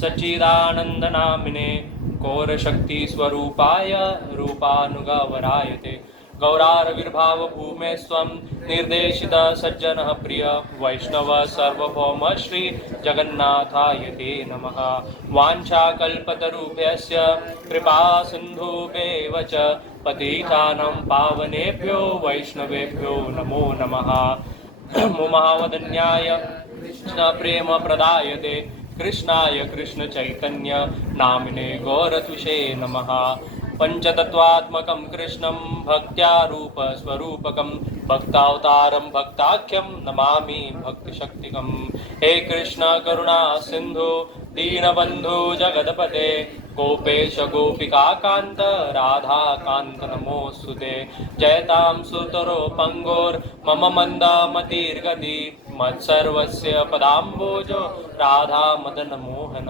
सच्चिदानन्दनामिने घोरशक्तिस्वरूपाय रूपानुगवरायते गौरारविर्भावभूमे स्वं निर्देशित सज्जनः प्रिय वैष्णव सार्वभौम श्री जगन्नाथाय ते नमः। वाञ्छाकल्पतरुभ्यश्च कृपा सिन्धुभ्येव च पतितानां पावनेभ्यो वैष्णवेभ्यो नमो नमः। मुमावदन्याय कृष्ण प्रेम प्रदायते कृष्णाय कृष्ण चैतन्य नामिने गौरतुषे नमः। पंचतत्वात्मकं कृष्णं भक्त्या रूप स्वरूपकं भक्तावतारं भक्ताख्यं नमामि भक्तिशक्तिकं। हे कृष्ण करुणा सिंधु दीनबंधु जगदपते गोपेश गोपिका कांत राधा कांत नमोस्तुते। जयतां सुतरो पंगोर्मम मंद मतिर्गति मत्सर्वस्य पदाम्बोजो राधा मदन मोहन।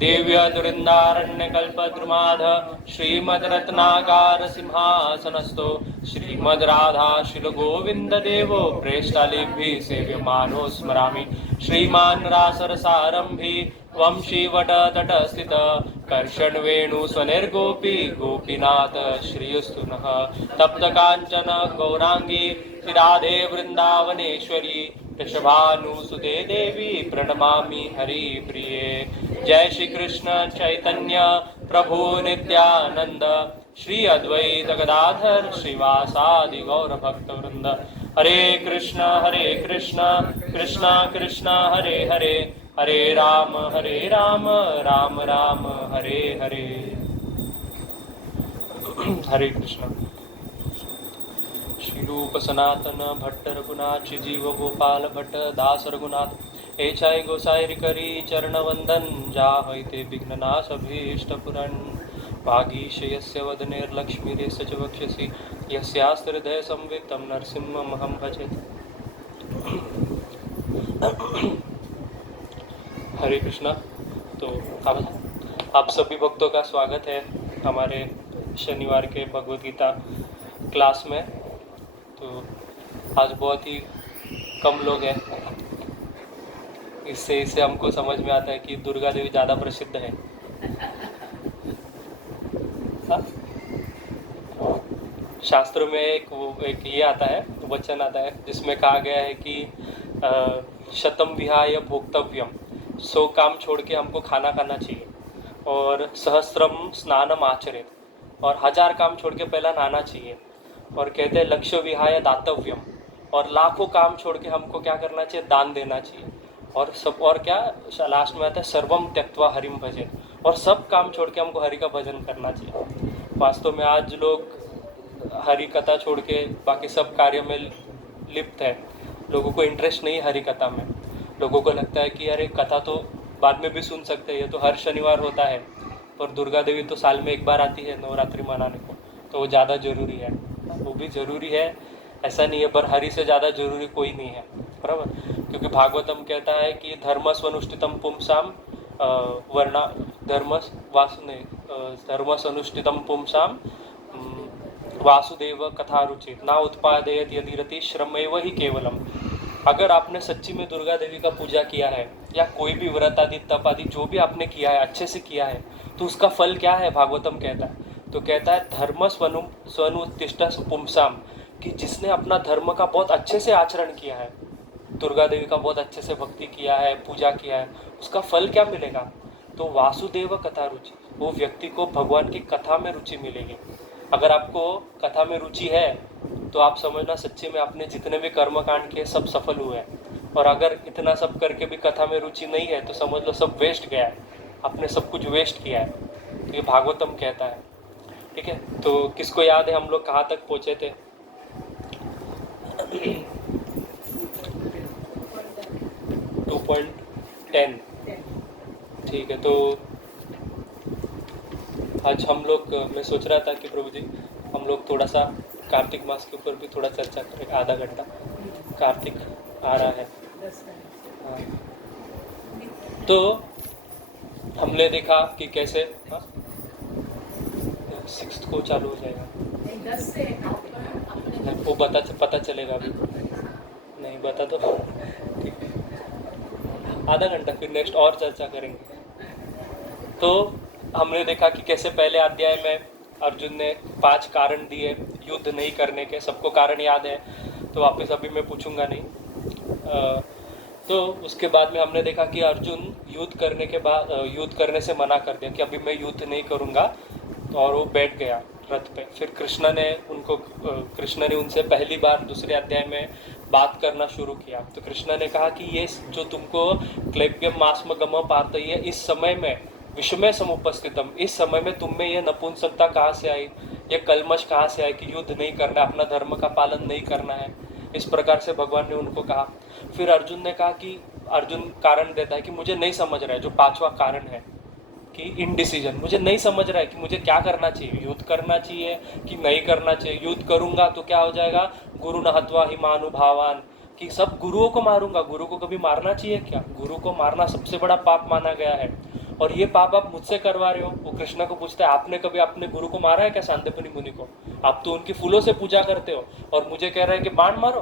दिव्यदुरिन्दारण्यकल्पद्रुमाध श्रीमद्रत्नाकार सिंहासनस्थो श्रीमद्राधा शिलगोविन्ददेवो प्रेष्ठालिभिः सेव्यमानो स्मरामि। श्रीमान् रासरसारम्भी वंशीवटतटस्थित कर्षणवेणुस्वनिर्गोपी गोपीनाथ श्रीयुस्तु नः। तप्तकाञ्चन गौरांगी राधे वृंदावनेश्वरी वृषभानुसुते देवी प्रणमामि हरिप्रिये। जय श्री कृष्ण चैतन्य प्रभु नित्यानंद श्री अद्वैत गदाधर श्रीवासादि गौर भक्तवृंद। हरे कृष्ण कृष्ण कृष्ण हरे हरे हरे राम राम राम हरे हरे। हरे कृष्ण। श्री रूप सनातन भट्ट रघुनाथ श्री जीव गोपाल भट्ट दास रघुनाथ एचाई गोसाई करी चरण वंदन जाहैते विघ्ननाश अभीष्ट पुरन भागीश यस्य वदनेर्लक्ष्मीरेस्य च वक्षसि यस्यास्ति हृदय संवित्तं नरसिंहमहं भजे। हरे कृष्णा। तो आप सभी भक्तों का स्वागत है हमारे शनिवार के भगवद गीता क्लास में। तो आज बहुत ही कम लोग हैं, इससे हमको समझ में आता है कि दुर्गा देवी ज़्यादा प्रसिद्ध है। शास्त्रों में एक ये आता है, वचन आता है जिसमें कहा गया है कि शतम विहाय भोक्तव्यम, 100 काम छोड़ के हमको खाना खाना चाहिए, और सहस्रम स्नानम आचरेत, और 1000 काम छोड़ के पहला नहाना चाहिए, और कहते हैं लक्ष्य विहाय दातव्यम, और लाखों काम छोड़ के हमको क्या करना चाहिए, दान देना चाहिए, और सब, और क्या लास्ट में आता है सर्वम त्यक्त्वा हरिम भजन, और सब काम छोड़ के हमको हरि का भजन करना चाहिए। वास्तव में आज लोग हरि कथा छोड़ के बाकी सब कार्य में लिप्त है। लोगों को इंटरेस्ट नहीं हरि कथा में। लोगों को लगता है कि अरे कथा तो बाद में भी सुन सकते हैं, ये तो हर शनिवार होता है, और दुर्गा देवी तो साल में एक बार आती है नवरात्रि मनाने को, तो वो ज़्यादा ज़रूरी है। वो भी ज़रूरी है, ऐसा नहीं है, पर हरि से ज़्यादा ज़रूरी कोई नहीं है, बराबर। क्योंकि भागवतम कहता है कि धर्मस्वनुष्ठितम पुंसाम वर्णा धर्मस्वनुष्ठितम पुंसाम वासुदेव कथा रुचित ना उत्पादयत यदि रति श्रमेव ही केवलम। अगर आपने सच्ची में दुर्गा देवी का पूजा किया है, या कोई भी व्रत आदि तप आदि जो भी आपने किया है अच्छे से किया है, तो उसका फल क्या है भागवतम कहता है। तो कहता है धर्म स्वनुत्तिष्ठ पुंसाम, कि जिसने अपना धर्म का बहुत अच्छे से आचरण किया है, दुर्गा देवी का बहुत अच्छे से भक्ति किया है, पूजा किया है, उसका फल क्या मिलेगा, तो वासुदेव कथा रुचि, वो व्यक्ति को भगवान की कथा में रुचि मिलेगी। अगर आपको कथा में रुचि है तो आप समझना सच्चे में आपने जितने भी कर्म कांड किए सब सफल हुए हैं, और अगर इतना सब करके भी कथा में रुचि नहीं है तो समझ लो सब वेस्ट गया है, आपने सब कुछ वेस्ट किया है। तो ये भागवतम कहता है, ठीक है। तो किसको याद है हम लोग कहाँ तक पहुँचे थे? 2.10, ठीक है। तो आज हम लोग, मैं सोच रहा था कि प्रभु जी हम लोग थोड़ा सा कार्तिक मास के ऊपर भी थोड़ा चर्चा करें, आधा घंटा। कार्तिक आ रहा है, हाँ। तो हमने देखा कि कैसे 6 को चालू हो जाएगा, वो पता चलेगा अभी नहीं, बता दो, ठीक है। आधा घंटा, फिर नेक्स्ट और चर्चा करेंगे। तो हमने देखा कि कैसे पहले अध्याय में अर्जुन ने 5 कारण दिए युद्ध नहीं करने के, सबको कारण याद है तो वापस अभी मैं पूछूंगा नहीं। तो उसके बाद में हमने देखा कि अर्जुन युद्ध करने के बाद युद्ध करने से मना कर दिया कि अभी मैं युद्ध नहीं करूंगा, तो और वो बैठ गया रथ पे। फिर कृष्ण ने उनसे पहली बार दूसरे अध्याय में बात करना शुरू किया। तो कृष्ण ने कहा कि ये जो तुमको क्लैप्यम मास्म गम पार्थ, ये इस समय में विषमय समुपस्थितम, इस समय में तुम में ये नपुंसकता कहाँ से आई, ये कलमश कहाँ से आई कि युद्ध नहीं करना, अपना धर्म का पालन नहीं करना है। इस प्रकार से भगवान ने उनको कहा। फिर अर्जुन ने कहा कि अर्जुन कारण देता है कि मुझे नहीं समझ रहा है, जो 5वां कारण है कि इनडिसीजन, मुझे नहीं समझ रहा है कि मुझे क्या करना चाहिए, युद्ध करना चाहिए कि नहीं करना चाहिए। युद्ध करूंगा तो क्या हो जाएगा, गुरु न हत्वा हि मानुभावान, कि सब गुरुओं को मारूंगा। गुरु को कभी मारना चाहिए क्या? गुरु को मारना सबसे बड़ा पाप माना गया है, और ये पाप आप मुझसे करवा रहे हो। वो कृष्ण को पूछता है, आपने कभी अपने गुरु को मारा है क्या? सांदीपनि मुनि को आप तो उनकी फूलों से पूजा करते हो और मुझे कह रहे हैं कि बाण मारो।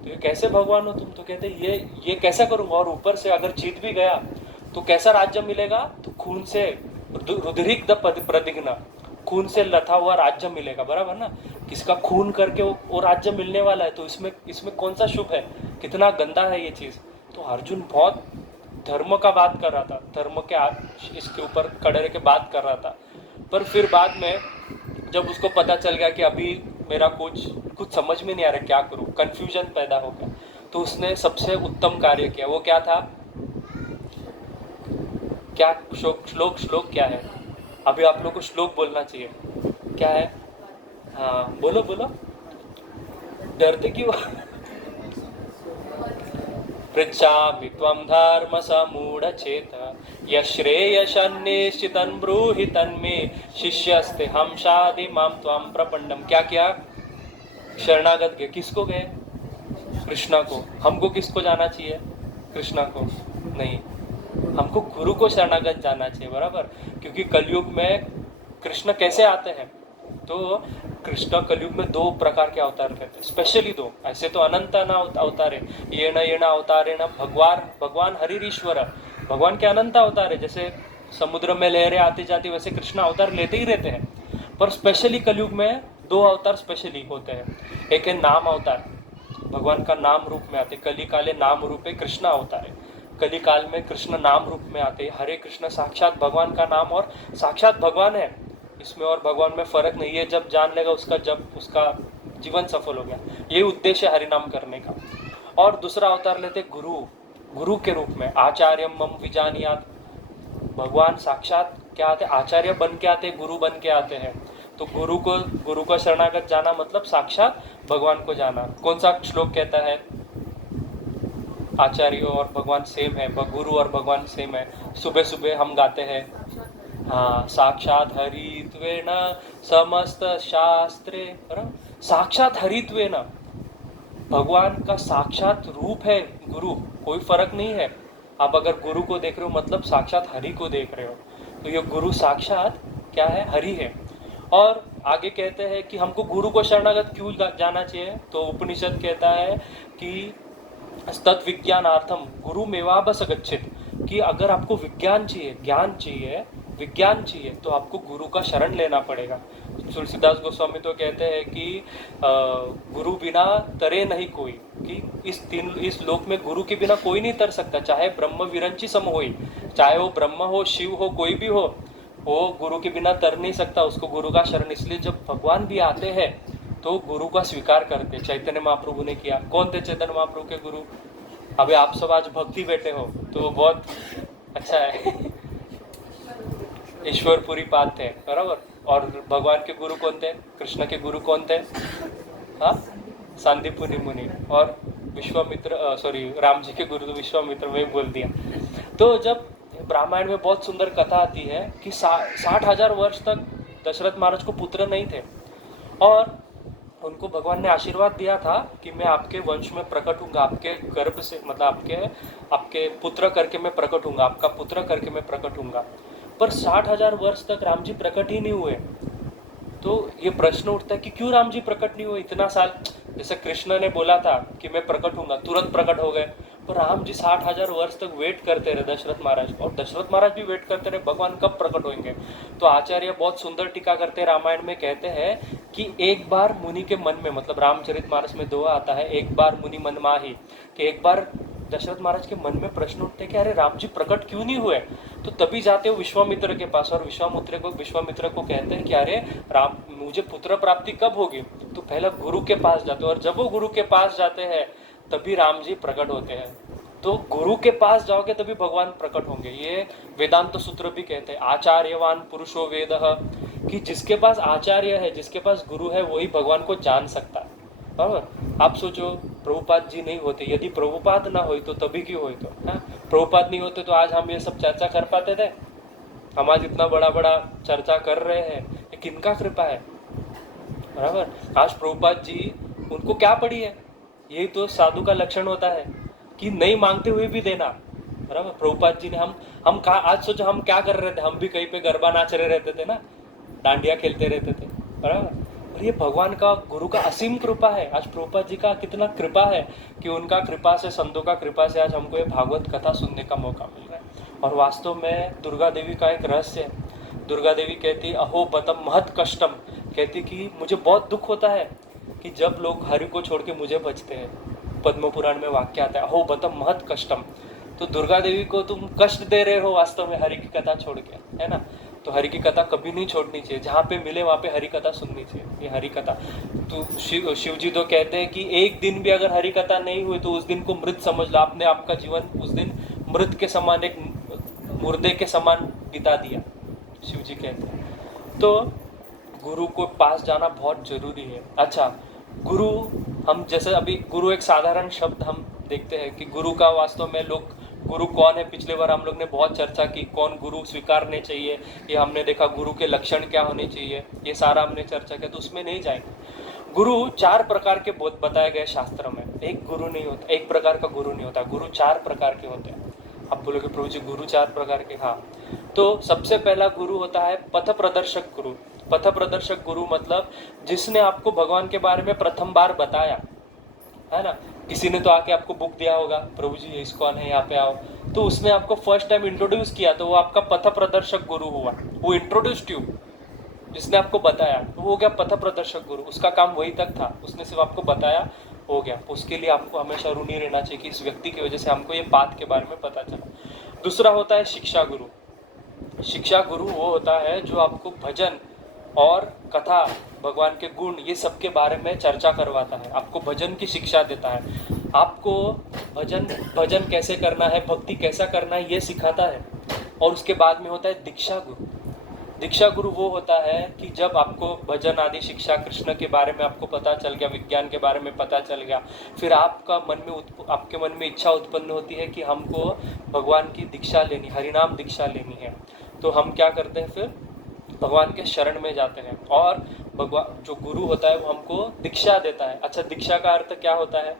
तो ये कैसे भगवान हो तुम? तो कहते ये कैसा करूंगा, और ऊपर से अगर जीत भी गया तो कैसा राज्य मिलेगा? तो खून से रुधिरिक्त प्रतिघ्न, खून से लथा हुआ राज्य मिलेगा, बराबर ना? किसका खून करके वो राज्य मिलने वाला है, तो इसमें कौन सा शुभ है? कितना गंदा है ये चीज। तो अर्जुन बहुत धर्म का बात कर रहा था, धर्म के इसके ऊपर खड़े रह के बात कर रहा था। पर फिर बाद में जब उसको पता चल गया कि अभी मेरा कुछ समझ में नहीं आ रहा क्या करूं, कंफ्यूजन पैदा हो गया, तो उसने सबसे उत्तम कार्य किया। वो क्या था? क्या श्लोक क्या है? अभी आप लोग को श्लोक बोलना चाहिए। क्या है? हाँ बोलो बोलो, डरते क्यों? पृच्छामि त्वं धर्म समूढ़चेत यश्रेयसन्निश्चितं ब्रूहि तन्मे शिष्यस्ते हम शादि मां त्वं प्रपन्नम। क्या किया? शरणागत गए। किसको गए? कृष्णा को। हमको किसको जाना चाहिए? कृष्णा को नहीं, हमको गुरु को शरणागत जाना चाहिए, बराबर। क्योंकि कलयुग में कृष्ण कैसे आते हैं? तो कृष्ण कलयुग में 2 प्रकार के अवतार रहते हैं, स्पेशली 2। ऐसे तो अनंत अवतार है, येण अवतारेण भगवान हरिश्वर, भगवान के अनंत अवतार है। जैसे समुद्र में लहरें आती जाती, वैसे कृष्ण अवतार लेते ही रहते हैं। पर स्पेशली कलयुग में 2 अवतार स्पेशली होते हैं। एक है नाम अवतार, भगवान का नाम रूप में आते। कली काले नाम रूपे कृष्ण अवतार है। कली काल में कृष्ण नाम रूप में आते। हरे कृष्ण साक्षात भगवान का नाम और साक्षात भगवान है, इसमें और भगवान में फर्क नहीं है। जब जान लेगा जब उसका जीवन सफल हो गया। ये उद्देश्य है हरिनाम करने का। और दूसरा अवतार लेते गुरु के रूप में, आचार्यम मम विजानियात। भगवान साक्षात क्या आते? आचार्य बन के आते, गुरु बन के आते हैं। तो गुरु को शरणागत जाना मतलब साक्षात भगवान को जाना। कौन सा श्लोक कहता है? आचार्य और भगवान सेम है, गुरु और भगवान सेम है। सुबह सुबह हम गाते हैं, हाँ, साक्षात हरित्वेन समस्त शास्त्रे, साक्षात हरित्वेन, भगवान का साक्षात रूप है गुरु, कोई फर्क नहीं है। आप अगर गुरु को देख रहे हो मतलब साक्षात हरि को देख रहे हो। तो ये गुरु साक्षात क्या है? हरि है। और आगे कहते हैं कि हमको गुरु को शरणागत क्यों जाना चाहिए? तो उपनिषद कहता है कि तत् विज्ञानार्थम गुरु मेवाबस गच्छेत, कि अगर आपको विज्ञान चाहिए, ज्ञान चाहिए, विज्ञान चाहिए, तो आपको गुरु का शरण लेना पड़ेगा। तुलसीदास गोस्वामी तो कहते हैं कि गुरु बिना तरे नहीं कोई, कि इस लोक में गुरु के बिना कोई नहीं तर सकता। चाहे ब्रह्म विरंची सम होई, चाहे वो ब्रह्म हो, शिव हो, कोई भी हो, वो गुरु के बिना तर नहीं सकता। उसको गुरु का शरण, इसलिए जब भगवान भी आते हैं तो गुरु का स्वीकार करते। चैतन्य महाप्रभु ने किया। कौन थे चैतन्य महाप्रभु के गुरु? अभी आप सब आज भक्ति बैठे हो तो बहुत अच्छा है। ईश्वरपुरी पाद थे, बराबर। और भगवान के गुरु कौन थे? कृष्ण के गुरु कौन थे? हाँ, सांदीपनि मुनि। और विश्वामित्र, राम जी के गुरु तो विश्वामित्र, में बोल दिया। तो जब रामायण में बहुत सुंदर कथा आती है कि 60,000 वर्ष तक दशरथ महाराज को पुत्र नहीं थे, और उनको भगवान ने आशीर्वाद दिया था कि मैं आपके वंश में प्रकट हूँगा, आपके गर्भ से, मतलब आपके पुत्र करके मैं प्रकट हूँगा, आपका पुत्र करके मैं प्रकट हूँगा। पर 60,000 वर्ष तक राम जी प्रकट ही नहीं हुए। तो ये प्रश्न उठता है कि क्यों राम जी प्रकट नहीं हुए इतना साल? जैसे कृष्ण ने बोला था कि मैं प्रकट हूँगा, तुरंत प्रकट हो गए। पर राम जी 60,000 वर्ष तक वेट करते रहे दशरथ महाराज, और दशरथ महाराज भी वेट करते रहे भगवान कब प्रकट होंगे। तो आचार्य बहुत सुंदर टीका करते रामायण में, कहते हैं कि एक बार मुनि के मन में, मतलब रामचरितमानस में दोहा आता है, एक बार मुनि मन माही, कि एक बार दशरथ महाराज के मन में प्रश्न उठते कि अरे राम जी प्रकट क्यों नहीं हुए। तो तभी जाते हो विश्वामित्र के पास, और विश्वामित्र को कहते हैं कि अरे राम, मुझे पुत्र प्राप्ति कब होगी। तो पहले गुरु के पास जाते हो, और जब वो गुरु के पास जाते हैं तभी राम जी प्रकट होते हैं। तो गुरु के पास जाओगे तभी भगवान प्रकट होंगे। ये वेदांत सूत्र भी कहते हैं, आचार्यवान पुरुषो वेदः, कि जिसके पास आचार्य है, जिसके पास गुरु है, वही भगवान को जान सकता है। बराबर। आप सोचो प्रभुपाद जी नहीं होते, यदि प्रभुपाद ना हो तो तभी क्यों हो, तो प्रभुपाद नहीं होते तो आज हम ये सब चर्चा कर पाते थे। हम आज इतना बड़ा बड़ा चर्चा कर रहे हैं, ये किनका कृपा है। बराबर। आज प्रभुपाद जी, उनको क्या पड़ी है, यही तो साधु का लक्षण होता है कि नहीं मांगते हुए भी देना। बराबर। प्रभुपाद जी ने हम कहा, आज सोचो हम क्या कर रहे थे, हम भी कहीं पे गरबा नाच रहे रहते थे ना, डांडिया खेलते रहते थे। बराबर। और ये भगवान का, गुरु का असीम कृपा है। आज प्रभुपाद जी का कितना कृपा है कि उनका कृपा से, संतों का कृपा से आज हमको ये भागवत कथा सुनने का मौका मिल रहा है। और वास्तव में दुर्गा देवी का एक रहस्य है। दुर्गा देवी कहती अहो बतम महत कष्टम, कहती कि मुझे बहुत दुख होता है कि जब लोग हरि को छोड़ के मुझे भजते हैं। पद्म पुराण में वाक्य आता है अहो बतम महत कष्टम। तो दुर्गा देवी को तुम कष्ट दे रहे हो वास्तव में हरि की कथा छोड़ के, है ना। तो हरि की कथा कभी नहीं छोड़नी चाहिए, जहाँ पे मिले वहाँ पे हरि कथा सुननी चाहिए। ये हरि कथा तो शिव जी तो कहते हैं कि एक दिन भी अगर हरि कथा नहीं हुई तो उस दिन को मृत समझ लो, आपने आपका जीवन उस दिन मृत के समान, एक मुर्दे के समान बिता दिया, शिव जी कहते हैं। तो गुरु को पास जाना बहुत जरूरी है। अच्छा, गुरु, हम जैसे अभी गुरु एक साधारण शब्द हम देखते हैं कि गुरु का वास्तव में लोग, गुरु कौन है, पिछले बार हम लोग ने बहुत चर्चा की, कौन गुरु स्वीकारने चाहिए, ये हमने देखा, गुरु के लक्षण क्या होने चाहिए, ये सारा हमने चर्चा किया, तो उसमें नहीं जाएंगे। गुरु 4 प्रकार के बताए गए शास्त्र में। एक गुरु नहीं होता, एक प्रकार का गुरु नहीं होता, गुरु 4 प्रकार के होते हैं। आप बोलोगे प्रभु जी गुरु 4 प्रकार के, हाँ। तो सबसे पहला गुरु होता है पथ प्रदर्शक गुरु। पथ प्रदर्शक गुरु मतलब जिसने आपको भगवान के बारे में प्रथम बार बताया, है ना। किसी ने तो आके आपको बुक दिया होगा, प्रभु जी ये इस्कॉन है, यहाँ पे आओ, तो उसने आपको फर्स्ट टाइम इंट्रोड्यूस किया, तो वो आपका पथ प्रदर्शक गुरु हुआ। वो इंट्रोड्यूस्ड यू, जिसने आपको बताया, तो वो हो गया पथ प्रदर्शक गुरु। उसका काम वही तक था, उसने सिर्फ आपको बताया, हो गया। उसके लिए आपको हमेशा ऋणी रहना चाहिए कि इस व्यक्ति की वजह से हमको ये बात के बारे में पता चला। दूसरा होता है शिक्षा गुरु। शिक्षा गुरु वो होता है जो आपको भजन और कथा, भगवान के गुण, ये सब के बारे में चर्चा करवाता है, आपको भजन की शिक्षा देता है, आपको भजन कैसे करना है, भक्ति कैसा करना है, ये सिखाता है। और उसके बाद में होता है दीक्षा गुरु। दीक्षा गुरु वो होता है कि जब आपको भजन आदि शिक्षा, कृष्ण के बारे में आपको पता चल गया, विज्ञान के बारे में पता चल गया, फिर आपके मन में इच्छा उत्पन्न होती है कि हमको भगवान की दीक्षा लेनी, हरिनाम दीक्षा लेनी है। तो हम क्या करते हैं, फिर भगवान के शरण में जाते हैं, और भगवान जो गुरु होता है वो हमको दीक्षा देता है। अच्छा, दीक्षा का अर्थ क्या होता है,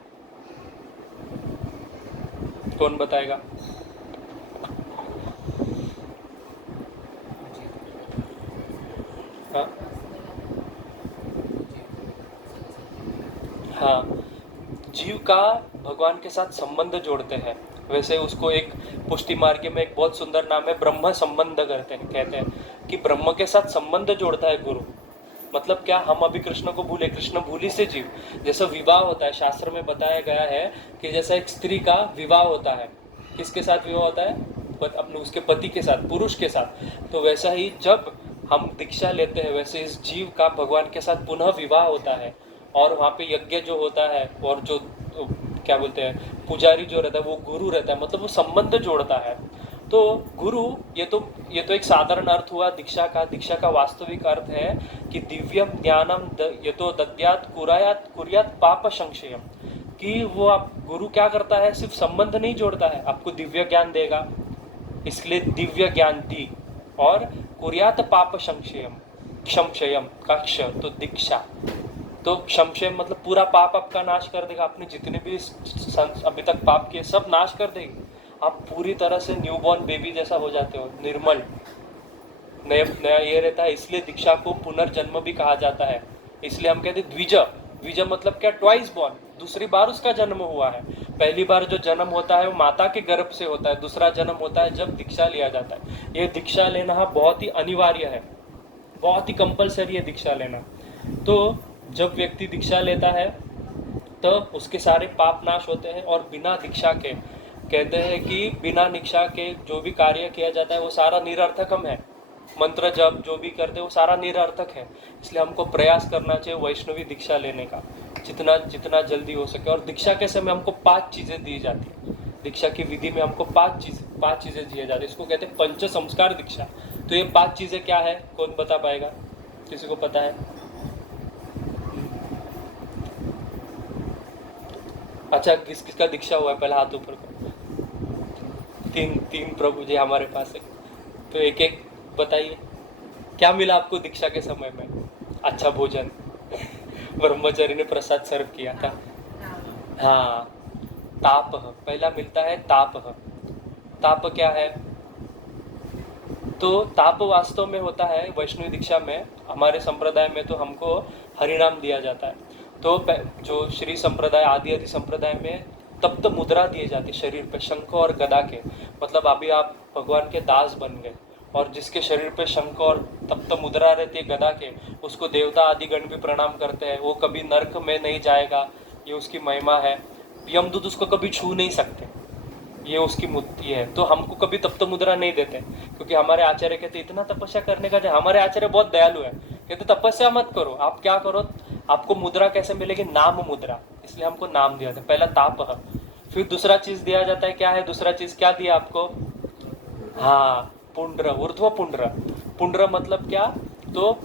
कौन बताएगा? हाँ, जीव का भगवान के साथ संबंध जोड़ते हैं। वैसे उसको एक पुष्टि मार्ग में एक बहुत सुंदर नाम है, ब्रह्म संबंध करते हैं। कहते हैं कि ब्रह्म के साथ संबंध जोड़ता है गुरु। मतलब क्या, हम अभी कृष्ण को भूले, कृष्ण भूली से जीव। जैसा विवाह होता है, शास्त्र में बताया गया है कि जैसा एक स्त्री का विवाह होता है, किसके साथ विवाह होता है? अपने उसके पति के साथ, पुरुष के साथ। तो वैसा ही जब हम दीक्षा लेते हैं, वैसे इस जीव का भगवान के साथ पुनः विवाह होता है। और वहाँ पे यज्ञ जो होता है, और जो क्या बोलते हैं, पुजारी जो रहता है वो गुरु रहता है, मतलब वो संबंध जोड़ता है। तो गुरु, ये तो एक साधारण अर्थ हुआ दीक्षा का। दीक्षा का वास्तविक अर्थ है कि दिव्यम ज्ञानम ये तो दद्यात कुर्यात पाप संशयम, कि वो आप गुरु क्या करता है, सिर्फ संबंध नहीं जोड़ता है, आपको दिव्य ज्ञान देगा, इसलिए दिव्य ज्ञान दी। और कुर्यात पाप संशयम, क्षमशयम का क्ष, तो दीक्षा। तो क्षमशय मतलब पूरा पाप आपका नाश कर देगा, आपने जितने भी अभी तक पाप किए सब नाश कर देगी। आप पूरी तरह से न्यूबॉर्न बेबी जैसा हो जाते हो, निर्मल, नया ये रहता है। इसलिए दीक्षा को पुनर्जन्म भी कहा जाता है। इसलिए हम कहते हैं द्विज। द्विज मतलब क्या? ट्वाइस बॉर्न, दूसरी बार उसका जन्म हुआ है। पहली बार जो जन्म होता है वो माता के गर्भ से होता है, दूसरा जन्म होता है जब दीक्षा लिया जाता है। ये दीक्षा लेना बहुत ही अनिवार्य है, बहुत ही कंपलसरी है दीक्षा लेना। तो जब व्यक्ति दीक्षा लेता है तो उसके सारे पाप नाश होते हैं, और बिना दीक्षा के, कहते हैं कि बिना दीक्षा के जो भी कार्य किया जाता है वो सारा निरर्थकम है। मंत्र जप जो भी करते हैं वो सारा निरर्थक है। इसलिए हमको प्रयास करना चाहिए वैष्णवी दीक्षा लेने का, जितना जितना जल्दी हो सके। और दीक्षा के समय हमको 5 चीज़ें दी जाती है। दीक्षा की विधि में हमको 5 चीज़ें दिए जाते हैं। इसको कहते हैं पंच संस्कार दीक्षा। तो ये 5 चीज़ें क्या है, कौन बता पाएगा? किसी को पता है? अच्छा, किस किसका दीक्षा हुआ है? पहला हाथ ऊपर करो। तीन प्रभु जी हमारे पास है, तो एक एक बताइए, क्या मिला आपको दीक्षा के समय में? अच्छा भोजन, ब्रह्मचारी ने प्रसाद सर्व किया था। हाँ, ताप, पहला मिलता है ताप। ताप क्या है? तो ताप वास्तव में होता है वैष्णवी दीक्षा में, हमारे संप्रदाय में तो हमको हरिनाम दिया जाता है। तो जो श्री संप्रदाय, आदि संप्रदाय में तप्त मुद्रा दिए जाती शरीर पे, शंख और गदा के। मतलब अभी आप भगवान के दास बन गए, और जिसके शरीर पे शंख और तप्त मुद्रा रहती है गदा के, उसको देवता आदि गण भी प्रणाम करते हैं। वो कभी नरक में नहीं जाएगा, ये उसकी महिमा है। यमदूत उसको कभी छू नहीं सकते, ये उसकी मुक्ति है। तो हमको कभी तप्त मुद्रा नहीं देते, क्योंकि हमारे आचार्य कहते इतना तपस्या करने का, हमारे आचार्य बहुत दयालु है, कहते तपस्या मत करो, आप क्या करो, आपको मुद्रा कैसे मिलेगी? नाम मुद्रा। इसलिए हमको नाम दिया था। पहला ताप है। फिर दूसरा चीज दिया जाता है, क्या है दूसरा चीज? क्या दिया आपको? हाँ, पुंड्र, ऊर्ध्व पुंड्र। पुंड्र मतलब क्या? तो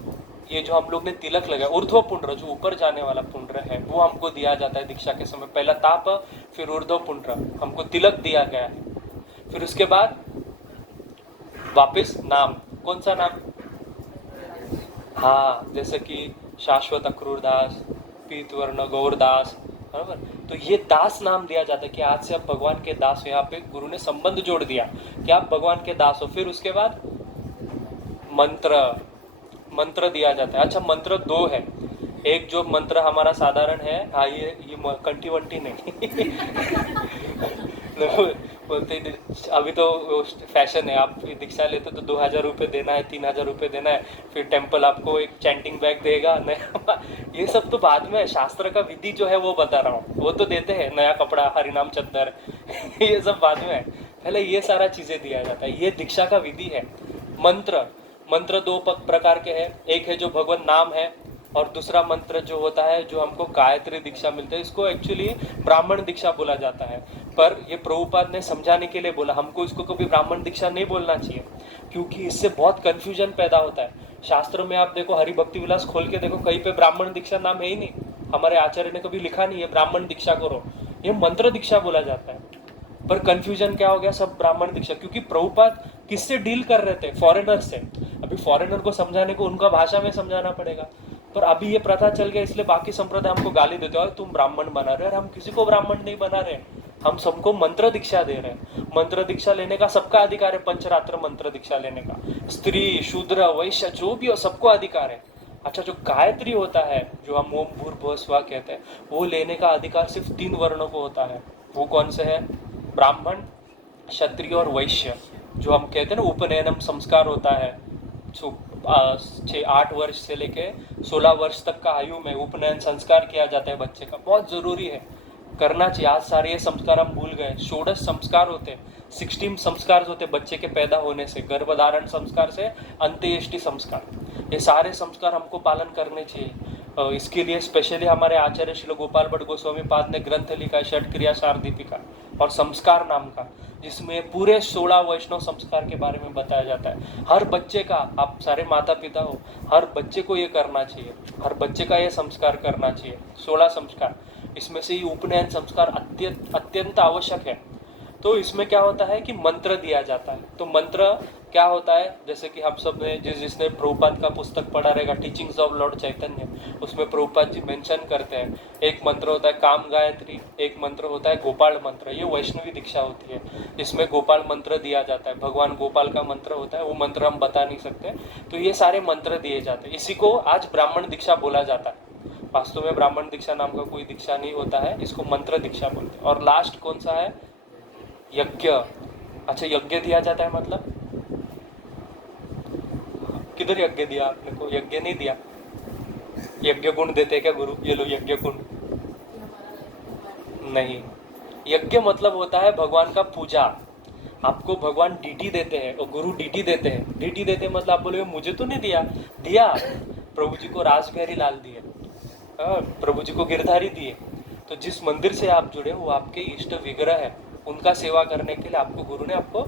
ये जो हम लोग ने तिलक लगाया, ऊर्ध्व पुंड्र, जो ऊपर जाने वाला पुंड्र है, वो हमको दिया जाता है दीक्षा के समय। पहला ताप, फिर ऊर्ध्व पुंड्र, हमको तिलक दिया गया है। फिर उसके बाद वापस नाम। कौन सा नाम? हाँ, जैसे कि शाश्वत अक्रूरदास, पीतवर्ण गौरदास, बराबर। तो ये दास नाम दिया जाता है कि आज से आप भगवान के दास हो। यहाँ पे गुरु ने संबंध जोड़ दिया कि आप भगवान के दास हो। फिर उसके बाद मंत्र दिया जाता है। अच्छा, मंत्र 2 है। एक जो मंत्र हमारा साधारण है, हाँ, ये कंटी वंटी नहीं बोलते अभी तो फैशन है, आप दीक्षा लेते तो 2000 रुपये देना है, 3000 रुपये देना है, फिर टेम्पल आपको एक चैंटिंग बैग देगा नया ये सब तो बाद में है। शास्त्र का विधि जो है वो बता रहा हूँ, वो तो देते हैं नया कपड़ा, हरिनाम चद्दर ये सब बाद में है। पहले ये सारा चीजें दिया जाता है, ये दीक्षा का विधि है। मंत्र 2 प्रकार के हैं। एक है जो भगवान नाम है, और दूसरा मंत्र जो होता है जो हमको गायत्री दीक्षा मिलता है, इसको एक्चुअली ब्राह्मण दीक्षा बोला जाता है। पर ये प्रभुपाद ने समझाने के लिए बोला, हमको इसको कभी ब्राह्मण दीक्षा नहीं बोलना चाहिए, क्योंकि इससे बहुत कंफ्यूजन पैदा होता है। शास्त्र में आप देखो, हरि भक्ति विलास खोल के देखो, कहीं पे ब्राह्मण दीक्षा नाम है ही नहीं। हमारे आचार्य ने कभी लिखा नहीं है ब्राह्मण दीक्षा करो, ये मंत्र दीक्षा बोला जाता है। पर कंफ्यूजन क्या हो गया, सब ब्राह्मण दीक्षा, क्योंकि प्रभुपाद किससे डील कर रहे थे? फॉरेनर से। अभी फॉरेनर को समझाने को उनका भाषा में समझाना पड़ेगा। पर अभी ये प्रथा चल गया, इसलिए बाकी संप्रदाय हमको गाली देते हो, तुम ब्राह्मण बना रहे हो। और हम किसी को ब्राह्मण नहीं बना रहे, हम सबको मंत्र दीक्षा दे रहे हैं। मंत्र दीक्षा लेने का सबका अधिकार है, पंचरात्र मंत्र दीक्षा लेने का। स्त्री, शूद्र, वैश्य जो भी हो, सबको अधिकार है। अच्छा, जो गायत्री होता है, जो हम ओम भूर्भुवः स्वः कहते हैं, वो लेने का अधिकार सिर्फ 3 वर्णों को होता है। वो कौन से है? ब्राह्मण, क्षत्रिय और वैश्य। जो हम कहते हैं ना, उपनयनम संस्कार होता है, 8 वर्ष से लेके 16 वर्ष तक का आयु में उपनयन संस्कार किया जाता है बच्चे का। बहुत जरूरी है, करना चाहिए। आज सारे ये संस्कार हम भूल गए। 16 संस्कार होते हैं, 16 संस्कार होते बच्चे के पैदा होने से, गर्भधारण संस्कार से अंत्येष्टि संस्कार, ये सारे संस्कार हमको पालन करने चाहिए। इसके लिए स्पेशली हमारे आचार्य श्री गोपाल भट्ट गोस्वामी पाद ने ग्रंथ लिखा है, षट क्रिया सार दीपिका और संस्कार नाम का, जिसमें पूरे 16 वैष्णव संस्कार के बारे में बताया जाता है। हर बच्चे का, आप सारे माता पिता हो, हर बच्चे को ये करना चाहिए, हर बच्चे का ये संस्कार करना चाहिए। 16 संस्कार, इसमें से ही उपनयन संस्कार अत्यंत आवश्यक है। तो इसमें क्या होता है कि मंत्र दिया जाता है। तो मंत्र क्या होता है, जैसे कि हम सब ने जिसने प्रभुपाद का पुस्तक पढ़ा रहेगा, टीचिंग्स ऑफ लॉर्ड चैतन्य, उसमें प्रभुपाद जी मेंशन करते हैं। एक मंत्र होता है काम गायत्री, एक मंत्र होता है गोपाल मंत्र। ये वैष्णवी दीक्षा होती है, इसमें गोपाल मंत्र दिया जाता है। भगवान गोपाल का मंत्र होता है, वो मंत्र हम बता नहीं सकते। तो ये सारे मंत्र दिए जाते हैं, इसी को आज ब्राह्मण दीक्षा बोला जाता है। वास्तव में ब्राह्मण दीक्षा नाम का कोई दीक्षा नहीं होता है, इसको मंत्र दीक्षा बोलते हैं। और लास्ट कौन सा है? यज्ञ। अच्छा, यज्ञ दिया जाता है मतलब किधर यज्ञ दिया आपने को? यज्ञ नहीं दिया। यज्ञ गुण देते हैं क्या गुरु? ये लो यज्ञ गुण। नहीं, यज्ञ मतलब होता है भगवान का पूजा। आपको भगवान डीटी देते हैं और गुरु डीटी देते हैं। डीटी देते हैं मतलब आप बोलोगे मुझे तो नहीं दिया। दिया, प्रभु जी को रासबिहारी लाल दिए, प्रभु जी को गिरधारी दिए। तो जिस मंदिर से आप जुड़े वो आपके इष्ट विग्रह है, उनका सेवा करने के लिए आपको गुरु ने आपको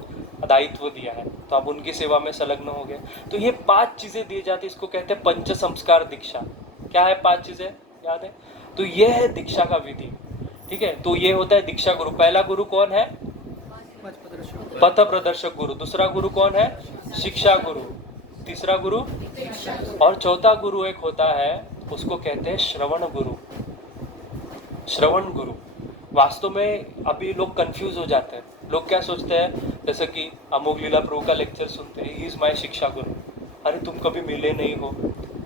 दायित्व दिया है, तो आप उनकी सेवा में संलग्न हो गए। तो ये 5 चीजें दी जाती है, इसको कहते हैं पंच संस्कार दीक्षा। क्या है 5 चीजें याद है? तो ये है दीक्षा का विधि। ठीक है, तो ये होता है दीक्षा गुरु। पहला गुरु कौन है? पथ प्रदर्शक गुरु। दूसरा गुरु कौन है? शिक्षा गुरु। तीसरा गुरु और चौथा गुरु एक होता है, उसको कहते हैं श्रवण गुरु। श्रवण गुरु वास्तव में अभी लोग कंफ्यूज हो जाते हैं। लोग क्या सोचते हैं, जैसे कि अमोघ लीला प्रभु का लेक्चर सुनते हैं, ही इज माय शिक्षा गुरु। अरे तुम कभी मिले नहीं हो,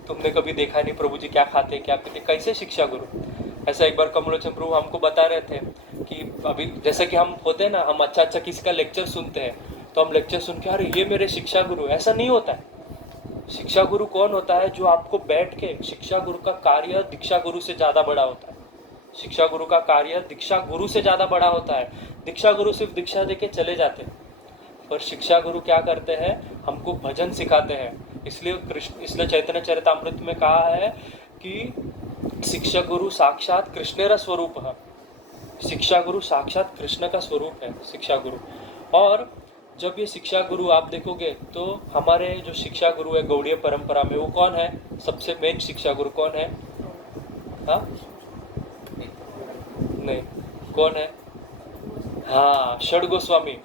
तुमने कभी देखा नहीं प्रभु जी क्या खाते क्या पीते, कैसे शिक्षा गुरु? ऐसा एक बार कमलोचन प्रभु हमको बता रहे थे कि अभी जैसे कि हम होते हैं ना, हम अच्छा अच्छा किसी का लेक्चर सुनते हैं तो हम लेक्चर सुन के अरे ये मेरे शिक्षा गुरु, ऐसा नहीं होता है। शिक्षा गुरु कौन होता है? जो आपको बैठ के, शिक्षा गुरु का कार्य दीक्षा गुरु से ज्यादा बड़ा होता है। शिक्षा गुरु का कार्य दीक्षा गुरु से ज्यादा बड़ा होता है। दीक्षा गुरु सिर्फ दीक्षा देके चले जाते हैं, पर शिक्षा गुरु क्या करते हैं? हमको भजन सिखाते हैं। इसलिए चैतन्य चरितामृत में कहा है कि शिक्षा गुरु साक्षात कृष्णेर स्वरूप है। शिक्षा गुरु साक्षात कृष्ण का स्वरूप है शिक्षा गुरु। और जब ये शिक्षा गुरु आप देखोगे तो हमारे जो शिक्षा गुरु है गौड़ीय परंपरा में, वो कौन है? सबसे मेन शिक्षा गुरु कौन है? हाँ नहीं, कौन है? हाँ, षड गोस्वामी।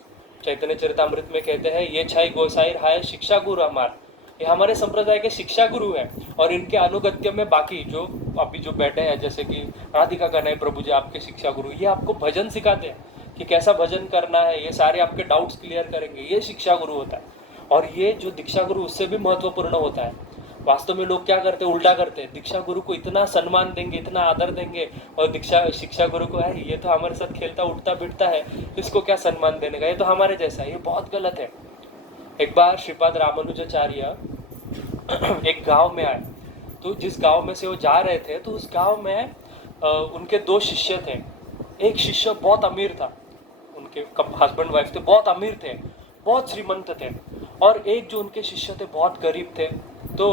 चैतन्य चरितामृत में कहते हैं ये छाई गोसाई हाय शिक्षा गुरु हमार, ये हमारे संप्रदाय के शिक्षा गुरु है। और इनके अनुगत्य में बाकी जो अभी जो बैठे हैं, जैसे कि राधिका कन्हैया प्रभु जी आपके शिक्षा गुरु, ये आपको भजन सिखाते हैं कि कैसा भजन करना है, ये सारे आपके डाउट्स क्लियर करेंगे, ये शिक्षा गुरु होता है। और ये जो दीक्षा गुरु उससे भी महत्वपूर्ण होता है। वास्तव में लोग क्या करते हैं? उल्टा करते हैं, दीक्षा गुरु को इतना सम्मान देंगे, इतना आदर देंगे, और शिक्षा गुरु को है ये तो हमारे साथ खेलता उठता बिठता है, इसको क्या सम्मान देने का, ये तो हमारे जैसा है। ये बहुत गलत है। एक बार श्रीपाद रामानुजाचार्य एक गांव में आए, तो जिस गांव में से वो जा रहे थे, तो उस गांव में उनके 2 शिष्य थे। एक शिष्य बहुत अमीर था, उनके हस्बैंड वाइफ थे, बहुत अमीर थे, बहुत श्रीमंत थे। और एक जो उनके शिष्य थे बहुत गरीब थे। तो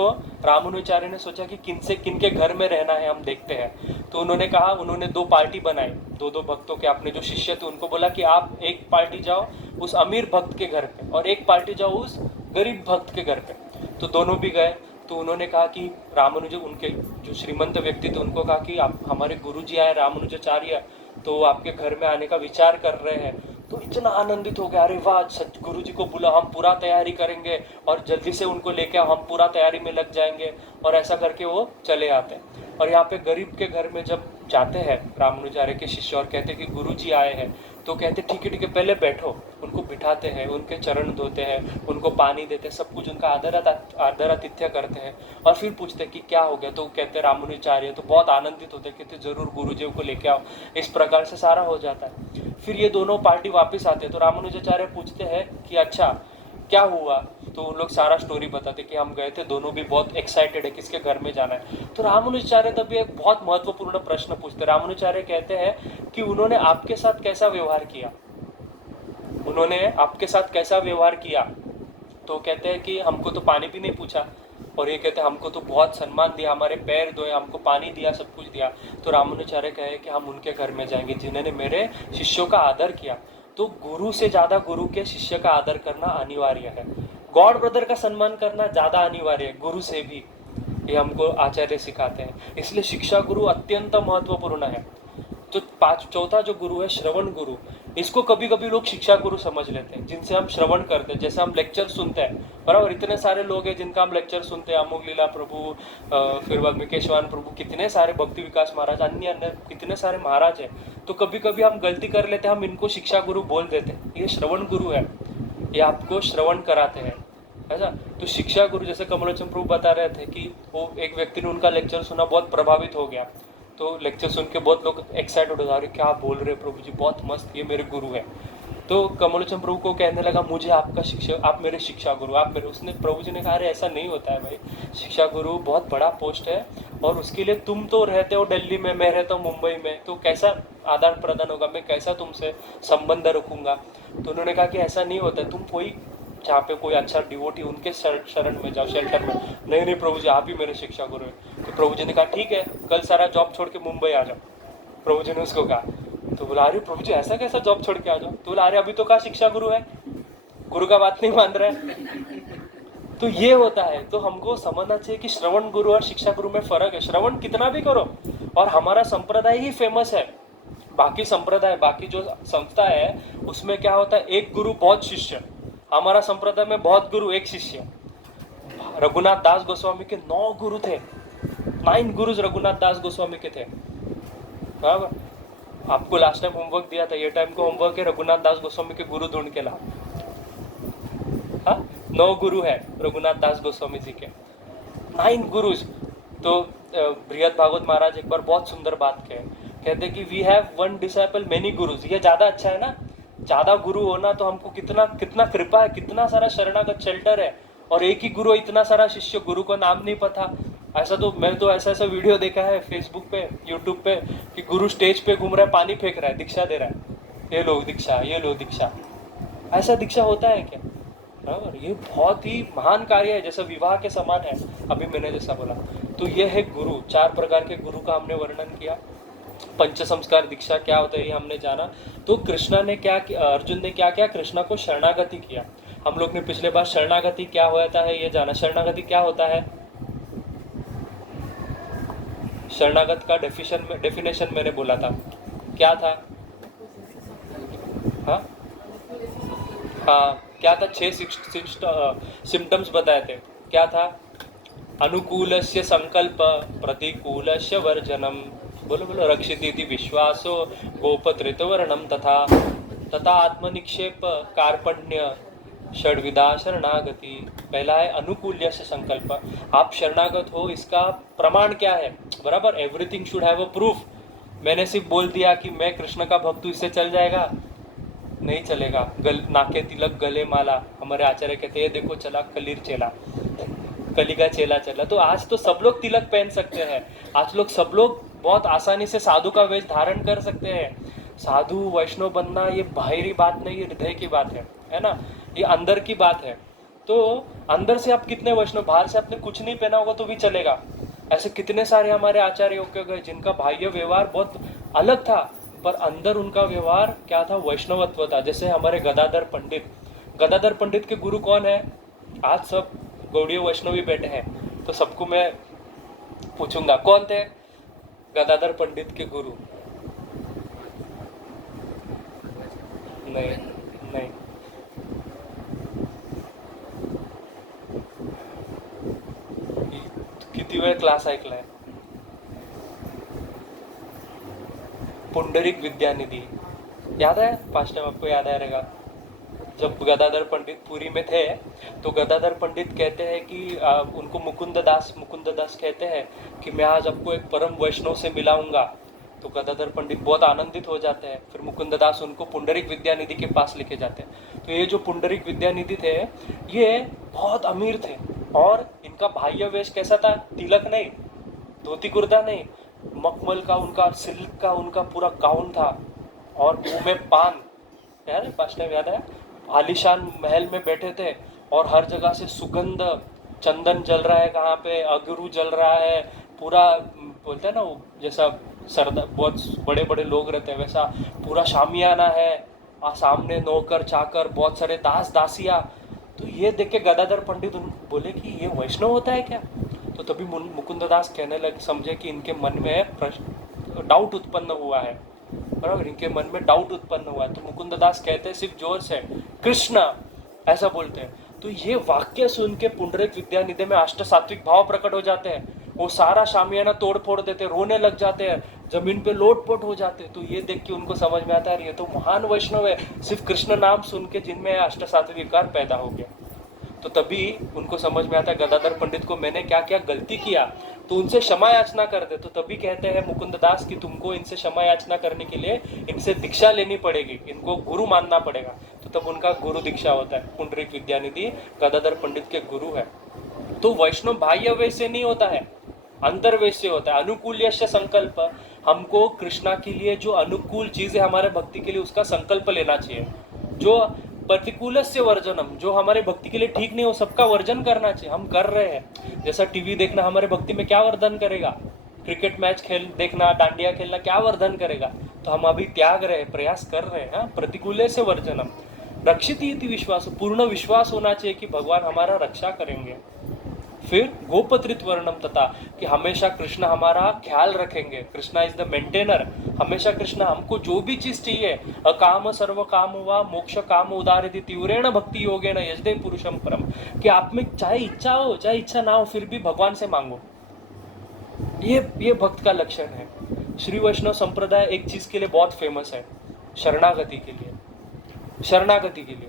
रामानुजाचार्य ने सोचा कि किनके घर में रहना है, हम देखते हैं। तो उन्होंने कहा, उन्होंने 2 पार्टी बनाई, 2 भक्तों के। अपने जो शिष्य थे उनको बोला कि आप एक पार्टी जाओ उस अमीर भक्त के घर पे और एक पार्टी जाओ उस गरीब भक्त के घर पे। तो दोनों भी गए। तो उन्होंने कहा कि रामानुज, उनके जो श्रीमंत व्यक्ति थे, उनको कहा कि आप हमारे गुरुजी आए रामानुजाचार्य, तो आपके घर में आने का विचार कर रहे हैं। तो इतना आनंदित हो गया, अरे वाह, सच गुरु जी को बुला, हम पूरा तैयारी करेंगे और जल्दी से उनको लेके हम पूरा तैयारी में लग जाएंगे। और ऐसा करके वो चले आते हैं। और यहाँ पे गरीब के घर में जब जाते हैं रामानुजाचार्य के शिष्य और कहते हैं कि गुरु जी आए हैं, तो कहते ठीक है पहले बैठो। उनको बिठाते हैं, उनके चरण धोते हैं, उनको पानी देते हैं, सब कुछ उनका आदर आतिथ्य करते हैं। और फिर पूछते हैं कि क्या हो गया, तो कहते हैं रामानुजाचार्य तो बहुत आनंदित होते हैं, कहते जरूर गुरुजी को लेके आओ। इस प्रकार से सारा हो जाता है। फिर ये दोनों पार्टी वापस आते हैं, तो रामानुजाचार्य पूछते हैं कि अच्छा क्या हुआ। तो उन लोग सारा स्टोरी बताते कि हम गए थे, दोनों भी बहुत एक्साइटेड है किसके घर में जाना है। तो रामानुजाचार्य तभी एक बहुत महत्वपूर्ण प्रश्न पूछते। रामानुजाचार्य कहते हैं कि उन्होंने आपके साथ कैसा व्यवहार किया, उन्होंने आपके साथ कैसा व्यवहार किया। तो कहते हैं कि हमको तो पानी भी नहीं पूछा, और ये कहते हैं हमको तो बहुत सम्मान दिया, हमारे पैर धोए, हमको पानी दिया, सब कुछ दिया। तो रामानुजाचार्य कहे कि हम उनके घर में जाएंगे जिन्होंने मेरे शिष्यों का आदर किया। तो गुरु से ज्यादा गुरु के शिष्य का आदर करना अनिवार्य है। गॉड ब्रदर का सम्मान करना ज्यादा अनिवार्य है गुरु से भी, ये हमको आचार्य सिखाते हैं। इसलिए शिक्षा गुरु अत्यंत महत्वपूर्ण है। तो चौथा जो गुरु है श्रवण गुरु, इसको कभी कभी लोग शिक्षा गुरु समझ लेते हैं, जिनसे हम श्रवण करते हैं, जैसे हम लेक्चर सुनते हैं। बराबर, इतने सारे लोग हैं जिनका हम लेक्चर सुनते हैं, अमोघ लीला प्रभु, फिर वाल्मीकेश्वर प्रभु, कितने सारे भक्ति विकास महाराज, अन्य कितने सारे महाराज हैं। तो कभी कभी हम गलती कर लेते हैं, हम इनको शिक्षा गुरु बोल देते हैं। ये श्रवण गुरु है, ये आपको श्रवण कराते हैं, ऐसा। तो शिक्षा गुरु, जैसे कमलोचन प्रभु बता रहे थे कि वो एक व्यक्ति ने उनका लेक्चर सुना, बहुत प्रभावित हो गया। तो लेक्चर सुन के बहुत लोग एक्साइटेड हो जा रहे, क्या बोल रहे प्रभु जी, बहुत मस्त, ये मेरे गुरु है। तो कमलोचन प्रभु को कहने लगा, मुझे आपका शिक्षा, आप मेरे शिक्षा गुरु, आप मेरे। उसने प्रभु जी ने कहा, अरे ऐसा नहीं होता है भाई, शिक्षा गुरु बहुत बड़ा पोस्ट है, और उसके लिए तुम तो रहते हो दिल्ली में, मैं रहता हूँ मुंबई में, तो कैसा आदान प्रदान होगा, मैं कैसा तुमसे संबंध रखूंगा। तो उन्होंने कहा कि ऐसा नहीं होता है, तुम कोई जहाँ पे कोई अच्छा डिवोटी, उनके शरण में जाओ, शेल्टर में। नहीं नहीं प्रभु जी, आप ही मेरे शिक्षा गुरु हैं। तो प्रभु जी ने कहा, ठीक है, कल सारा जॉब छोड़ के मुंबई आ जाओ। प्रभु जी ने उसको कहा। तो बोला, अरे प्रभु जी ऐसा कैसा जॉब छोड़ के आ जाओ। तो बोला, अरे अभी तो कहा शिक्षा गुरु है, गुरु का बात नहीं मान रहा है। तो ये होता है। तो हमको समझना चाहिए कि श्रवण गुरु और शिक्षा गुरु में फर्क है। श्रवण कितना भी करो, और हमारा संप्रदाय ही फेमस है। बाकी संप्रदाय, बाकी जो संस्था है, उसमें क्या होता है, एक गुरु बहुत शिष्य। हमारा संप्रदाय में बहुत गुरु एक शिष्य। रघुनाथ दास गोस्वामी के 9 गुरु थे, 9 गुरुज रघुनाथ दास गोस्वामी के थे। बराबर। आपको लास्ट टाइम होमवर्क दिया था, ये टाइम को होमवर्क है, रघुनाथ दास गोस्वामी के गुरु ढूंढ के ला। हाँ, 9 गुरु है रघुनाथ दास गोस्वामी जी के, 9 गुरुज। तो बृहद भागवत महाराज एक बार बहुत सुंदर बात कहते कि we have one disciple many gurus. ये ज्यादा अच्छा है ना, ज्यादा गुरु होना तो हमको कितना कितना कृपा है, कितना सारा शरणागत शेल्टर है, और एक ही गुरु, इतना सारा शिष्य, गुरु का नाम नहीं पता। ऐसा तो मैं तो ऐसा वीडियो देखा है फेसबुक पे, यूट्यूब पे, कि गुरु स्टेज पे घूम रहा है, पानी फेंक रहा है, दीक्षा दे रहा है, ये लो दीक्षा, ये लो दीक्षा। ऐसा दीक्षा होता है क्या? बराबर। ये बहुत ही महान कार्य है, जैसा विवाह के समान है, अभी मैंने जैसा बोला। तो ये है गुरु। 4 प्रकार के गुरु का हमने वर्णन किया। पंच संस्कार दीक्षा क्या होता है ये हमने जाना। तो कृष्णा ने क्या किया, अर्जुन ने क्या किया, कृष्णा को शरणागति किया। हम लोग ने पिछले बार शरणागति क्या होता है ये जाना। शरणागति क्या होता है, शरणागत का डेफिनेशन मैंने बोला था, क्या था? हाँ हाँ, क्या था? 6 सिम्टम्स बताए थे। क्या था? अनुकूलस्य संकल्प, प्रतिकूलस्य वर्जनम, बोलो बोलो, रक्षिति विश्वासो, गोपत्रितवर्णम, तथा आत्मनिक्षेप, कार्पण्य, षड्विधा शरणागति। पहला है अनुकूल्य से संकल्प, आप शरणागत हो, इसका प्रमाण क्या है? बराबर, everything should have a proof. मैंने सिर्फ बोल दिया कि मैं कृष्ण का भक्त हूँ, इससे चल जाएगा? नहीं चलेगा। नाके तिलक, गले माला, हमारे आचार्य कहते हैं देखो चला कलीर चेला, कली का चेला चला। तो आज तो सब लोग तिलक पहन सकते हैं, आज लोग सब लोग बहुत आसानी से साधु का वेश धारण कर सकते हैं। साधु वैष्णव बनना ये बाहरी बात नहीं, ये हृदय की बात है ना, ये अंदर की बात है। तो अंदर से आप कितने वैष्णव, बाहर से आपने कुछ नहीं पहना होगा तो भी चलेगा। ऐसे कितने सारे हमारे आचार्य हो गए जिनका बाह्य व्यवहार बहुत अलग था, पर अंदर उनका व्यवहार क्या था? वैष्णवत्व था। जैसे हमारे गदाधर पंडित, गदाधर पंडित के गुरु कौन है? आज सब गौड़ीय वैष्णवी बैठे हैं, तो सबको मैं पूछूंगा कौन थे गदाधर पंडित के गुरु? नहीं नहीं, किती वेळ क्लास ऐकलाय? पुंडरीक विद्यानिधि, याद है? पास्ट टाइम आपको याद आएगा, जब गदाधर पंडित पुरी में थे, तो गदाधर पंडित कहते हैं कि उनको मुकुंद दास कहते हैं कि मैं आज आपको एक परम वैष्णव से मिलाऊंगा। तो गदाधर पंडित बहुत आनंदित हो जाते हैं। फिर मुकुंद दास उनको पुंडरीक विद्यानिधि के पास लेके जाते हैं। तो ये जो पुंडरीक विद्यानिधि थे, ये बहुत अमीर थे, और इनका बाह्य वेश कैसा था? तिलक नहीं, धोती कुर्ता नहीं, मखमल का, उनका सिल्क का उनका पूरा गाउन था, और मुंह में पान, यार फर्स्ट टाइम याद है, आलीशान महल में बैठे थे, और हर जगह से सुगंध, चंदन जल रहा है, कहाँ पे अगरू जल रहा है, पूरा बोलते हैं ना वो जैसा सरदार, बहुत बड़े बड़े लोग रहते हैं वैसा पूरा शामियाना है, सामने नौकर चाकर, बहुत सारे दास दासियाँ। तो ये देख के गदाधर पंडित बोले कि ये वैष्णव होता है क्या? तो तभी मुकुंद दास कहने लगे, समझे कि इनके मन में प्रश्न, डाउट उत्पन्न हुआ है, बराबर, इनके मन में डाउट उत्पन्न हुआ है। तो मुकुंद दास कहते हैं सिर्फ जोर से कृष्ण ऐसा बोलते हैं। तो ये वाक्य सुन के पुंडरीक विद्यानिधि में अष्ट सात्विक भाव प्रकट हो जाते हैं। वो सारा शामियाना तोड़ फोड़ देते, रोने लग जाते हैं, जमीन पे लोटपोट हो जाते हैं। तो ये देख के उनको समझ में आता है ये तो महान वैष्णव है, सिर्फ कृष्ण नाम सुन के जिनमें अष्ट सात्विक विकार पैदा हो गया। तो तभी उनको समझ में आता है गदाधर पंडित को मैंने क्या क्या गलती किया, तो उनसे क्षमा याचना करते। तो तभी कहते हैं मुकुंद दास कि तुमको इनसे क्षमा याचना करने के लिए इनसे दीक्षा लेनी पड़ेगी, इनको गुरु मानना पड़ेगा। तो तब उनका गुरु दीक्षा होता है। पुंडरीक विद्यानिधि गदाधर पंडित के गुरु है। तो वैष्णव बाह्य वैसे नहीं होता है, अंतर्वेश से होता है। अनुकूल्यस्य संकल्प, हमको कृष्णा के लिए जो अनुकूल चीज है हमारे भक्ति के लिए उसका संकल्प लेना चाहिए। जो प्रतिकूलस्य वर्जनम, जो हमारे भक्ति के लिए ठीक नहीं हो सबका वर्जन करना चाहिए। हम कर रहे हैं, जैसा टीवी देखना हमारे भक्ति में क्या वर्धन करेगा, क्रिकेट मैच खेल देखना, डांडिया खेलना क्या वर्धन करेगा, तो हम अभी त्याग रहे, प्रयास कर रहे हैं। प्रतिकूलस्य वर्जनम रक्षित इति विश्वास, पूर्ण विश्वास होना चाहिए कि भगवान हमारा रक्षा करेंगे। फिर गोपत्रित वर्णम तथा, कि हमेशा कृष्ण हमारा ख्याल रखेंगे। कृष्णा इज द मेंटेनर, हमेशा कृष्ण हमको जो भी चीज चाहिए, अकाम सर्व काम व मोक्ष काम उदारित तीव्रेण भक्ति योगेन यजदे पुरुषम परम, कि आप में चाहे इच्छा हो चाहे इच्छा ना हो फिर भी भगवान से मांगो। ये भक्त का लक्षण है। श्री वैष्णव संप्रदाय एक चीज के लिए बहुत फेमस है, शरणागति के लिए। शरणागति के लिए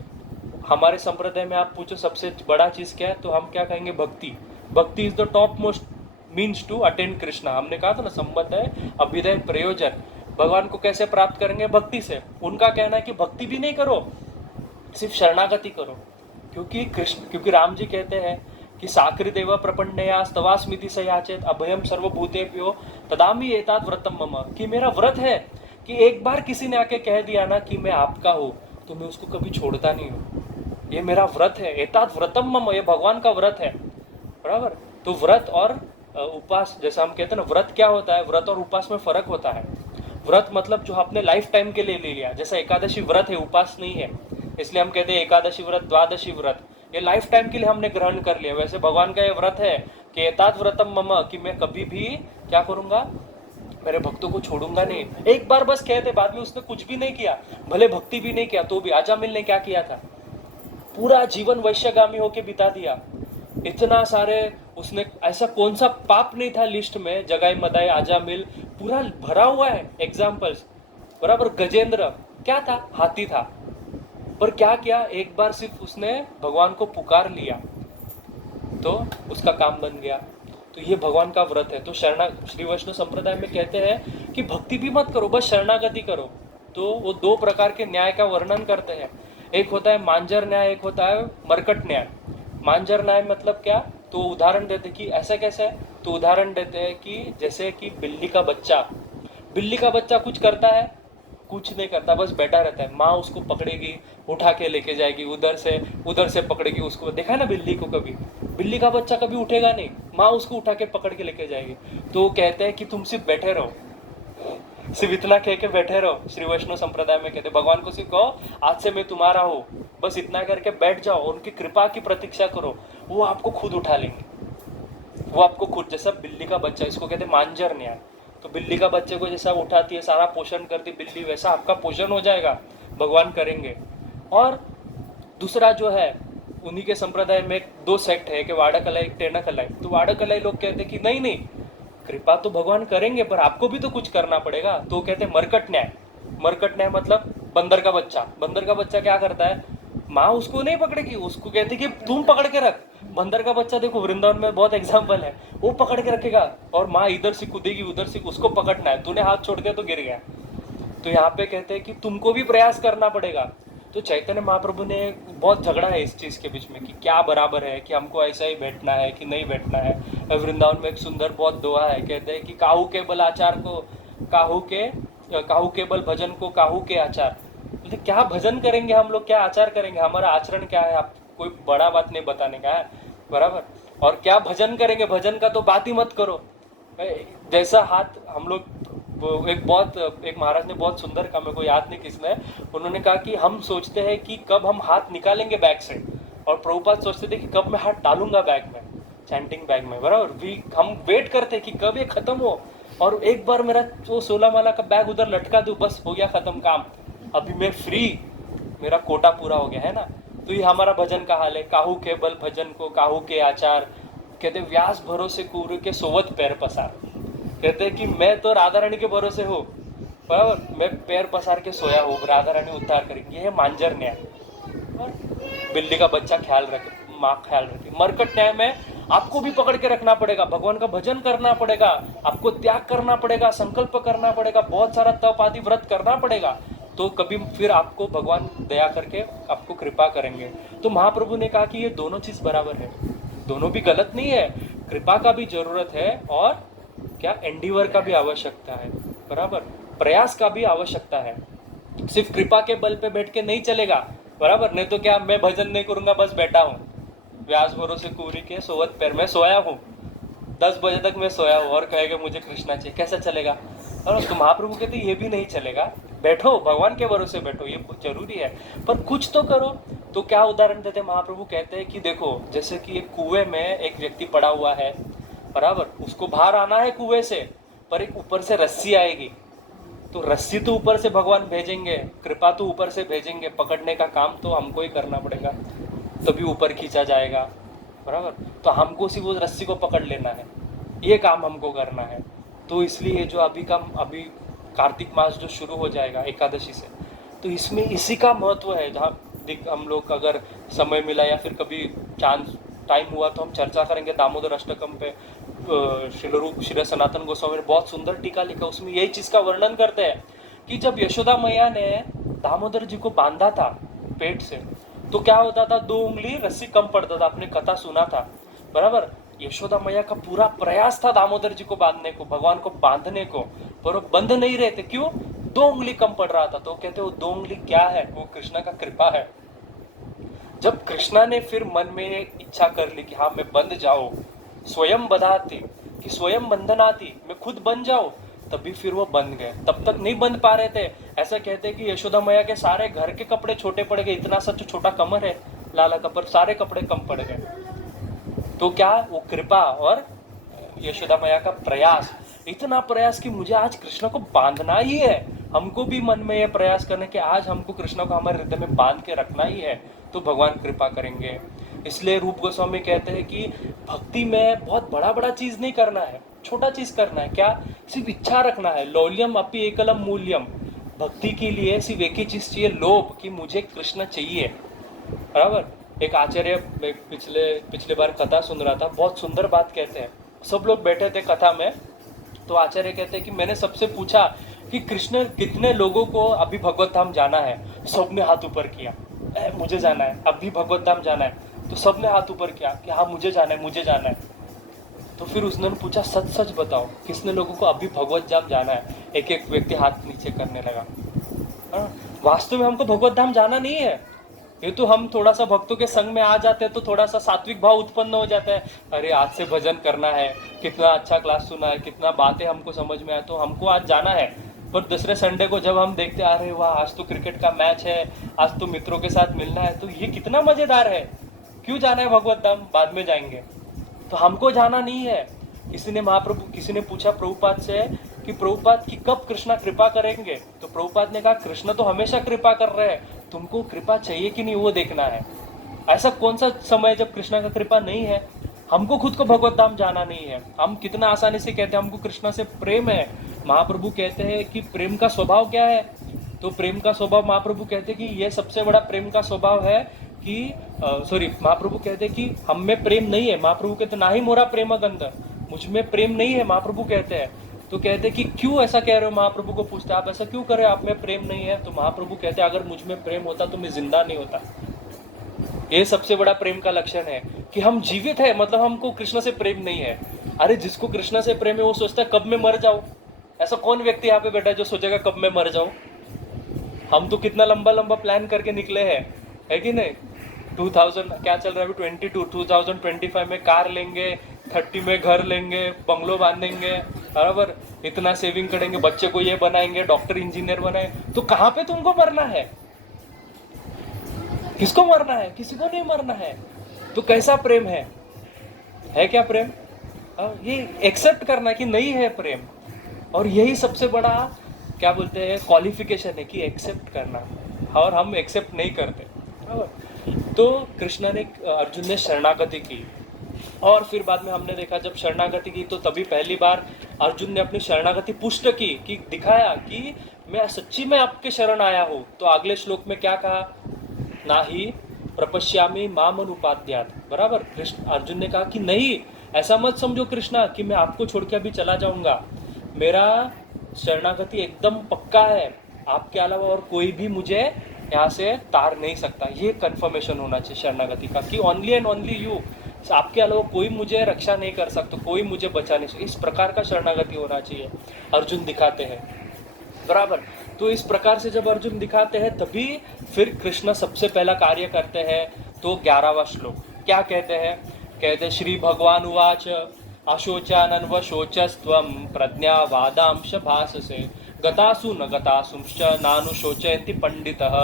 हमारे संप्रदाय में आप पूछो सबसे बड़ा चीज क्या है, तो हम क्या कहेंगे, bhakti. Bhakti is the top most means to attend Krishna. हमने कहा था ना, संबंध है अभ्युदय प्रयोजन। भगवान को कैसे प्राप्त करेंगे, भक्ति से। उनका कहना है कि भक्ति भी नहीं करो, सिर्फ शरणागति करो। क्योंकि राम जी कहते हैं कि साकृदेव प्रपन्नया स्तवास्मिति स याचेत अभयम सर्वभूतेभ्यो तदामि एतात् व्रतम मम, कि मेरा व्रत है कि एक बार किसी ने आके कह दिया ना कि मैं आपका हूँ तो मैं उसको कभी छोड़ता नहीं हूँ। ये मेरा व्रत है, एतात् व्रतम मम, ये भगवान का व्रत है। बराबर। तो व्रत और उपास, जैसा हम कहते हैं ना, व्रत क्या होता है, व्रत और उपास में फर्क होता है। व्रत मतलब जो आपने लाइफ टाइम के लिए ले लिया, जैसा एकादशी व्रत है, उपास नहीं है, इसलिए हम कहते हैं एकादशी व्रत, द्वादशी व्रत, ये लाइफ टाइम के लिए हमने ग्रहण कर लिया। वैसे भगवान का ये व्रत है कि एतात् व्रतम मम, कि मैं कभी भी क्या करूंगा, मेरे भक्तों को छोड़ूंगा नहीं। एक बार बस कहते, बाद में उसने कुछ भी नहीं किया, भले भक्ति भी नहीं किया तो भी। आजामिल ने क्या किया था, पूरा जीवन वैश्यगामी होके बिता दिया। इतना सारे उसने, ऐसा कौन सा पाप नहीं था लिस्ट में, जगाई मदाई आजामिल पूरा भरा हुआ है एग्जाम्पल्स। बराबर। गजेंद्र क्या था, हाथी था, पर क्या किया, एक बार सिर्फ उसने भगवान को पुकार लिया तो उसका काम बन गया। तो ये भगवान का व्रत है। तो श्री वैष्णव संप्रदाय में कहते हैं कि भक्ति भी मत करो, बस शरणागति करो। तो वो दो प्रकार के न्याय का वर्णन करते हैं, एक होता है मांजर न्याय, एक होता है मरकट न्याय। मांजर न्याय मतलब क्या, तो उदाहरण देते कि ऐसा कैसे है, तो उदाहरण देते हैं कि जैसे कि बिल्ली का बच्चा कुछ करता है, कुछ नहीं करता, बस बैठा रहता है। माँ उसको पकड़ेगी, उठा के लेके जाएगी, उधर से पकड़ेगी उसको। देखा है ना बिल्ली को, कभी बिल्ली का बच्चा कभी उठेगा नहीं, माँ उसको उठा के पकड़ के लेके जाएगी। तो वो कहते हैं कि तुम सिर्फ बैठे रहो, सिर्फ इतना कह के बैठे रहो। श्री वैष्णव संप्रदाय में कहते भगवान को सिर्फ कहो आज से मैं तुम्हारा हूँ, बस इतना करके बैठ जाओ, उनकी कृपा की प्रतीक्षा करो, वो आपको खुद उठा लेंगे। वो आपको खुद, जैसा बिल्ली का बच्चा, इसको कहते मांजर न्याय। तो बिल्ली का बच्चे को जैसा उठाती है, सारा पोषण करती बिल्ली, वैसा आपका पोषण हो जाएगा, भगवान करेंगे। और दूसरा जो है, उन्हीं के संप्रदाय में दो सेक्ट है, कि वाड़कलाई, एक टेनकलाई। तो वाड़कलाई लोग कहते हैं कि नहीं, कृपा तो भगवान करेंगे पर आपको भी तो कुछ करना पड़ेगा। तो कहते हैं मरकट न्याय। मरकट न्याय मतलब बंदर का बच्चा क्या करता है, माँ उसको नहीं पकड़ेगी, उसको कहती कि तुम पकड़ के रख। बंदर का बच्चा देखो वृंदावन में बहुत एग्जाम्पल है, वो पकड़ के रखेगा और माँ इधर से कूदेगी उधर से, उसको पकड़ना है, तूने हाथ छोड़ दिया तो गिर गया। तो यहाँ पे कहते हैं कि तुमको भी प्रयास करना पड़ेगा। तो चैतन्य महाप्रभु ने बहुत झगड़ा है इस चीज के बीच में कि क्या बराबर है, कि हमको ऐसा ही बैठना है कि नहीं बैठना है। वृंदावन में एक सुंदर बहुत दोहा है, कहते हैं कि काहू के बल आचार को काहू के बल भजन को काहू के आचार। तो क्या भजन करेंगे हम लोग, क्या आचार करेंगे, हमारा आचरण क्या है, आप कोई बड़ा बात नहीं बताने का है, बराबर। और क्या भजन करेंगे, भजन का तो बात ही मत करो। जैसा हाथ हम लोग, एक महाराज ने बहुत सुंदर कहा, मेरे को याद नहीं किसने, उन्होंने कहा कि हम सोचते हैं कि कब हम हाथ निकालेंगे बैग से, और प्रभुपाद सोचते थे कि कब मैं हाथ डालूंगा बैग में, चैंटिंग बैग में, बराबर। हम वेट करते कि कब ये खत्म हो, और एक बार मेरा वो 16 माला का बैग उधर लटका दूं, बस हो गया खत्म काम, अभी मैं फ्री, मेरा कोटा पूरा हो गया है ना। तो ये हमारा भजन का हाल है, काहू के बल भजन को काहू के आचार। कहते व्यास भरोसे कुरु के सोवत पैर पसार। कहते हैं कि मैं तो राधा रानी के भरोसे हूँ, बराबर, मैं पैर पसार के सोया हूँ, राधा रानी उद्धार करेंगी। ये है मांजर न्याय। और बिल्ली का बच्चा ख्याल रखे, माँ ख्याल रखती है। मरकट न्याय में आपको भी पकड़ के रखना पड़ेगा, भगवान का भजन करना पड़ेगा, आपको त्याग करना पड़ेगा, संकल्प करना पड़ेगा, बहुत सारा तप आदि व्रत करना पड़ेगा, तो कभी फिर आपको भगवान दया करके आपको कृपा करेंगे। तो महाप्रभु ने कहा कि ये दोनों चीज बराबर है, दोनों भी गलत नहीं है, कृपा का भी जरूरत है और क्या एंडीवर का भी आवश्यकता है, बराबर, प्रयास का भी आवश्यकता है। सिर्फ कृपा के बल पे बैठ के नहीं चलेगा, बराबर, नहीं तो क्या मैं भजन नहीं करूंगा बस बैठा हूँ, व्यास भरोसे कुरी के सोवत पैर में सोया हूँ, 10 बजे तक मैं सोया हूँ और कहेगा मुझे कृष्णा चाहिए, कैसा चलेगा। और तो महाप्रभु कहते ये भी नहीं चलेगा, बैठो भगवान के भरोसे बैठो, ये जरूरी है, पर कुछ तो करो। तो क्या उदाहरण देते महाप्रभु, कहते हैं कि देखो जैसे कि एक कुएं में एक व्यक्ति पड़ा हुआ है, बराबर, उसको बाहर आना है कुएं से, पर एक ऊपर से रस्सी आएगी, तो रस्सी तो ऊपर से भगवान भेजेंगे, कृपा तो ऊपर से भेजेंगे, पकड़ने का काम तो हमको ही करना पड़ेगा, तभी ऊपर खींचा जाएगा, बराबर। तो हमको सिर्फ उस रस्सी को पकड़ लेना है, ये काम हमको करना है। तो इसलिए जो अभी कार्तिक मास जो शुरू हो जाएगा एकादशी से, तो इसमें इसी का महत्व है। जहाँ हम लोग अगर समय मिला या फिर कभी चांस टाइम हुआ तो हम चर्चा करेंगे दामोदर अष्टकम पे। श्री सनातन गोस्वामी ने बहुत सुंदर टीका लिखा, उसमें यही चीज का वर्णन करते हैं कि जब यशोदा मैया ने दामोदर जी को बांधा था पेट से, तो क्या होता था, 2 उंगली रस्सी कम पड़ता था, आपने कथा सुना था, बराबर। यशोदा मैया का पूरा प्रयास था दामोदर जी को बांधने को, भगवान को बांधने को, पर वो बंध नहीं रहे थे, क्यों, 2 उंगली कम पड़ रहा था। तो कहते वो 2 उंगली क्या है, वो कृष्णा का कृपा है। जब कृष्णा ने फिर मन में इच्छा कर ली कि हाँ मैं बंध जाऊं, स्वयं बंधाती कि स्वयं बंधनाती, मैं खुद बन जाऊं, तभी फिर वो बंध गए, तब तक नहीं बंध पा रहे थे। ऐसा कहते हैं कि यशोदा मैया के सारे घर के कपड़े छोटे पड़ गए, इतना सा छोटा कमर है लाला का, पर सारे कपड़े कम पड़ गए। तो क्या, वो कृपा और यशोदा मैया का प्रयास, इतना प्रयास कि मुझे आज कृष्ण को बांधना ही है। हमको भी मन में ये प्रयास करने के आज हमको कृष्ण को हमारे हृदय में बांध के रखना ही है, तो भगवान कृपा करेंगे। इसलिए रूप गोस्वामी कहते हैं कि भक्ति में बहुत बड़ा बड़ा चीज नहीं करना है, छोटा चीज करना है। क्या, सिर्फ इच्छा रखना है, लौल्यम अपि एकलम मूल्यम। भक्ति के लिए सिर्फ एक ही चीज चाहिए, लोभ, कि मुझे कृष्ण चाहिए, बराबर। एक आचार्य पिछले बार कथा सुन रहा था, बहुत सुंदर बात कहते हैं। सब लोग बैठे थे कथा में, तो आचार्य कहते हैं कि मैंने सबसे पूछा कि कृष्ण कितने लोगों को अभी भगवत धाम जाना है, सबने हाथ ऊपर किया, मुझे जाना है, अभी भगवत धाम जाना है, तो सबने हाथ ऊपर किया कि हाँ मुझे जाना है, मुझे जाना है। तो फिर उसने पूछा सच सच बताओ किसने लोगों को अभी भगवत धाम जाना है, एक एक व्यक्ति हाथ नीचे करने लगा। वास्तव में हमको भगवत धाम जाना नहीं है, ये तो हम थोड़ा सा भक्तों के संग में आ जाते हैं तो थोड़ा सा सात्विक भाव उत्पन्न हो जाता है, अरे आज से भजन करना है, कितना अच्छा क्लास सुना है, कितना बातें हमको समझ में आए, तो हमको आज जाना है। पर दूसरे संडे को जब हम देखते हैं, अरे वाह आज तो क्रिकेट का मैच है, आज तो मित्रों के साथ मिलना है, तो ये कितना मजेदार है, क्यों जाना है भगवत धाम, बाद में जाएंगे। तो हमको जाना नहीं है। किसी ने पूछा प्रभुपाद से कि प्रभुपाद की कब कृष्णा कृपा करेंगे, तो प्रभुपाद ने कहा कृष्ण तो हमेशा कृपा कर रहे हैं, तुमको कृपा चाहिए कि नहीं वो देखना है। ऐसा कौन सा समय जब कृष्णा का कृपा नहीं है। हमको खुद को भगवत धाम जाना नहीं है, हम कितना आसानी से कहते हैं हमको कृष्णा से प्रेम है। महाप्रभु कहते हैं कि प्रेम का स्वभाव क्या है, तो प्रेम का स्वभाव महाप्रभु कहते हैं कि ये सबसे बड़ा प्रेम का स्वभाव है कि महाप्रभु कहते हैं कि हम में प्रेम नहीं है। महाप्रभु कहते ना ही मोरा प्रेम गंध, मुझ में प्रेम नहीं है, महाप्रभु कहते हैं। तो कहते कि क्यों ऐसा कह रहे हो, महाप्रभु को पूछते आप ऐसा क्यों कर रहे हो, आप में प्रेम नहीं है। तो महाप्रभु कहते अगर मुझ में प्रेम होता तो मैं जिंदा नहीं होता। ये सबसे बड़ा प्रेम का लक्षण है कि हम जीवित है, मतलब हमको कृष्ण से प्रेम नहीं है। अरे जिसको कृष्ण से प्रेम है वो सोचता है कब मैं मर जाऊं। ऐसा कौन व्यक्ति यहाँ पे बैठा है जो सोचेगा कब मैं मर जाऊं। हम तो कितना लंबा लंबा प्लान करके निकले हैं, है कि नहीं। 2000 क्या चल रहा है अभी, 2025 में कार लेंगे, 30 में घर लेंगे, बंगलो बांधेंगे, बराबर, इतना सेविंग करेंगे, बच्चे को ये बनाएंगे, डॉक्टर इंजीनियर बनाए। तो कहाँ पे तुमको मरना है, किसको मरना है, किसी को नहीं मरना है। तो कैसा प्रेम है क्या प्रेम, ये एक्सेप्ट करना कि नहीं है प्रेम। और यही सबसे बड़ा क्या बोलते हैं क्वालिफिकेशन है कि एक्सेप्ट करना, और हम एक्सेप्ट नहीं करते। तो कृष्ण ने अर्जुन ने शरणागति की, और फिर बाद में हमने देखा जब शरणागति की तो तभी पहली बार अर्जुन ने अपनी शरणागति पुष्ट की कि दिखाया कि मैं सच्ची में आपके शरण आया हूँ। तो अगले श्लोक में क्या कहा, ना ही प्रपश्यामि माम अनुपाद्यात्। बराबर, कृष्ण अर्जुन ने कहा कि नहीं, ऐसा मत समझो कृष्णा कि मैं आपको छोड़ के अभी चला जाऊंगा, मेरा शरणागति एकदम पक्का है, आपके अलावा और कोई भी मुझे यहाँ से तार नहीं सकता। ये कंफर्मेशन होना चाहिए शरणागति का कि ओनली एंड ओनली यू, आपके अलावा कोई मुझे रक्षा नहीं कर सकता, कोई मुझे बचा नहीं सकता। इस प्रकार का शरणागति होना चाहिए, अर्जुन दिखाते हैं। बराबर, तो इस प्रकार से जब अर्जुन दिखाते हैं तभी फिर कृष्ण सबसे पहला कार्य करते हैं। तो 11वां श्लोक क्या कहते हैं? कहते श्री भगवान उवाच अशोचानन्व शोचस्त्वं प्रज्ञावादांश भाससे गतासु न गतासुंश्च नानुशोचयन्ति पंडितः।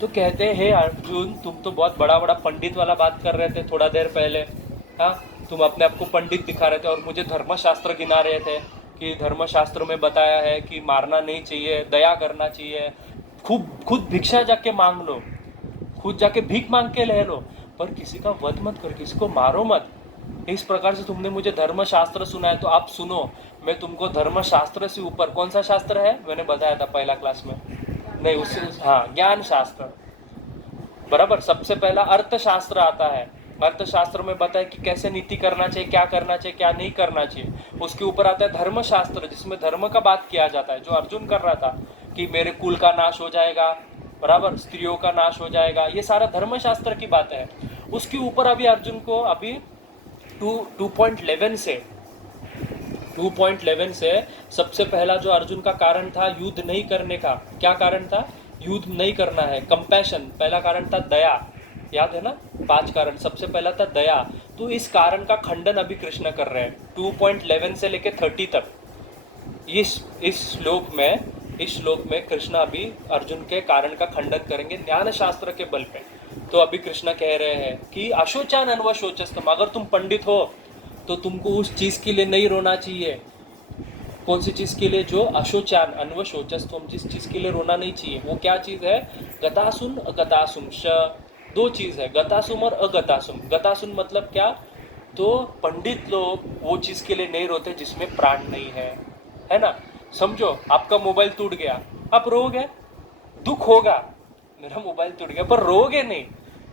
तो कहते हैं हे अर्जुन, तुम तो बहुत बड़ा बड़ा पंडित वाला बात कर रहे थे थोड़ा देर पहले। हाँ, तुम अपने आप को पंडित दिखा रहे थे और मुझे धर्मशास्त्र गिना रहे थे कि धर्मशास्त्र में बताया है कि मारना नहीं चाहिए, दया करना चाहिए, खुद भिक्षा जाके मांग लो, खुद जाके भीख मांग के ले लो, पर किसी का वध मत करो, किसी को मारो मत। इस प्रकार से तुमने मुझे धर्मशास्त्र सुना है, तो आप सुनो, मैं तुमको धर्मशास्त्र से ऊपर, कौन सा शास्त्र है मैंने बताया था पहला क्लास में, नहीं उससे, हाँ, ज्ञान शास्त्र। बराबर, सबसे पहला अर्थशास्त्र आता है। अर्थशास्त्र में बताया कि कैसे नीति करना चाहिए, क्या करना चाहिए, क्या नहीं करना चाहिए। उसके ऊपर आता है धर्मशास्त्र, जिसमें धर्म का बात किया जाता है, जो अर्जुन कर रहा था कि मेरे कुल का नाश हो जाएगा, बराबर, स्त्रियों का नाश हो जाएगा, ये सारा धर्मशास्त्र की बात है। उसके ऊपर अभी अर्जुन को अभी 2.11 से सबसे पहला जो अर्जुन का कारण था युद्ध नहीं करने का, क्या कारण था? युद्ध नहीं करना है, कंपैशन। पहला कारण था दया, याद है ना, 5 कारण, सबसे पहला था दया। तो इस कारण का खंडन अभी कृष्ण कर रहे हैं 2.11 से लेके 30 तक। इस श्लोक में कृष्ण अभी अर्जुन के कारण का खंडन करेंगे ज्ञान शास्त्र के बल पे। तो अभी कृष्ण कह रहे हैं कि अशोचान अन्व शोचस्तम, अगर तुम पंडित हो तो तुमको उस चीज के लिए नहीं रोना चाहिए। कौन सी चीज के लिए? जो अशोचान अन्व शोचस्तम, जिस चीज के लिए रोना नहीं चाहिए, वो क्या चीज है? गतासुन अगतासुम। दो चीज है, गतासुम और अगतासुम। गतासुम मतलब क्या? तो पंडित लोग वो चीज के लिए नहीं रोते जिसमें प्राण नहीं है ना। समझो आपका मोबाइल टूट गया, आप रोगे, दुख होगा, मेरा मोबाइल टूट गया, पर रोगे नहीं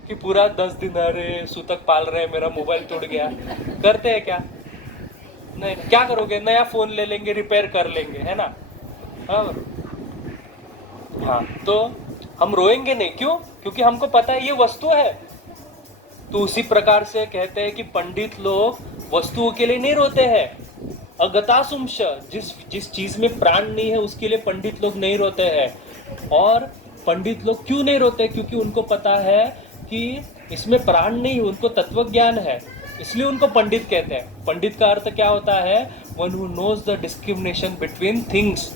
कि पूरा 10 दिन अरे सूतक पाल रहे मेरा मोबाइल टूट गया। करते हैं क्या? नहीं। क्या करोगे? नया फोन ले लेंगे, रिपेयर कर लेंगे, है ना। हाँ, तो हम रोएंगे नहीं, क्यों? क्योंकि हमको पता है ये वस्तु है। तो उसी प्रकार से कहते हैं कि पंडित लोग वस्तुओं के लिए नहीं रोते हैं। अगतासुंश, जिस चीज में प्राण नहीं है उसके लिए पंडित लोग नहीं रोते हैं। और पंडित लोग क्यों नहीं रोते? क्योंकि उनको पता है कि इसमें प्राण नहीं, उनको तत्व ज्ञान है, इसलिए उनको पंडित कहते हैं। पंडित का अर्थ क्या होता है? One who knows the discrimination between things,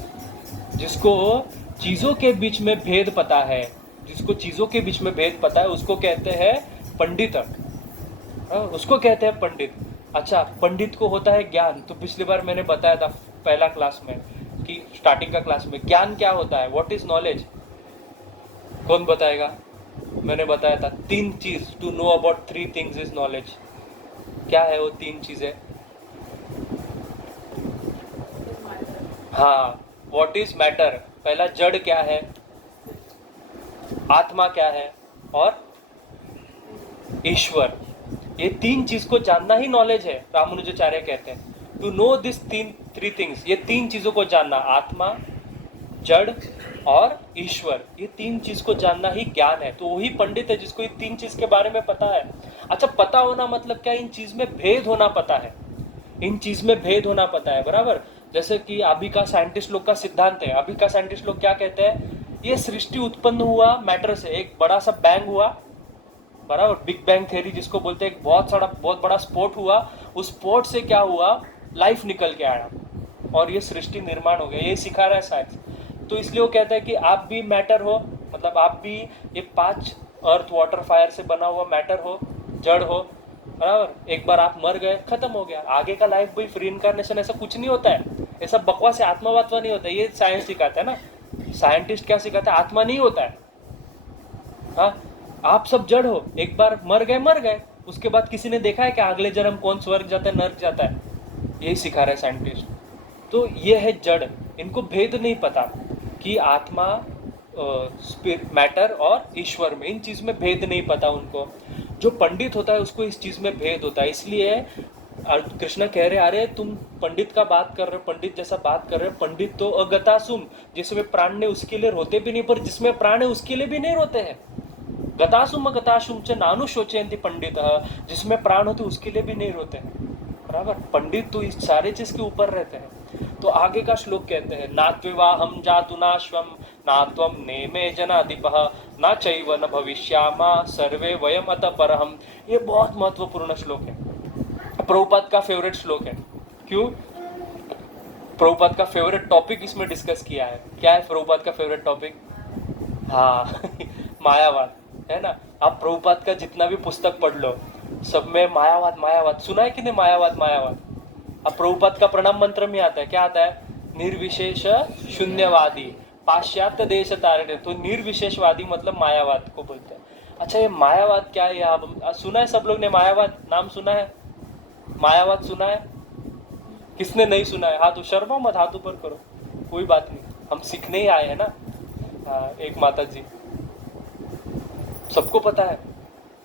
जिसको चीजों के बीच में भेद पता है, जिसको चीजों के बीच में भेद पता है उसको कहते हैं पंडित, उसको कहते हैं पंडित। अच्छा, पंडित को होता है ज्ञान। तो पिछली बार मैंने बताया था पहला क्लास में कि स्टार्टिंग का क्लास में ज्ञान क्या होता है, व्हाट इज नॉलेज? कौन बताएगा? मैंने बताया था 3 चीज, to know about 3 things is knowledge. क्या है वो 3 चीजें? हाँ, व्हाट इज मैटर, पहला जड़ क्या है, आत्मा क्या है, और ईश्वर। ये 3 चीज को जानना ही नॉलेज है, रामानुजाचार्य कहते हैं। टू नो दिस 3 थिंग्स, ये 3 चीजों को जानना, आत्मा, जड़ और ईश्वर, ये 3 चीज को जानना ही ज्ञान है। तो वही पंडित है जिसको ये 3 चीज के बारे में पता है। अच्छा, पता होना मतलब क्या? इन चीज में भेद होना पता है, इन चीज में भेद होना पता है, बराबर। जैसे कि अभी का साइंटिस्ट लोग का सिद्धांत है। अभी का साइंटिस्ट लोग क्या कहते हैं? ये सृष्टि उत्पन्न हुआ मैटर से, एक बड़ा सा बैंग हुआ, बराबर, बिग बैंग थ्योरी जिसको बोलते हैं। एक बहुत बड़ा स्पोर्ट हुआ, उस स्पोर्ट से क्या हुआ? लाइफ निकल के आया और ये सृष्टि निर्माण हो गया। ये सिखा रहा है साइंस। तो इसलिए वो कहता है कि आप भी मैटर हो, मतलब आप भी ये 5 अर्थ वाटर फायर से बना हुआ मैटर हो, जड़ हो, बराबर। एक बार आप मर गए, खत्म हो गया, आगे का लाइफ भी फ्री इनकारनेशन ऐसा कुछ नहीं होता है। ऐसा बकवास है, आत्मावात्मा नहीं होता है। ये साइंस सिखाता है ना, साइंटिस्ट क्या सिखाता है? आत्मा नहीं होता है। हाँ, आप सब जड़ हो, एक बार मर गए, उसके बाद किसी ने देखा है कि अगले जन्म कौन स्वर्ग जाता है, नर्क जाता है? यही सिखा रहे साइंटिस्ट। तो ये है जड़, इनको भेद नहीं पता कि आत्मा मैटर और ईश्वर में, इन चीज में भेद नहीं पता उनको। जो पंडित होता है उसको इस चीज में भेद होता है, इसलिए कृष्ण कह रहे अरे तुम पंडित का बात कर रहे हो, पंडित जैसा बात कर रहे हो, पंडित तो अगतासुम, जिसमें प्राण ने उसके लिए रोते भी नहीं, पर जिसमें प्राण है उसके लिए भी नहीं रोते हैं। गतासुम गताशुम च नानु शोचयन्ति पंडित, जिसमें प्राण होते उसके लिए भी नहीं रोते हैं। बराबर, पंडित तो इस सारे चीज के ऊपर रहते हैं। तो आगे का श्लोक कहते हैं नात्विवाहम जातु नाश्वम नात्वम नेमे जनाधिपः न चैव न भविष्यामा सर्वे वयम अतः परहम। ये बहुत महत्वपूर्ण श्लोक है, प्रभुपाद का फेवरेट श्लोक है। क्यों? प्रभुपाद का फेवरेट टॉपिक इसमें डिस्कस किया है। क्या है प्रभुपाद का फेवरेट टॉपिक? हाँ मायावाद, है ना। आप प्रभुपाद का जितना भी पुस्तक पढ़ लो, सब में मायावाद मायावाद सुना है कि नहीं? मायावाद मायावाद। अब प्रभुपाद का प्रणाम मंत्र में आता है, क्या आता है? निर्विशेष शून्यवादी पाश्चात्य देश तारणे। तो निर्विशेषवादी मतलब मायावाद को बोलते हैं। अच्छा, ये मायावाद क्या है? आप सुना है? सब लोग ने मायावाद नाम सुना है? मायावाद सुना है? किसने नहीं सुना है? हाथ शर्मा मत, हाथ ऊपर करो, कोई बात नहीं, हम सीखने ही आए हैं ना। एक माता जी, सबको पता है,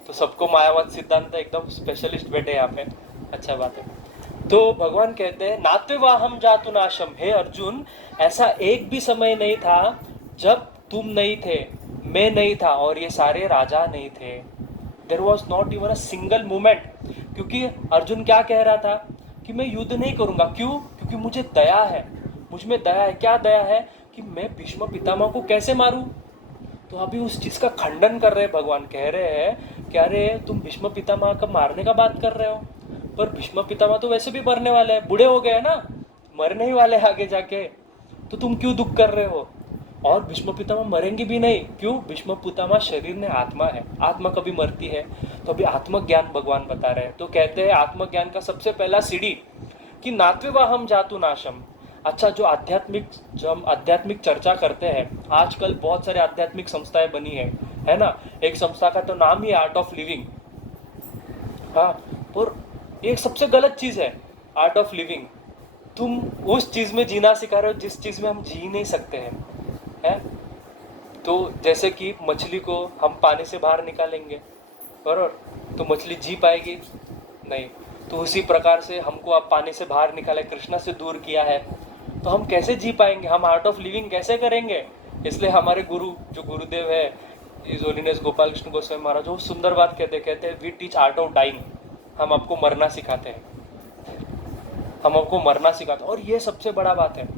तो सबको मायावाद सिद्धांत एकदम स्पेशलिस्ट बैठे यहाँ पे, अच्छा बात है। तो भगवान कहते हैं नात्विवाहम जातु नाशम, हे अर्जुन ऐसा एक भी समय नहीं था जब तुम नहीं थे, मैं नहीं था और ये सारे राजा नहीं थे। There was not even a single moment. क्योंकि अर्जुन क्या कह रहा था कि मैं युद्ध नहीं करूंगा। क्यों? क्योंकि मुझे दया है, मुझ में दया है। क्या दया है? कि मैं भीष्म पितामह को कैसे मारूं। तो अभी उस चीज का खंडन कर रहे हैं भगवान, कह रहे हैं कि अरे तुम भीष्म पितामह का मारने का बात कर रहे हो, पर भीष्म पितामह तो वैसे भी मरने वाले हैं, बूढ़े हो गए ना, मरने ही वाले आगे जाके, तो तुम क्यों दुख कर रहे हो। और भीष्म पितामह मरेंगे भी नहीं। क्यों? भीष्म पितामह शरीर में आत्मा है, आत्मा कभी मरती है। तो अभी आत्मज्ञान भगवान बता रहे हैं। तो कहते हैं आत्मज्ञान का सबसे पहला सीढ़ी कि नात्विवाहम जातु नाशम। अच्छा, जो हम आध्यात्मिक चर्चा करते हैं, आजकल बहुत सारे आध्यात्मिक संस्थाएं बनी है ना। एक संस्था का तो नाम ही आर्ट ऑफ लिविंग। हाँ, पर एक सबसे गलत चीज है आर्ट ऑफ लिविंग। तुम उस चीज में जीना सिखा रहे हो जिस चीज में हम जी नहीं सकते हैं, है? तो जैसे कि मछली को हम पानी से बाहर निकालेंगे, बराबर, तो मछली जी पाएगी नहीं। तो उसी प्रकार से हमको आप पानी से बाहर निकाले, कृष्ण से दूर किया है, तो हम कैसे जी पाएंगे, हम आर्ट ऑफ लिविंग कैसे करेंगे। इसलिए हमारे गुरु जो गुरुदेव है इज होलीनेस गोपाल कृष्ण गोस्वामी महाराज, वो सुंदर बात कहते हैं we teach art of dying. हम आपको मरना सिखाते हैं, हम आपको मरना सिखाते हैं। और ये सबसे बड़ा बात है।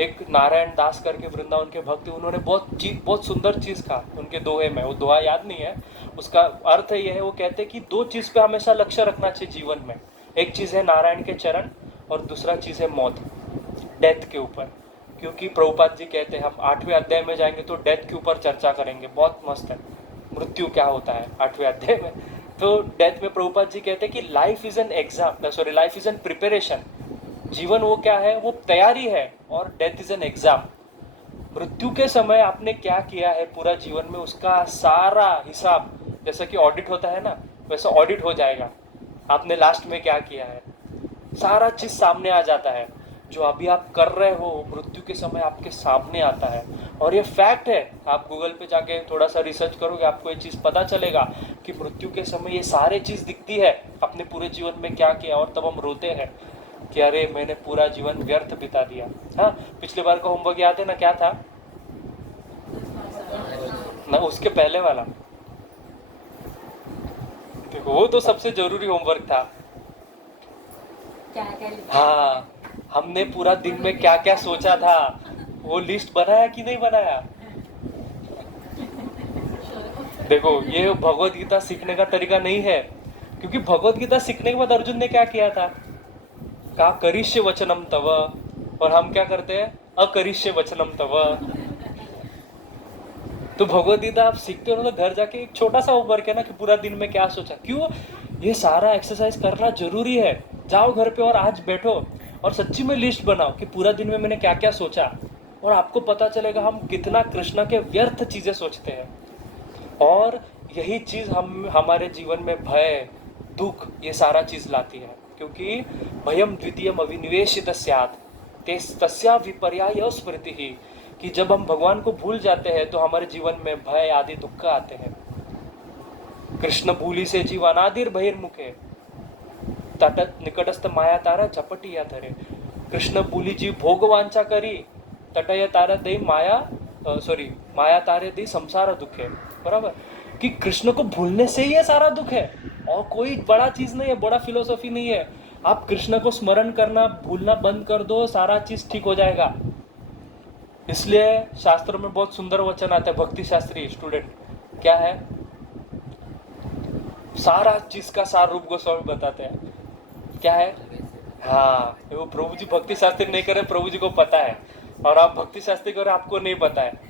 एक नारायण दास करके वृंदावन के भक्त, उन्होंने बहुत सुंदर चीज कहा उनके दोहे में, वो दोहा याद नहीं है, उसका अर्थ ये है, वो कहते हैं कि दो चीज पे हमेशा लक्ष्य रखना चाहिए जीवन में। एक चीज है नारायण के चरण और दूसरा चीज है मौत, डेथ के ऊपर। क्योंकि प्रभुपाद जी कहते हैं, हम 8वें अध्याय में जाएंगे तो डेथ के ऊपर चर्चा करेंगे, बहुत मस्त है, मृत्यु क्या होता है 8वें अध्याय में। तो डेथ में प्रभुपाद जी कहते हैं कि life is an exam, sorry life is an preparation. जीवन वो क्या है, वो तैयारी है, और डेथ इज एन एग्जाम। मृत्यु के समय आपने क्या किया है पूरा जीवन में, उसका सारा हिसाब, जैसा कि ऑडिट होता है ना, वैसा ऑडिट हो जाएगा। आपने लास्ट में क्या किया है, सारा चीज सामने आ जाता है। जो अभी आप कर रहे हो मृत्यु के समय आपके सामने आता है, और ये फैक्ट है। आप गूगल पे जाके थोड़ा सा रिसर्च करोगे, आपको ये चीज पता चलेगा कि मृत्यु के समय ये सारे चीज दिखती है, अपने पूरे जीवन में क्या किया। और तब हम रोते हैं कि अरे मैंने पूरा जीवन व्यर्थ बिता दिया। हाँ, पिछले बार का होमवर्क याद है ना, क्या था ना, उसके पहले वाला देखो, वो तो सबसे जरूरी होमवर्क था। हाँ, हमने पूरा दिन में क्या क्या सोचा था, वो लिस्ट बनाया कि नहीं बनाया। देखो, ये भगवत गीता सीखने का तरीका नहीं है। क्योंकि भगवत गीता सीखने के बाद अर्जुन ने क्या किया था, कहा करिष्य वचनम तव, और हम क्या करते हैं, अकरिष्य वचनम तव। तो भगवत गीता आप सीखते हो तो घर जाके एक छोटा सा होमवर्क है ना, कि पूरा दिन में क्या सोचा। क्यों? ये सारा एक्सरसाइज करना जरूरी है। जाओ घर पे और आज बैठो और सच्ची में लिस्ट बनाओ कि पूरा दिन में मैंने क्या क्या सोचा, और आपको पता चलेगा हम कितना कृष्ण के व्यर्थ चीजें सोचते हैं। और यही चीज हम हमारे जीवन में भय, दुख, ये सारा चीज लाती है। क्योंकि भयम द्वितीयम अविनिवेशित स्यात् तस्या विपर्याय स्मृति ही। कि जब हम भगवान को भूल जाते हैं तो हमारे जीवन में भय आदि दुख आते हैं। कृष्ण भूली से जीव अनादिर बहिर्मुखे, तट निकटस्थ माया तारा झपटिया धरे। कृष्ण भूली जीव भोग वांछा करी, तटय तारा दे माया माया तारे दी संसार दुख है। बराबर, कि कृष्ण को भूलने से ही ये सारा दुख है, और कोई बड़ा चीज नहीं है, बड़ा फिलोसॉफी नहीं है। आप कृष्ण को स्मरण करना भूलना बंद कर दो, सारा चीज ठीक हो जाएगा। इसलिए शास्त्रों में बहुत सुंदर वचन आता है। भक्ति शास्त्री स्टूडेंट क्या है, सारा चीज का सार रूप गोस्वामी बताते हैं। क्या है? हाँ, वो प्रभु जी भक्ति शास्त्री नहीं करे, प्रभु जी को पता है, और आप भक्ति शास्त्री करे आपको नहीं पता है।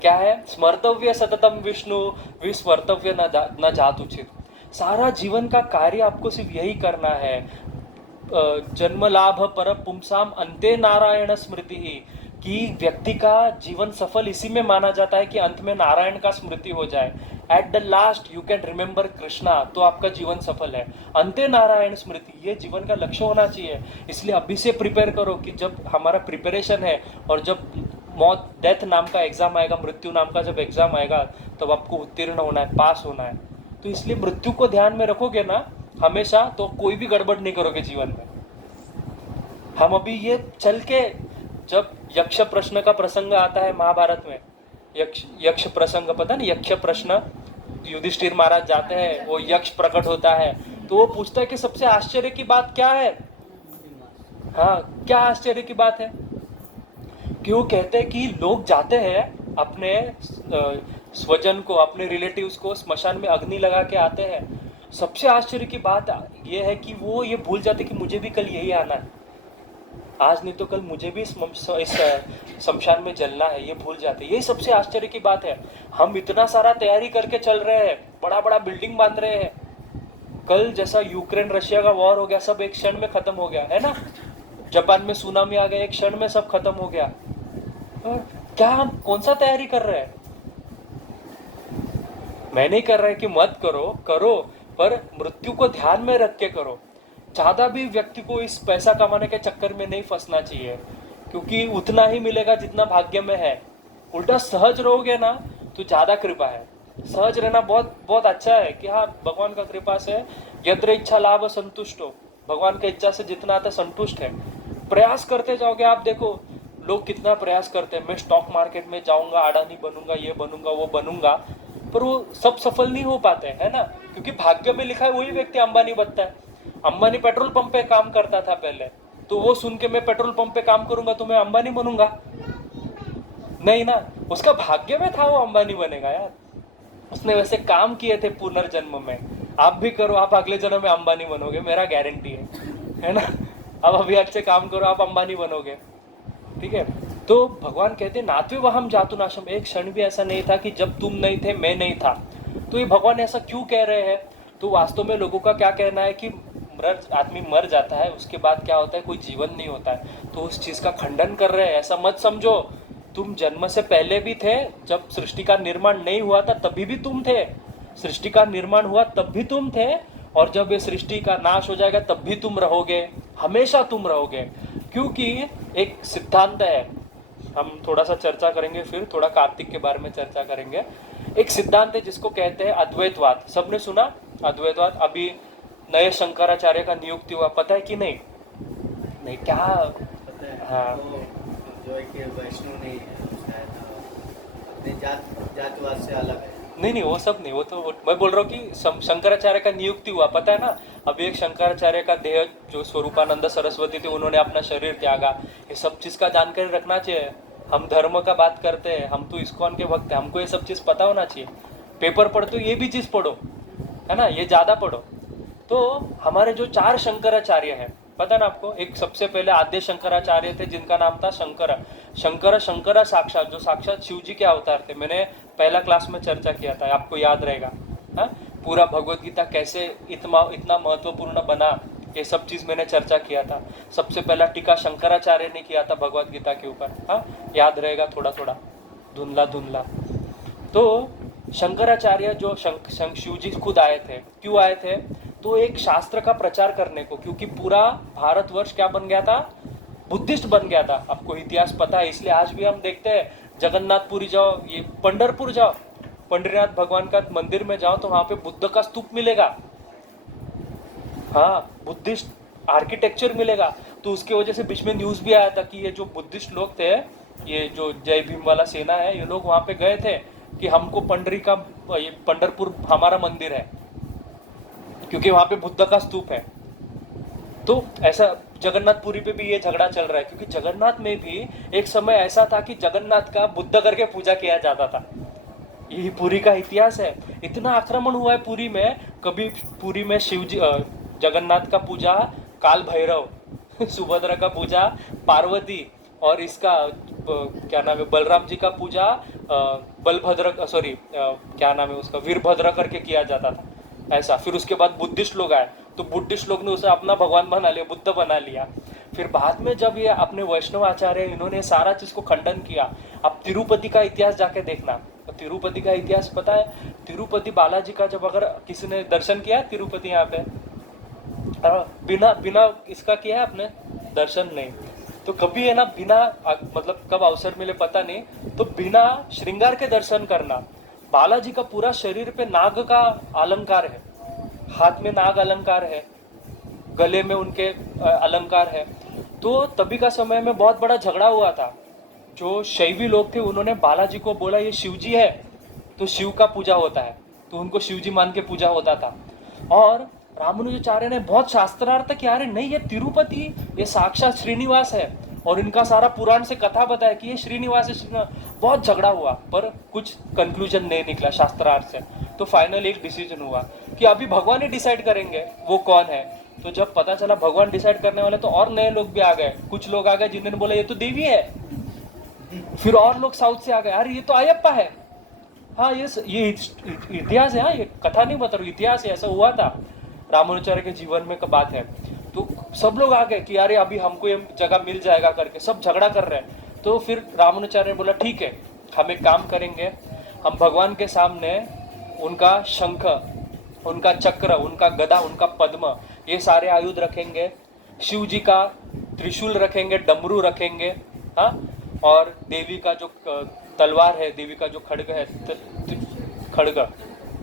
क्या है? स्मर्तव्य सततम विष्णु विस्मर्तव्य न जात उचित। सारा जीवन का कार्य आपको सिर्फ यही करना है। जन्म लाभ पर पुंसाम अंते नारायण स्मृति ही, कि व्यक्ति का जीवन सफल इसी में माना जाता है कि अंत में नारायण का स्मृति हो जाए। At the last you can remember Krishna, तो आपका जीवन सफल है। अंते नारायण स्मृति, ये जीवन का लक्ष्य होना चाहिए। इसलिए अभी से प्रिपेयर करो कि जब हमारा प्रिपरेशन है, और जब मौत डेथ नाम का एग्जाम आएगा, मृत्यु नाम का जब एग्जाम आएगा, तब आपको उत्तीर्ण होना है, पास होना है। तो इसलिए मृत्यु को ध्यान में रखोगे ना हमेशा, तो कोई भी गड़बड़ नहीं करोगे जीवन में। हम अभी ये चल के, जब यक्ष प्रश्न का प्रसंग आता है महाभारत में, यक्ष प्रसंग, पता नहीं, यक्ष प्रश्न, युधिष्ठिर महाराज जाते हैं, वो यक्ष प्रकट होता है, तो वो पूछता है कि सबसे आश्चर्य की बात क्या है। हाँ, क्या आश्चर्य की बात है? कि वो कहते हैं कि लोग जाते हैं अपने स्वजन को, अपने रिलेटिव्स को स्मशान में अग्नि लगा के आते हैं। सबसे आश्चर्य की बात ये है कि वो ये भूल जाते कि मुझे भी कल यही आना है, आज नहीं तो कल मुझे भी इस शमशान में जलना है, ये भूल जाते। यही सबसे आश्चर्य की बात है। हम इतना सारा तैयारी करके चल रहे हैं, बड़ा बड़ा बिल्डिंग बांध रहे हैं, कल जैसा यूक्रेन रशिया का वॉर हो गया, सब एक क्षण में खत्म हो गया है ना। जापान में सुनामी आ गया, एक क्षण में सब खत्म हो गया। क्या हम कौन सा तैयारी कर रहे हैं? मैं नहीं कर रहा कि मत करो, करो, पर मृत्यु को ध्यान में रख के करो। ज्यादा भी व्यक्ति को इस पैसा कमाने के चक्कर में नहीं फंसना चाहिए, क्योंकि उतना ही मिलेगा जितना भाग्य में है। उल्टा सहज रहोगे ना तो ज्यादा कृपा है। सहज रहना बहुत बहुत अच्छा है कि हाँ, भगवान का कृपा से यत्र इच्छा लाभ संतुष्ट हो, भगवान की इच्छा से जितना आता संतुष्ट है। प्रयास करते जाओगे, आप देखो लोग कितना प्रयास करते हैं, मैं स्टॉक मार्केट में जाऊंगा, अडानी बनूंगा, ये बनूंगा, वो बनूंगा, पर वो सब सफल नहीं हो पाते है ना, क्योंकि भाग्य में लिखा है वही व्यक्ति अंबानी बनता है। अंबानी पेट्रोल पंप पे काम करता था पहले, तो वो सुन के मैं पेट्रोल पंप पे काम करूंगा तो मैं अंबानी बनूंगा? नहीं ना, उसका भाग्य में था वो अंबानी बनेगा यार, उसने वैसे काम किए थे पुनर्जन्म में। आप भी करो, आप अगले जन्म में अंबानी बनोगे, मेरा गारंटी है ना। अब अभी अच्छे काम करो, आप अंबानी बनोगे, ठीक है। तो भगवान कहते नात्वे वहम जातु नाशम, एक क्षण भी ऐसा नहीं था कि जब तुम नहीं थे मैं नहीं था। तो ये भगवान ऐसा क्यों कह रहे हैं? तो वास्तव में लोगों का क्या कहना है कि आदमी मर जाता है, उसके बाद क्या होता है, कोई जीवन नहीं होता है। तो उस चीज का खंडन कर रहे हैं। ऐसा मत समझो, तुम जन्म से पहले भी थे, जब सृष्टि का निर्माण नहीं हुआ था तभी भी तुम थे, सृष्टि का निर्माण हुआ तब भी तुम थे, और जब ये सृष्टि का नाश हो जाएगा तब भी तुम रहोगे, हमेशा तुम रहोगे। क्योंकि एक सिद्धांत है, हम थोड़ा सा चर्चा करेंगे, फिर थोड़ा कार्तिक के बारे में चर्चा करेंगे। एक सिद्धांत है जिसको कहते हैं अद्वैतवाद। सबने सुना अद्वैतवाद? अभी नए शंकराचार्य का नियुक्ति हुआ, पता है कि नहीं? नहीं क्या? हाँ, जो कि वैष्णव नहीं है, अपने जातवाद से अलग है। नहीं वो सब नहीं, वो तो मैं बोल रहा हूँ कि शंकराचार्य का नियुक्ति हुआ, पता है ना। अभी एक शंकराचार्य का देह, जो स्वरूपानंद सरस्वती थे, उन्होंने अपना शरीर त्यागा। ये सब चीज का जानकारी रखना चाहिए। हम धर्म का बात करते हैं, हम तो इस्कॉन के भक्त हैं, हमको ये सब चीज पता होना चाहिए। पेपर पढ़ते हो ये भी चीज पढ़ो, है ना, ये ज्यादा पढ़ो। तो हमारे जो 4 शंकराचार्य हैं, पता ना आपको? एक सबसे पहले आद्य शंकराचार्य थे जिनका नाम था शंकर साक्षात, जो साक्षात शिव जी के अवतार थे। मैंने पहला क्लास में चर्चा किया था, आपको याद रहेगा। हाँ, पूरा भगवत गीता कैसे इतना महत्वपूर्ण बना, ये सब चीज मैंने चर्चा किया था। सबसे पहला टीका शंकराचार्य ने किया था भगवत गीता के ऊपर। हाँ, याद रहेगा थोड़ा थोड़ा, धुंधला। तो शंकराचार्य जो शिव जी खुद आए थे, क्यों आए थे? तो एक शास्त्र का प्रचार करने को, क्योंकि पूरा भारतवर्ष क्या बन गया था? बुद्धिस्ट बन गया था। आपको इतिहास पता है, इसलिए आज भी हम देखते हैं जगन्नाथपुरी जाओ, ये पंढरपुर जाओ, पंडरीनाथ भगवान का मंदिर में जाओ तो वहां पे बुद्ध का स्तूप मिलेगा। हाँ, बुद्धिस्ट आर्किटेक्चर मिलेगा। तो उसके वजह से बीच में न्यूज़ भी आया था कि ये जो बुद्धिस्ट लोग थे, ये जो जय भीम वाला सेना है, ये लोग वहाँ पे गए थे कि हमको ये पंढरपुर हमारा मंदिर है, क्योंकि वहाँ पे बुद्ध का स्तूप है। तो ऐसा जगन्नाथपुरी पे भी ये झगड़ा चल रहा है, क्योंकि जगन्नाथ में भी एक समय ऐसा था कि जगन्नाथ का बुद्ध करके पूजा किया जाता था। यही पुरी का इतिहास है। इतना आक्रमण हुआ है पुरी में, कभी पुरी में शिवजी जगन्नाथ का पूजा काल भैरव, सुभद्रा का पूजा पार्वती, और इसका क्या नाम है, बलराम जी का पूजा बलभद्र, सॉरी क्या नाम है उसका, वीरभद्र करके किया जाता था ऐसा। फिर उसके बाद बुद्धिस्ट लोग आए, तो बुद्धिस्ट लोग ने उसे अपना भगवान बना लिया, बुद्ध बना लिया। फिर बाद में जब ये अपने वैष्णव आचार्य, इन्होंने सारा चीज को खंडन किया। अब तिरुपति का इतिहास जाके देखना, तिरुपति का इतिहास पता है? तिरुपति बालाजी का जब अगर किसी ने दर्शन किया तिरुपति यहाँ पे, बिना बिना इसका किया है आपने दर्शन? नहीं। तो कभी है ना, बिना मतलब कब अवसर मिले पता नहीं, तो बिना श्रृंगार के दर्शन करना। बालाजी का पूरा शरीर पे नाग का अलंकार है, हाथ में नाग अलंकार है, गले में उनके अलंकार है। तो तभी का समय में बहुत बड़ा झगड़ा हुआ था। जो शैवी लोग थे उन्होंने बालाजी को बोला ये शिवजी है, तो शिव का पूजा होता है, तो उनको शिवजी मान के पूजा होता था। और रामानुजाचार्य ने बहुत शास्त्रार्थ किया, अरे नहीं ये तिरुपति, ये साक्षात श्रीनिवास है, और इनका सारा पुराण से कथा बताया कि ये श्रीनिवास है। बहुत झगड़ा हुआ, पर कुछ कंक्लूजन नहीं निकला शास्त्रार्थ से। तो फाइनल एक डिसीजन हुआ कि अभी भगवान ही डिसाइड करेंगे वो कौन है। तो जब पता चला भगवान डिसाइड करने वाले, तो और नए लोग भी आ गए। कुछ लोग आ गए जिन्होंने बोला ये तो देवी है, फिर और लोग साउथ से आ गए, अरे ये तो अयप्पा है। हाँ, ये इतिहास है, हाँ ये कथा नहीं बता रहा, इतिहास है, ऐसा हुआ था, रामानुजाचार्य के जीवन में का बात है। तो सब लोग आ गए कि अरे अभी हमको ये जगह मिल जाएगा करके, सब झगड़ा कर रहे हैं। तो फिर रामानुजाचार्य ने बोला ठीक है, हम एक काम करेंगे, हम भगवान के सामने उनका शंख, उनका चक्र, उनका गदा, उनका पद्म, ये सारे आयुध रखेंगे, शिव जी का त्रिशूल रखेंगे, डमरू रखेंगे, हाँ, और देवी का जो तलवार है, देवी का जो खड्ग है, खड्ग,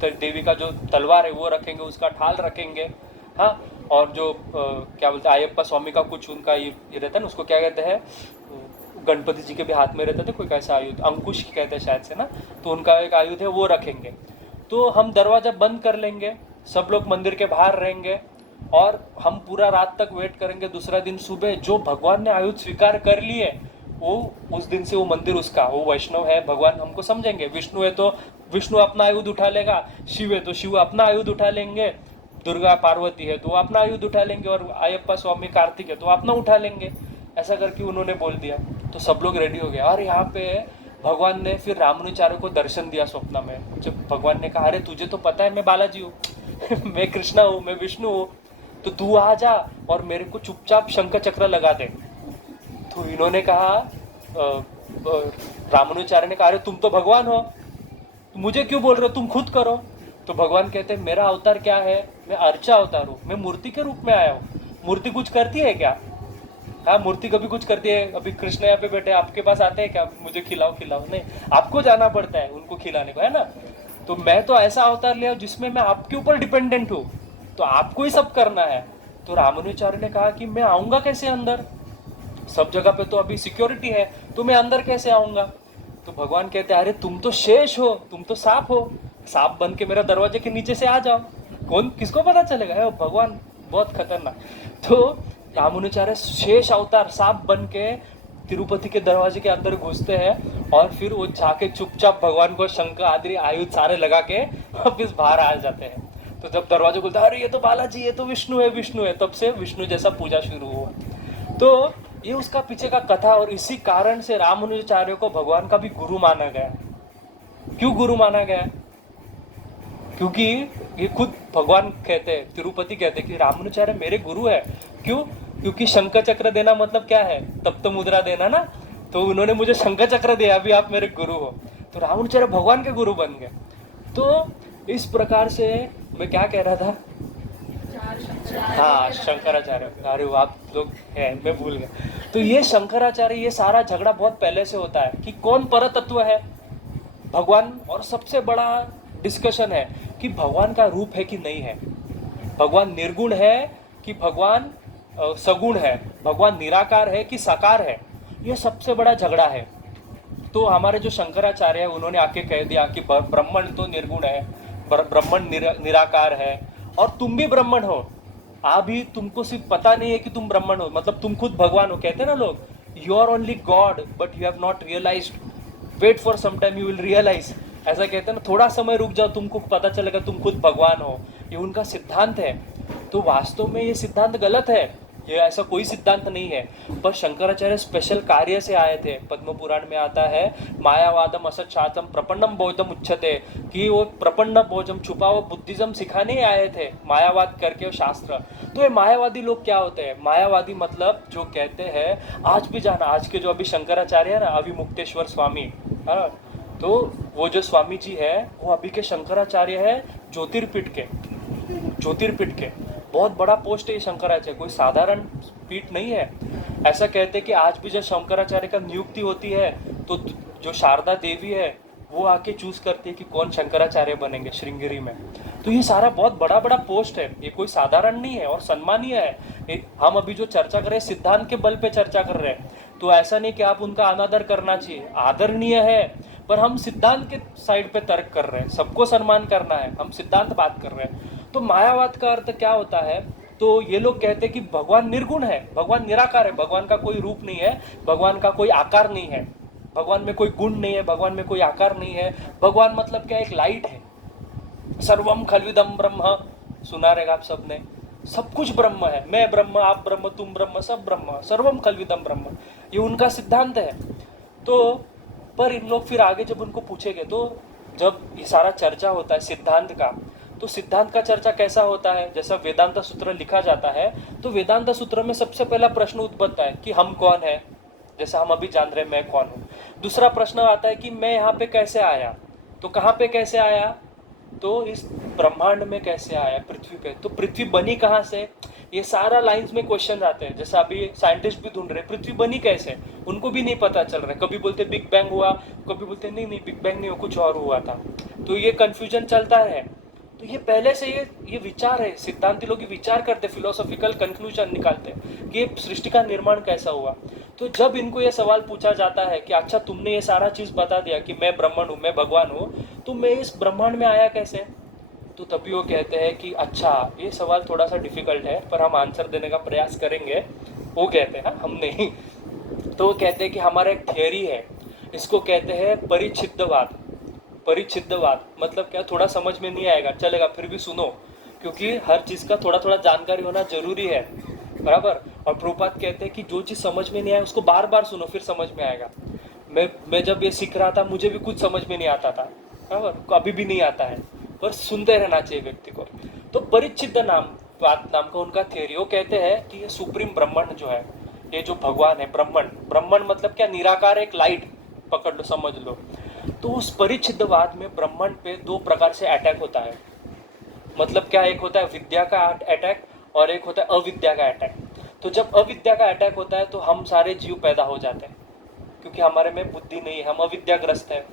तो देवी का जो तलवार है वो रखेंगे, उसका ढाल रखेंगे, हाँ, और जो क्या बोलते हैं अयप्पा स्वामी का कुछ उनका ये रहता है ना, उसको क्या कहते हैं, गणपति जी के भी हाथ में रहते थे कोई कैसा आयुध, अंकुश कहते हैं शायद से ना, तो उनका एक आयुध है वो रखेंगे। तो हम दरवाजा बंद कर लेंगे, सब लोग मंदिर के बाहर रहेंगे, और हम पूरा रात तक वेट करेंगे। दूसरा दिन सुबह जो भगवान ने आयुध स्वीकार कर लिए, वो उस दिन से वो मंदिर उसका, वो वैष्णव है, भगवान हमको समझेंगे। विष्णु है तो विष्णु अपना आयुध उठा लेगा, शिव है तो शिव अपना आयुध उठा लेंगे, दुर्गा पार्वती है तो वो अपना आयुध उठा लेंगे, और अयप्पा स्वामी कार्तिक है तो अपना उठा लेंगे। ऐसा करके उन्होंने बोल दिया। तो सब लोग रेडी हो गए, और यहाँ पे भगवान ने फिर रामानुजाचार्य को दर्शन दिया स्वप्न में। जब भगवान ने कहा अरे तुझे तो पता है मैं बालाजी हूँ मैं कृष्णा हूँ, मैं विष्णु हूँ, तो तू आ जा और मेरे को चुपचाप शंख चक्र लगा दे। तो इन्होंने कहा, रामानुजाचार्य ने कहा अरे तुम तो भगवान हो, मुझे क्यों बोल रहे हो, तुम खुद करो। तो भगवान कहते हैं मेरा अवतार क्या है, मैं अर्चा अवतार हूँ, मैं मूर्ति के रूप में आया हूँ। मूर्ति कुछ करती है क्या? हाँ, मूर्ति कभी कुछ करती है? अभी कृष्ण यहाँ पे बैठे, आपके पास आते हैं क्या मुझे खिलाओ खिलाओ? नहीं, आपको जाना पड़ता है उनको खिलाने को, है ना। तो मैं तो ऐसा अवतार लिया जिसमें मैं आपके ऊपर डिपेंडेंट हूँ, तो आपको ही सब करना है। तो रामानुजाचार्य ने कहा कि मैं आऊंगा कैसे अंदर, सब जगह पे तो अभी सिक्योरिटी है, तो मैं अंदर कैसे आऊंगा? तो भगवान कहते हैं अरे तुम तो शेष हो, तुम तो सांप हो, सांप बन के मेरा दरवाजे के नीचे से आ जाओ, कौन किसको पता चलेगा? है भगवान बहुत खतरनाक। तो रामानुजाचार्य शेष अवतार सांप बन के तिरुपति के दरवाजे के अंदर घुसते हैं, और फिर वो जाके चुपचाप भगवान को शंख आदि आयुध सारे लगा के वापिस बाहर आ जाते हैं। तो जब दरवाजा खुलता है अरे ये तो बालाजी, ये तो विष्णु है, विष्णु है, तब से विष्णु जैसा पूजा शुरू हुआ। तो ये उसका पीछे का कथा, और इसी कारण से रामानुजाचार्य को भगवान का भी गुरु माना गया। क्यों गुरु माना गया? क्योंकि ये खुद भगवान कहते हैं, तिरुपति कहते हैं कि रामानुजाचार्य मेरे गुरु है। क्यों? क्योंकि शंख चक्र देना मतलब क्या है, तप्त मुद्रा देना ना, तो उन्होंने मुझे शंख चक्र दिया, अभी आप मेरे गुरु हो। तो रामानुजाचार्य भगवान के गुरु बन गए। तो इस प्रकार से मैं क्या कह रहा था, हाँ शंकराचार्य, अरे आप लोग हैं, मैं भूल गया। तो ये शंकराचार्य, ये सारा झगड़ा बहुत पहले से होता है कि कौन परतत्व है भगवान, और सबसे बड़ा डिस्कशन है कि भगवान का रूप है कि नहीं है, भगवान निर्गुण है कि भगवान सगुण है, भगवान निराकार है कि साकार है, ये सबसे बड़ा झगड़ा है। तो हमारे जो शंकराचार्य है उन्होंने आके कह दिया कि ब्राह्मण तो निर्गुण है, ब्राह्मण निराकार है, और तुम भी ब्राह्मण हो, अभी तुमको सिर्फ पता नहीं है कि तुम ब्राह्मण हो, मतलब तुम खुद भगवान हो। कहते हैं ना लोग, you are only god but you have not realized, wait for some time you will realize. ऐसा कहते हैं ना, थोड़ा समय रुक जाओ, तुमको पता चलेगा तुम खुद भगवान हो। ये उनका सिद्धांत है। तो वास्तव में ये सिद्धांत गलत है, ये ऐसा कोई सिद्धांत नहीं है। पर शंकराचार्य स्पेशल कार्य से आए थे। पद्म पुराण में आता है, मायावादम असत शातम प्रपन्नम बौद्धम उच्चते, कि वो प्रपन्न बौद्धम छुपा हुआ बुद्धिज्म सिखाने ही आए थे, मायावाद करके शास्त्र। तो ये मायावादी लोग क्या होते हैं? मायावादी मतलब जो कहते हैं, आज भी जाना, आज के जो अभी शंकराचार्य है ना, अभिमुक्तेश्वर स्वामी, हाँ, तो वो जो स्वामी जी है वो अभी के शंकराचार्य है, ज्योतिर्पीठ के बहुत बड़ा पोस्ट है ये शंकराचार्य, कोई साधारण पीठ नहीं है। ऐसा कहते हैं कि आज भी जब शंकराचार्य का नियुक्ति होती है तो जो शारदा देवी है वो आके चूज करती है कि कौन शंकराचार्य बनेंगे श्रृंगेरी में। तो ये सारा बहुत बड़ा बड़ा पोस्ट है, ये कोई साधारण नहीं है और सम्मानीय है। हम अभी जो चर्चा कर रहे हैं सिद्धांत के बल पे चर्चा कर रहे हैं, तो ऐसा नहीं कि आप उनका अनादर करना चाहिए, आदरणीय है, पर हम सिद्धांत के साइड पे तर्क कर रहे हैं, सबको सम्मान करना है, हम सिद्धांत बात कर रहे हैं। तो मायावाद का अर्थ क्या होता है? तो ये लोग कहते हैं कि भगवान निर्गुण है, भगवान निराकार है, भगवान का कोई रूप नहीं है, भगवान का कोई आकार नहीं है, भगवान में कोई गुण नहीं है, भगवान में कोई आकार नहीं है। भगवान मतलब क्या? एक लाइट है। सर्वम खलविदम ब्रह्म, सुना रहेगा आप सबने, सब कुछ ब्रह्म है, मैं ब्रह्म, आप ब्रह्म, तुम ब्रह्म, सब ब्रह्म, सर्वम खलविदम ब्रह्म, ये उनका सिद्धांत है। तो पर इन लोग फिर आगे जब उनको पूछेंगे, तो जब ये सारा चर्चा होता है सिद्धांत का, तो सिद्धांत का चर्चा कैसा होता है? जैसा वेदांत सूत्र लिखा जाता है, तो वेदांत सूत्र में सबसे पहला प्रश्न उद्भवता है कि हम कौन है, जैसा हम अभी जान रहे हैं मैं कौन हूँ। दूसरा प्रश्न आता है कि मैं यहाँ पे कैसे आया, तो कहाँ पे कैसे आया? तो इस ब्रह्मांड में कैसे आया, पृथ्वी पे, तो पृथ्वी बनी कहाँ से? ये सारा लाइंस में क्वेश्चन आते हैं। जैसे अभी साइंटिस्ट भी ढूंढ रहे पृथ्वी बनी कैसे, उनको भी नहीं पता चल रहा है। कभी बोलते बिग बैंग हुआ, कभी बोलते नहीं बिग बैंग नहीं हुआ, कुछ और हुआ था। तो ये कंफ्यूजन चलता है। तो ये पहले से ये विचार है, सिद्धांती लोग ये विचार करते, फिलोसॉफिकल कंक्लूजन निकालते कि ये सृष्टि का निर्माण कैसा हुआ। तो जब इनको ये सवाल पूछा जाता है कि अच्छा तुमने ये सारा चीज बता दिया कि मैं ब्राह्मण हूँ, मैं भगवान हूँ, तो मैं इस ब्रह्मांड में आया कैसे? तो तभी वो कहते हैं कि अच्छा ये सवाल थोड़ा सा डिफिकल्ट है, पर हम आंसर देने का प्रयास करेंगे। वो कहते हैं, हम नहीं। तो वो कहते हैं कि हमारा एक थियरी है, इसको कहते हैं परिच्छिद्दवाद। परिच्छिद्दवाद मतलब क्या? थोड़ा समझ में नहीं आएगा, चलेगा, फिर भी सुनो, क्योंकि हर चीज़ का थोड़ा थोड़ा जानकारी होना जरूरी है, बराबर। और प्रभुपाद कहते हैं कि जो चीज़ समझ में नहीं आए उसको बार बार सुनो, फिर समझ में आएगा। मैं जब ये सीख रहा था मुझे भी कुछ समझ में नहीं आता था, बराबर, अभी भी नहीं आता है, पर सुनते रहना चाहिए व्यक्ति को। तो परिच्छिद्द नाम का उनका थियरी, वो कहते हैं कि ये सुप्रीम ब्रह्मांड जो है, ये जो भगवान है, ब्रह्मांड मतलब क्या? निराकार, एक लाइट, पकड़ लो, समझ लो। तो उस परिच्छिद्दवाद में ब्रह्मांड पे दो प्रकार से अटैक होता है। मतलब क्या? एक होता है विद्या का अटैक और एक होता है अविद्या का अटैक। तो जब अविद्या का अटैक होता है तो हम सारे जीव पैदा हो जाते हैं, क्योंकि हमारे में बुद्धि नहीं है, हम अविद्याग्रस्त हैं।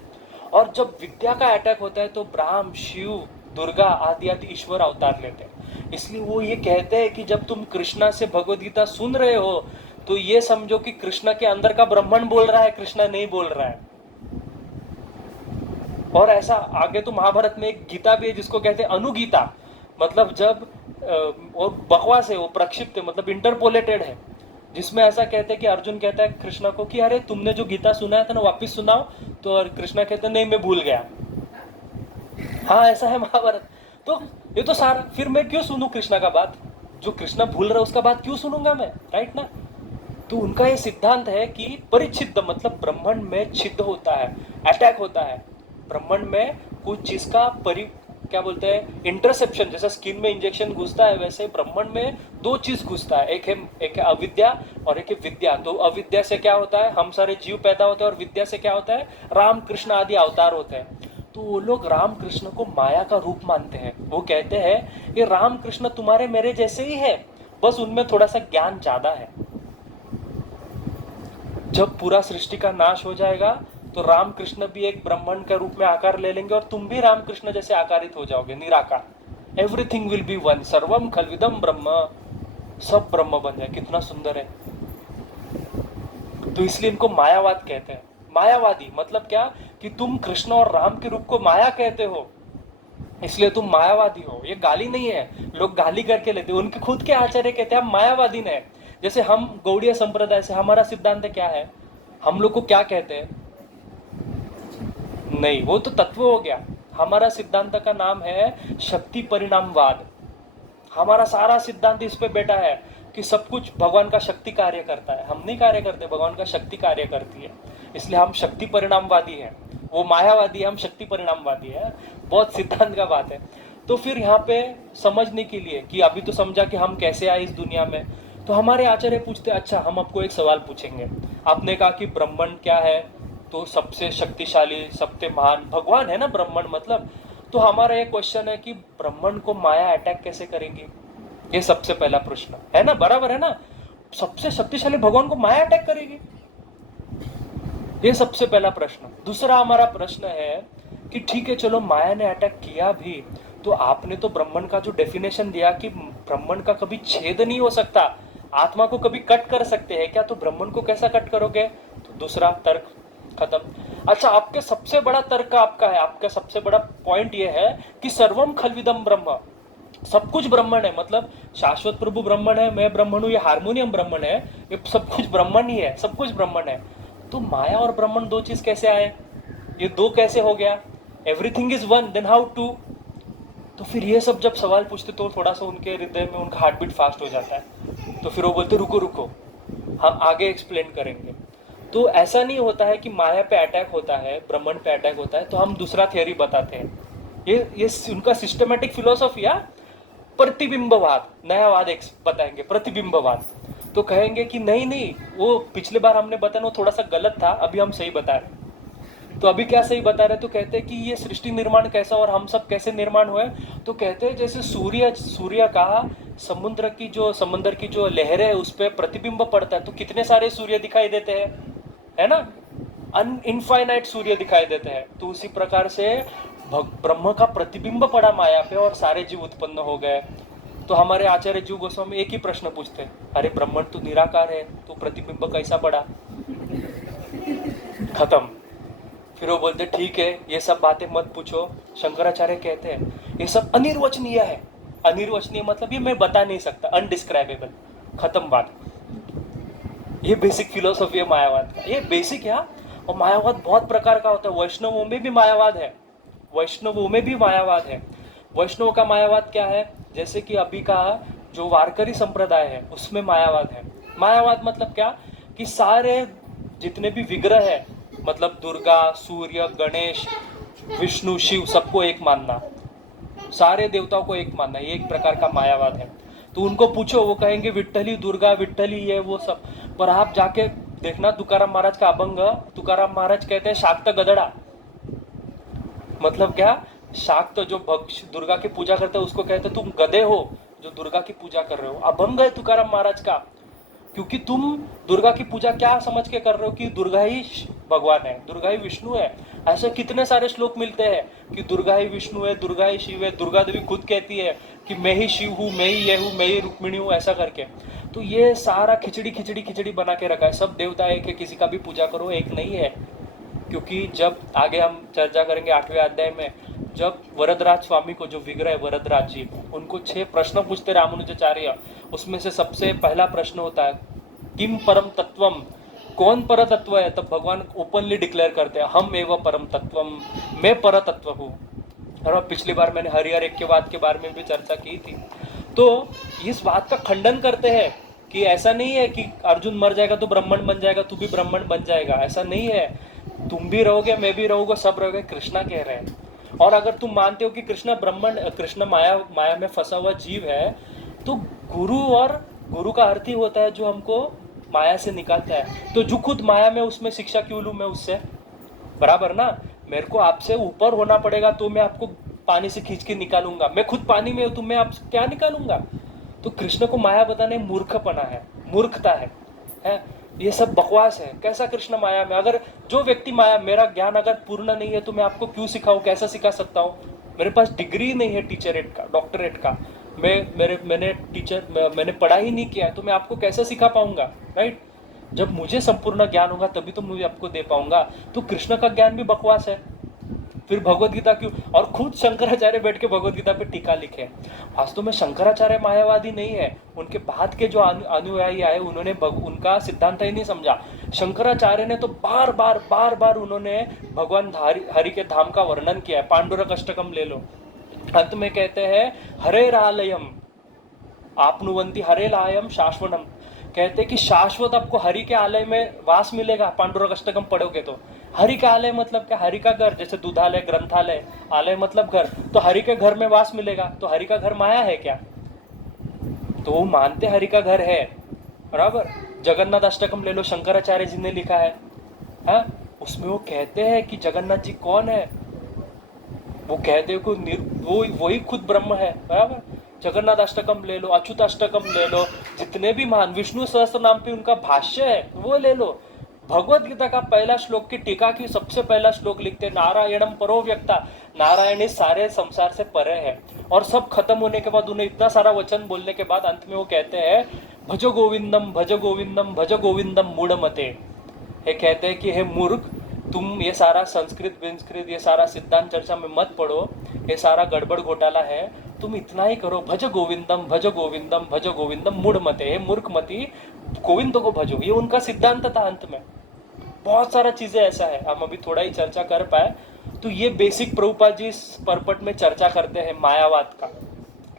और जब विद्या का अटैक होता है तो ब्रह्म, शिव, दुर्गा आदि आदि ईश्वर अवतार लेते हैं। इसलिए वो ये कहते हैं कि जब तुम कृष्णा से भगवद गीता सुन रहे हो तो ये समझो कि कृष्णा के अंदर का ब्राह्मण बोल रहा है, कृष्णा नहीं बोल रहा है। और ऐसा आगे तो महाभारत में एक गीता भी है जिसको कहते हैं अनुगीता, मतलब जब और बकवास है, वो प्रक्षिप्त है, मतलब इंटरपोलेटेड है, जिसमें ऐसा कहते हैं कि अर्जुन कहता है कृष्णा को कि अरे तुमने जो गीता सुनाया था ना वापिस सुनाओ, तो कृष्णा कहते हैं नहीं मैं भूल गया। हाँ ऐसा है महाभारत। तो ये तो सारा, फिर मैं क्यों सुनूं कृष्णा का बात? जो कृष्णा भूल रहा है उसका बात क्यों सुनूंगा मैं, राइट ना? तो उनका ये सिद्धांत है कि परिच्छिद्द मतलब ब्रह्मांड में छिद्द होता है, अटैक होता है ब्रह्मांड में, कुछ चीज का क्या बोलते हैं, इंटरसेप्शन। जैसा स्किन में इंजेक्शन घुसता है वैसे ब्रह्मांड में दो चीज घुसता है, एक है अविद्या और एक है विद्या। तो अविद्या से क्या होता है, हम सारे जीव पैदा होते हैं, और विद्या से क्या होता है, राम कृष्ण आदि अवतार होते हैं। तो वो लोग राम कृष्ण को माया का रूप मानते हैं। वो कहते हैं कि राम कृष्ण तुम्हारे मेरे जैसे ही है, बस उनमें थोड़ा सा ज्ञान ज्यादा है। जब पूरा सृष्टि का नाश हो जाएगा तो राम कृष्ण भी एक ब्राह्मण के रूप में आकार ले लेंगे और तुम भी राम कृष्ण जैसे आकारित हो जाओगे, निराकार। एवरीथिंग विल बी वन, सर्वम खलविदम ब्रह्म, सब ब्रह्म बन जाए। कितना सुंदर है। तो इसलिए इनको मायावाद कहते हैं। मायावादी मतलब क्या, कि तुम कृष्ण और राम के रूप को माया कहते हो, इसलिए तुम मायावादी हो। ये गाली नहीं है, लोग गाली करके लेते, उनके खुद के आचार्य कहते हैं हम मायावादी ने। जैसे हम गौड़ीय संप्रदाय से, हमारा सिद्धांत क्या है, हम लोग को क्या कहते हैं, नहीं वो तो तत्व हो गया। हमारा सिद्धांत का नाम है शक्ति परिणामवाद। हमारा सारा सिद्धांत इस पे बैठा है कि सब कुछ भगवान का शक्ति कार्य करता है। हम नहीं कार्य करते, भगवान का शक्ति कार्य करती है, इसलिए हम शक्ति परिणामवादी हैं। वो मायावादी है, हम शक्ति परिणामवादी है। बहुत सिद्धांत का बात है। तो फिर यहाँ पे समझने के लिए कि अभी तो समझा कि हम कैसे आए इस दुनिया में, तो हमारे आचार्य पूछते अच्छा हम आपको एक सवाल पूछेंगे। आपने कहा कि ब्रह्मन क्या है, तो सबसे शक्तिशाली सबसे महान भगवान है ना ब्रह्मन मतलब। तो हमारा ये क्वेश्चन है कि ब्रह्मन को माया अटैक कैसे करेंगी, ये सबसे पहला प्रश्न है ना, बराबर है ना। सबसे शक्तिशाली भगवान को माया अटैक करेगी, ये सबसे पहला प्रश्न। दूसरा हमारा प्रश्न है कि ठीक है चलो माया ने अटैक किया भी, तो आपने तो ब्रह्मन का जो डेफिनेशन दिया कि ब्रह्मन का कभी छेद नहीं हो सकता, आत्मा को कभी कट कर सकते हैं क्या, तो ब्रह्मन को कैसा कट करोगे। तो दूसरा तर्क खत्म। अच्छा, आपके सबसे बड़ा तर्क आपका है, आपका सबसे बड़ा पॉइंट ये है कि सर्वम खलविदम ब्रह्म, सब कुछ ब्राह्मण है, मतलब शाश्वत प्रभु ब्राह्मण है, मैं ब्राह्मण हूँ, ये हारमोनियम ब्राह्मण है, ये सब कुछ ब्राह्मण ही है, सब कुछ ब्राह्मण है। तो माया और ब्राह्मण दो चीज कैसे आए, ये दो कैसे हो गया, everything is one, then how two. तो फिर ये सब जब सवाल पूछते तो थोड़ा सा उनके हृदय में उनका हार्ट बीट फास्ट हो जाता है। तो फिर वो बोलते रुको रुको, हम आगे एक्सप्लेन करेंगे। तो ऐसा नहीं होता है कि माया पे अटैक होता है, ब्रह्मंड पे अटैक होता है तो हम दूसरा थियोरी बताते हैं। ये उनका सिस्टमेटिक फिलोसॉफी है। प्रतिबिंबवाद, नया वाद एक बताएंगे, प्रतिबिंबवाद। तो कहेंगे कि नहीं नहीं, वो पिछले बार हमने बताया वो थोड़ा सा गलत था, अभी हम सही बता रहे। तो अभी क्या सही बता रहे, तो कहते हैं कि ये सृष्टि निर्माण कैसा और हम सब कैसे निर्माण हुए। तो कहते हैं जैसे सूर्य का समंदर की जो लहरें है उस पर प्रतिबिंब पड़ता है, तो कितने सारे सूर्य दिखाई देते हैं, है ना, इनफाइनाइट सूर्य दिखाई देते हैं। तो उसी प्रकार से ब्रह्म का प्रतिबिंब पड़ा माया पे और सारे जीव उत्पन्न हो गए। तो हमारे आचार्य जीव गोस्वामी एक ही प्रश्न पूछते हैं, अरे ब्रह्मण तो निराकार है, तो प्रतिबिंब कैसा पड़ा। खत्म। फिर वो बोलते ठीक है ये सब बातें मत पूछो। शंकराचार्य कहते हैं ये सब अनिर्वचनीय है। अनिर्वचनीय मतलब ये मैं बता नहीं सकता, अनडिस्क्राइबेबल, खत्म बात। ये बेसिक फिलोसॉफी है मायावाद का, ये बेसिक है। और मायावाद बहुत प्रकार का होता है, वैष्णवों में भी मायावाद है, वैष्णवों में भी मायावाद है। वैष्णव का मायावाद क्या है, जैसे कि अभी का जो वारकरी संप्रदाय है उसमें मायावाद है। मायावाद मतलब क्या, कि सारे जितने भी विग्रह है, मतलब दुर्गा, सूर्य, गणेश, विष्णु, शिव, सबको एक मानना, सारे देवताओं को एक मानना, ये एक प्रकार का मायावाद है। तो उनको पूछो वो कहेंगे विट्ठली दुर्गा, विट्ठली ये वो सब। पर आप जाके देखना तुकाराम महाराज का अभंग, तुकाराम महाराज कहते हैं शाक्त गदड़ा, मतलब क्या, शाक्त जो भक्ष दुर्गा की पूजा करते हैं उसको कहते हैं तुम गधे हो जो दुर्गा की पूजा कर रहे हो। अभंग है तुकाराम महाराज का, क्योंकि तुम दुर्गा की पूजा क्या समझ के कर रहे हो कि दुर्गा ही भगवान है, दुर्गा ही विष्णु है। ऐसे कितने सारे श्लोक मिलते हैं कि दुर्गा ही विष्णु है, दुर्गा ही शिव है। दुर्गा देवी खुद कहती है कि मैं ही शिव हूँ, मैं ही ये हूँ, मैं ही रुक्मिणी हूँ, ऐसा करके। तो ये सारा खिचड़ी खिचड़ी खिचड़ी बना के रखा है। सब देवता एक है, किसी का भी पूजा करो, एक नहीं है। क्योंकि जब आगे हम चर्चा करेंगे 8वें अध्याय में, जब वरदराज स्वामी को जो विग्रह है वरदराज जी, उनको 6 प्रश्न पूछते रामानुजाचार्य। उसमें से सबसे पहला प्रश्न होता है किम परम तत्वम, कौन पर तत्व है। तब भगवान ओपनली डिक्लेयर करते हैं हम एवं परम तत्वम, मैं पर तत्व हूँ। और पिछली बार मैंने हरिहर ऐक्यवाद के बारे में भी चर्चा की थी। तो इस बात का खंडन करते हैं कि ऐसा नहीं है कि अर्जुन मर जाएगा तो ब्राह्मण बन जाएगा, तू भी ब्राह्मण बन जाएगा, ऐसा नहीं है। तुम भी रहोगे, मैं भी रहूंगा, सब रहोगे, कृष्णा कह रहे हैं। और अगर तुम मानते हो कि कृष्ण माया में फंसा हुआ जीव है, तो गुरु का अर्थ ही होता है जो हमको माया से निकालता है। तो जो खुद माया में, उसमें शिक्षा क्यों लूं मैं उससे, बराबर ना। मेरे को आपसे ऊपर होना पड़ेगा तो मैं आपको पानी से खींच के निकालूंगा। मैं खुद पानी में हूं तो मैं आपसे क्या निकालूंगा। तो कृष्ण को माया बताने मूर्खपना है, मूर्खता है। ये सब बकवास है। कैसा कृष्ण माया में? अगर जो व्यक्ति माया, मेरा ज्ञान अगर पूर्ण नहीं है तो मैं आपको क्यों सिखाऊं, कैसा सिखा सकता हूँ? मेरे पास डिग्री नहीं है टीचरेट का, डॉक्टरेट का, मैंने पढ़ा ही नहीं किया है, तो मैं आपको कैसे सिखा पाऊंगा, राइट? जब मुझे संपूर्ण ज्ञान होगा तभी तो मुझे आपको दे पाऊंगा। तो कृष्ण का ज्ञान भी बकवास है। फिर भगवत गीता क्यों? और खुद शंकराचार्य बैठ के भगवत गीता पे टीका लिखे। वास्तव में शंकराचार्य मायावादी नहीं है, उनके बाद के जो अनुयायी आए उन्होंने उनका सिद्धांत ही नहीं समझा। शंकराचार्य ने तो बार बार उन्होंने भगवान हरि के धाम का वर्णन किया है। पांडुरक अष्टकम ले लो, अंत में कहते हैं हरेरालयम आपनुवंती हरेलायम शाश्वतम, कहते कि शाश्वत आपको हरि के आलय में वास मिलेगा। पांडुरंग अष्टकम पढ़ोगे तो हरि का आलय मतलब क्या? हरि का घर, जैसे दूधालय, ग्रंथालय, आलय मतलब घर, तो हरि के घर में वास मिलेगा। तो हरि का घर माया है क्या? तो वो मानते हरि का घर है, बराबर। जगन्नाथ अष्टकम ले लो, शंकराचार्य जी ने लिखा है, हाँ? उसमें वो कहते हैं कि जगन्नाथ जी कौन है? वो कहते हैं वो वही खुद ब्रह्म है, बराबर। जगन्नाथ अष्टकम ले लो, अच्युत अष्टकम ले लो, जितने भी महान, विष्णु सहस्त्र नाम पे उनका भाष्य है वो ले लो। भगवत गीता का पहला श्लोक की टीका की सबसे पहला श्लोक लिखते नारायणम परो व्यक्ता, नारायण इस सारे संसार से परे है। और सब खत्म होने के बाद, उन्हें इतना सारा वचन बोलने के बाद अंत में वो कहते हैं भज गोविंदम भज गोविंदम भज गोविंदम मूढ़मते। ये कहते हैं कि हे मूर्ख, तुम ये सारा संस्कृत विंस्कृत ये सारा सिद्धांत चर्चा में मत पढ़ो, ये सारा गड़बड़ घोटाला है, तुम इतना ही करो, भज गोविंदम भज गोविंदम भज गोविंदम मूढ़मते, हे मूर्खमती, गोविंद को भजो। ये उनका सिद्धांत था। अंत में बहुत सारा चीजें ऐसा है, हम अभी थोड़ा ही चर्चा कर पाए। तो ये बेसिक प्रभुपाद जी इस पर्पट में चर्चा करते हैं मायावाद का,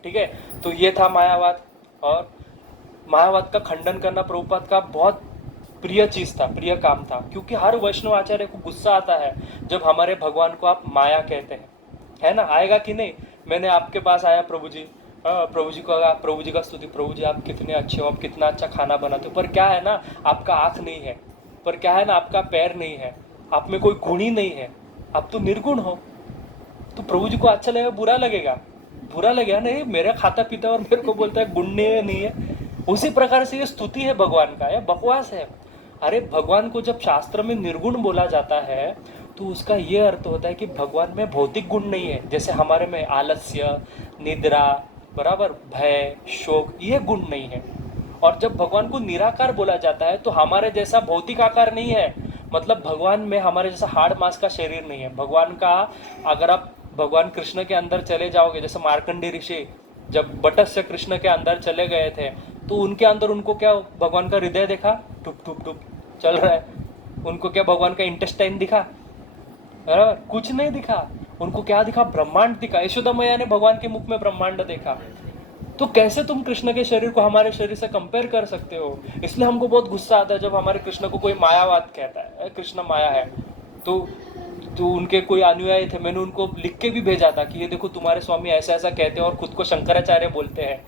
ठीक है। तो ये था मायावाद, और मायावाद का खंडन करना प्रभुपाद का बहुत प्रिय चीज था, प्रिय काम था, क्योंकि हर वैष्णव आचार्य को गुस्सा आता है जब हमारे भगवान को आप माया कहते हैं, है ना? आएगा कि नहीं? मैंने आपके पास आया प्रभु जी, प्रभु जी को, प्रभु जी का स्तुति, प्रभु जी आप कितने अच्छे हो, आप कितना अच्छा खाना बनाते हो, पर क्या है ना, आपका आंख नहीं है, पर क्या है ना, आपका पैर नहीं है, आप में कोई गुण ही नहीं है, आप तो निर्गुण हो। तो प्रभु जी को अच्छा लगेगा, बुरा लगेगा? बुरा लगेगा नहीं, मेरा खाता पीता और मेरे को बोलता है गुण नहीं है। उसी प्रकार से ये स्तुति है भगवान का, ये बकवास है। अरे भगवान को जब शास्त्र में निर्गुण बोला जाता है तो उसका ये अर्थ होता है कि भगवान में भौतिक गुण नहीं है, जैसे हमारे में आलस्य, निद्रा, बराबर, भय, शोक, ये गुण नहीं है। और जब भगवान को निराकार बोला जाता है तो हमारे जैसा भौतिक आकार नहीं है, मतलब भगवान में हमारे जैसा हाड़ मांस का शरीर नहीं है। भगवान का, अगर आप भगवान कृष्ण के अंदर चले जाओगे, जैसे मार्कंडी ऋषि जब बटस से कृष्ण के अंदर चले गए थे, तो उनके अंदर उनको क्या भगवान का हृदय देखा, टुप टुप टुप चल रहा है? उनको क्या भगवान का इंटेस्टाइन दिखा? कुछ नहीं दिखा। उनको क्या दिखा? ब्रह्मांड दिखा। यशोदा मैया ने भगवान के मुख में ब्रह्मांड देखा। तो कैसे तुम कृष्ण के शरीर को हमारे शरीर से कंपेयर कर सकते हो? इसलिए हमको बहुत गुस्सा आता है जब हमारे कृष्ण को कोई मायावाद कहता है, कृष्ण माया है। तो उनके कोई अनुयायी थे, मैंने उनको लिख के भी भेजा था कि ये देखो तुम्हारे स्वामी ऐसा ऐसा कहते हैं और खुद को शंकराचार्य बोलते हैं,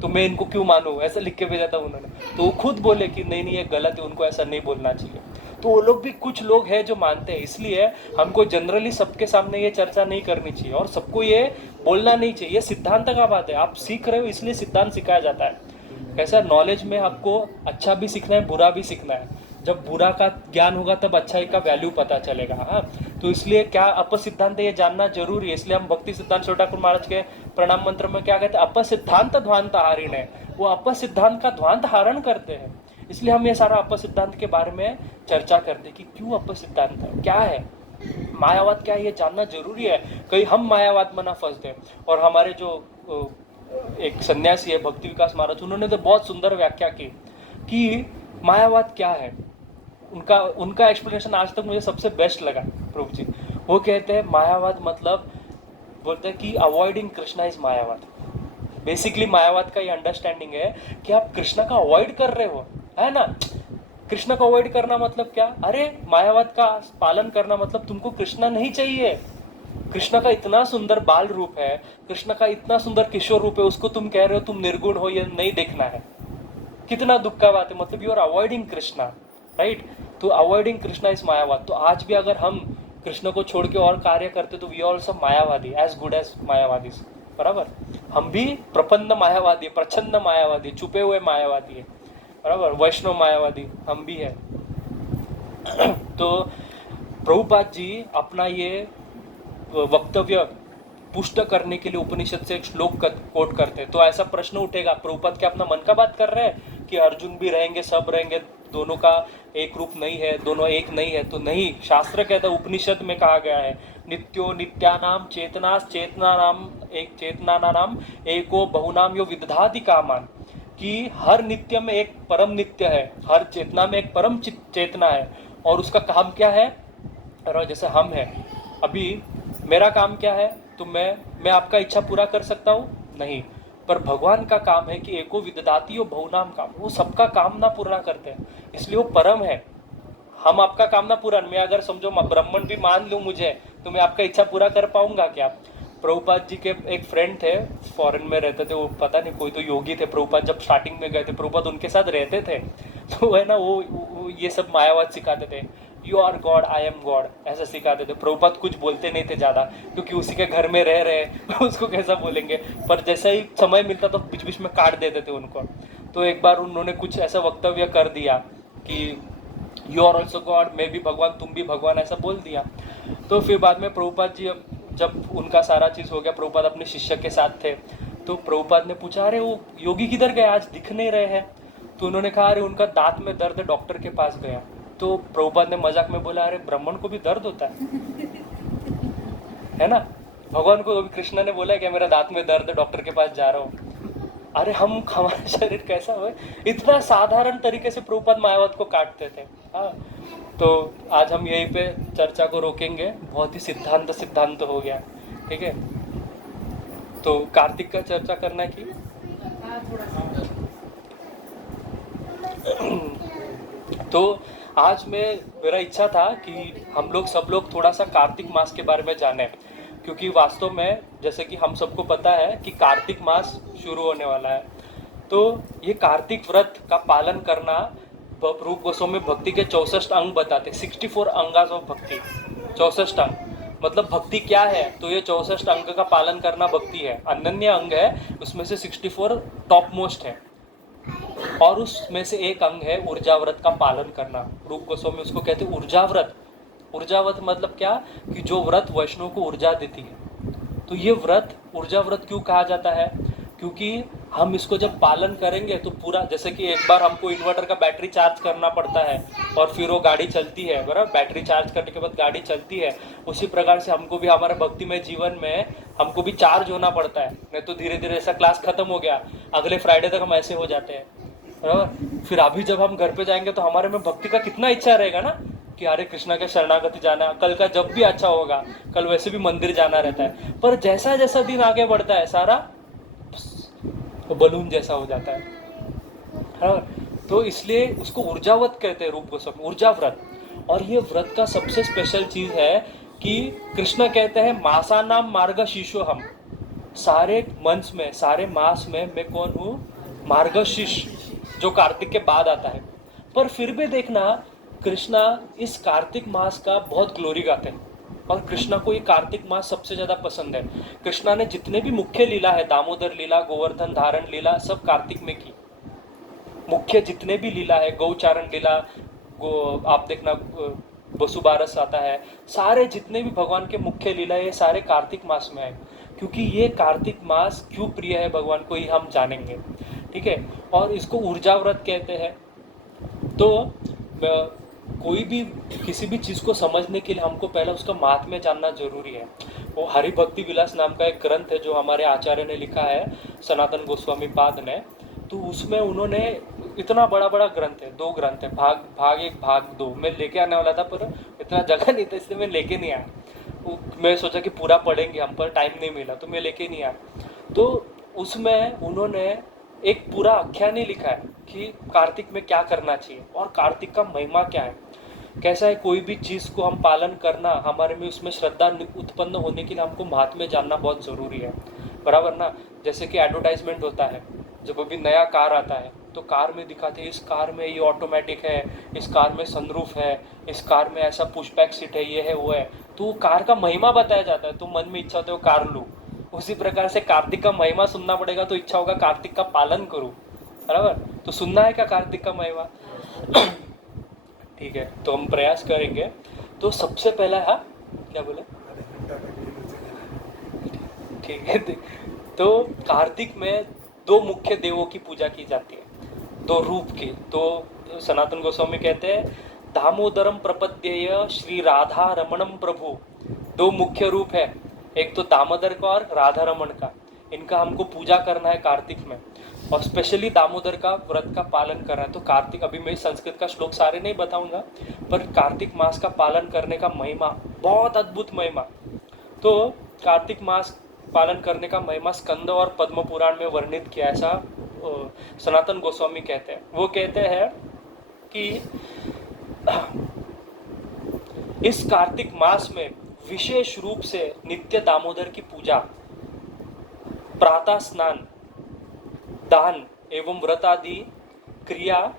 तो मैं इनको क्यों मानूं, ऐसा लिख के भेजा था उन्होंने। तो वो खुद बोले कि नहीं ये गलत है, उनको ऐसा नहीं बोलना चाहिए। तो वो लोग भी, कुछ लोग हैं जो मानते हैं, इसलिए हमको जनरली सबके सामने ये चर्चा नहीं करनी चाहिए और सबको ये बोलना नहीं चाहिए। ये सिद्धांत का बात है, आप सीख रहे हो इसलिए सिद्धांत सिखाया जाता है। कैसा नॉलेज में आपको अच्छा भी सीखना है, बुरा भी सीखना है। जब बुरा का ज्ञान होगा तब अच्छाई का वैल्यू पता चलेगा। हाँ, तो इसलिए क्या अपसिद्धांत ये जानना जरूरी है। इसलिए हम भक्ति सिद्धांत छोटा ठाकुर महाराज के प्रणाम मंत्र में क्या कहते हैं, अपसिद्धांत ध्वांत हारिण है। वो अपसिद्धांत का ध्वांत हारण करते हैं। इसलिए हम ये सारा अपसिद्धांत के बारे में चर्चा करते हैं कि क्यों अपसिद्धांत है, क्या है मायावाद, क्या है, ये जानना जरूरी है। कहीं हम मायावाद में ना फंस दें। और हमारे जो एक सन्यासी है भक्ति विकास महाराज, उन्होंने तो बहुत सुंदर व्याख्या की कि मायावाद क्या है। उनका एक्सप्लेनेशन आज तक मुझे सबसे बेस्ट लगा प्रभु जी। वो कहते हैं मायावाद मतलब, बोलते हैं कि avoiding Krishna is Mayavad. Basically Mayavad का ये अंडरस्टैंडिंग है कि आप कृष्णा का अवॉइड कर रहे हो, है ना। कृष्ण को अवॉइड करना मतलब क्या? अरे मायावाद का पालन करना मतलब तुमको कृष्णा नहीं चाहिए। कृष्ण का इतना सुंदर बाल रूप है, कृष्ण का इतना सुंदर किशोर रूप है, उसको तुम कह रहे हो तुम निर्गुण हो, ये नहीं देखना है। कितना दुख का बात है, मतलब you are avoiding Krishna, right. तो अवॉइडिंग कृष्णा इज मायावाद। तो आज भी अगर हम कृष्ण को छोड़ के और कार्य करते तो we also Mayavadi, as good as Mayavadi, बराबर। हम भी प्रपन्न मायावादी, प्रच्छन्न मायावादी, छुपे हुए मायावादी है, बराबर, वैष्णव मायावादी हम भी है। तो प्रभुपाद जी अपना ये वक्तव्य पुष्ट करने के लिए उपनिषद से एक श्लोक कोट करते हैं। तो ऐसा प्रश्न उठेगा, प्रभुपाद क्या अपना मन का बात कर रहे हैं कि अर्जुन भी रहेंगे, सब रहेंगे, दोनों का एक रूप नहीं है, दोनों एक नहीं है? तो नहीं, शास्त्र कहता है, उपनिषद में कहा गया है, नित्यो नित्यानाम चेतनानाम एको बहुनाम यो विदधाति कामान, कि हर नित्य में एक परम नित्य है, हर चेतना में एक परम चेतना है, और उसका काम क्या है? और जैसे हम हैं, अभी मेरा काम क्या है? तो मैं आपका इच्छा पूरा कर सकता हूँ? नहीं। पर भगवान का काम है कि एको विदधाति बहुनाम काम, वो सबका कामना पूरा करते हैं, इसलिए वो परम है। हम आपका कामना पूरा, मैं अगर समझो ब्राह्मण भी मान लूँ मुझे, तो मैं आपका इच्छा पूरा कर पाऊंगा क्या? प्रभुपाद जी के एक फ्रेंड थे, फॉरेन में रहते थे, वो पता नहीं कोई तो योगी थे, प्रभुपाद जब स्टार्टिंग में गए थे, प्रभुपाद उनके साथ रहते थे, तो है ना, वो ये सब मायावाद सिखाते थे, you are god I am god, ऐसा सिखाते थे। प्रभुपाद कुछ बोलते नहीं थे ज़्यादा, क्योंकि उसी के घर में रह रहे उसको कैसा बोलेंगे, पर जैसे ही समय मिलता तो बीच बीच में काट देते थे उनको। तो एक बार उन्होंने कुछ ऐसा वक्तव्य कर दिया कि यू आर ऑल्सो गॉड, मैं भी भगवान, तुम भी भगवान, ऐसा बोल दिया। तो फिर बाद में प्रभुपाद जी, जब उनका सारा चीज़ हो गया, प्रभुपाद अपने शिष्य के साथ थे, तो प्रभुपाद ने पूछा, अरे वो योगी किधर गए, आज दिख नहीं रहे हैं? तो उन्होंने कहा, अरे उनका दांत में दर्द, डॉक्टर के पास गया। तो प्रभुपाद ने मजाक में बोला, अरे ब्राह्मण को भी दर्द होता है ना? भगवान को अभी कृष्ण ने बोला कि मेरा दांत में दर्द, डॉक्टर के पास जा रहा हूँ। अरे हमारा शरीर कैसा हो, इतना साधारण तरीके से प्रभुपाद मायावाद को काटते थे। हाँ, तो आज हम यहीं पे चर्चा को रोकेंगे, बहुत ही सिद्धांत हो गया, ठीक है? तो कार्तिक का चर्चा करना की। तो आज मेरा इच्छा था कि हम लोग सब लोग थोड़ा सा कार्तिक मास के बारे में जानें, क्योंकि वास्तव में जैसे कि हम सबको पता है कि कार्तिक मास शुरू होने वाला है। तो ये कार्तिक व्रत का पालन करना, रूप गोस्वामी भक्ति के 64 अंग बताते, 64 अंगास ऑफ भक्ति, 64 अंग मतलब भक्ति क्या है? तो ये 64 अंग का पालन करना भक्ति है। अनन्य अंग है, उसमें से 64 टॉप मोस्ट है, और उसमें से एक अंग है ऊर्जा व्रत का पालन करना। रूप गोस्वामी उसको कहते हैं ऊर्जा व्रत। ऊर्जा व्रत मतलब क्या? कि जो व्रत वैष्णव को ऊर्जा देती है। तो ये व्रत ऊर्जा व्रत क्यों कहा जाता है? क्योंकि हम इसको जब पालन करेंगे तो पूरा, जैसे कि एक बार हमको इन्वर्टर का बैटरी चार्ज करना पड़ता है और फिर वो गाड़ी चलती है, बराबर, बैटरी चार्ज करने के बाद गाड़ी चलती है, उसी प्रकार से हमको भी हमारे भक्तिमय जीवन में हमको भी चार्ज होना पड़ता है। नहीं तो धीरे धीरे ऐसा क्लास खत्म हो गया, अगले फ्राइडे तक हम ऐसे हो जाते हैं, बराबर। फिर अभी जब हम घर पे जाएंगे तो हमारे में भक्ति का कितना इच्छा रहेगा ना कि हरे कृष्णा के शरणागति जाना, कल का जब भी अच्छा होगा, कल वैसे भी मंदिर जाना रहता है। पर जैसा जैसा दिन आगे बढ़ता है सारा बलून जैसा हो जाता है। तो इसलिए उसको ऊर्जावत कहते हैं, रूप गोस्वामी ऊर्जा व्रत। और ये व्रत का सबसे स्पेशल चीज है कि कृष्ण कहते हैं मासा नाम मार्ग शिशो हम, सारे मंथ में, सारे मास में मैं कौन हूँ? मार्गशीर्ष, जो कार्तिक के बाद आता है। पर फिर भी देखना, कृष्णा इस कार्तिक मास का बहुत ग्लोरी गाते हैं, और कृष्णा को ये कार्तिक मास सबसे ज़्यादा पसंद है। कृष्णा ने जितने भी मुख्य लीला है, दामोदर लीला, गोवर्धन धारण लीला, सब कार्तिक में की। मुख्य जितने भी लीला है, गौचारण लीला, आप देखना वसुबारस आता है, सारे जितने भी भगवान के मुख्य लीला है, ये सारे कार्तिक मास में है। क्योंकि ये कार्तिक मास क्यों प्रिय है भगवान को, ये हम जानेंगे, ठीक है? और इसको ऊर्जा व्रत कहते हैं। तो कोई भी किसी भी चीज़ को समझने के लिए हमको पहले उसका महात्म्य जानना जरूरी है। वो हरि भक्ति विलास नाम का एक ग्रंथ है जो हमारे आचार्य ने लिखा है, सनातन गोस्वामी पाद ने। तो उसमें उन्होंने इतना बड़ा बड़ा ग्रंथ है, 2 ग्रंथ है, भाग 1 भाग 2 मैं लेके आने वाला था, पर इतना जगह नहीं था इसलिए मैं लेके नहीं आया। मैं सोचा कि पूरा पढ़ेंगे हम, पर टाइम नहीं मिला तो मैं लेके नहीं आया। तो उसमें उन्होंने एक पूरा आख्यान ही लिखा है कि कार्तिक में क्या करना चाहिए और कार्तिक का महिमा क्या है, कैसा है। कोई भी चीज़ को हम पालन करना, हमारे में उसमें श्रद्धा उत्पन्न होने के लिए हमको महात्म्य जानना बहुत ज़रूरी है, बराबर ना। जैसे कि एडवर्टाइजमेंट होता है, जब अभी नया कार आता है तो कार में दिखाते हैं इस कार में ये ऑटोमेटिक है, इस कार में सनरूफ है, इस कार में ऐसा पुश बैक सीट है, ये है वो है, तो कार का महिमा बताया जाता है, तो मन में इच्छा होती है वो कार लूँ। उसी प्रकार से कार्तिक का महिमा सुनना पड़ेगा तो इच्छा होगा कार्तिक का पालन करूँ, बराबर। तो सुनना है क्या कार्तिक का महिमा? ठीक है, तो हम प्रयास करेंगे। तो सबसे पहला, हाँ क्या बोले? ठीक है। तो कार्तिक में दो मुख्य देवों की पूजा की जाती है, दो रूप की। तो सनातन गोस्वामी कहते हैं दामोदरम प्रपद्येय श्री राधा रमणम प्रभु। दो मुख्य रूप है, एक तो दामोदर का और राधा रमण का। इनका हमको पूजा करना है कार्तिक में, और स्पेशली दामोदर का व्रत का पालन करना है। तो कार्तिक, अभी मैं संस्कृत का श्लोक सारे नहीं बताऊंगा, पर कार्तिक मास का पालन करने का महिमा, बहुत अद्भुत महिमा। तो कार्तिक मास पालन करने का महिमा स्कंद और पद्म पुराण में वर्णित किया, ऐसा सनातन गोस्वामी कहते हैं। वो कहते हैं कि इस कार्तिक मास में विशेष रूप से नित्य दामोदर की पूजा, प्रातः स्नान, दान एवं व्रत आदि क्रिया,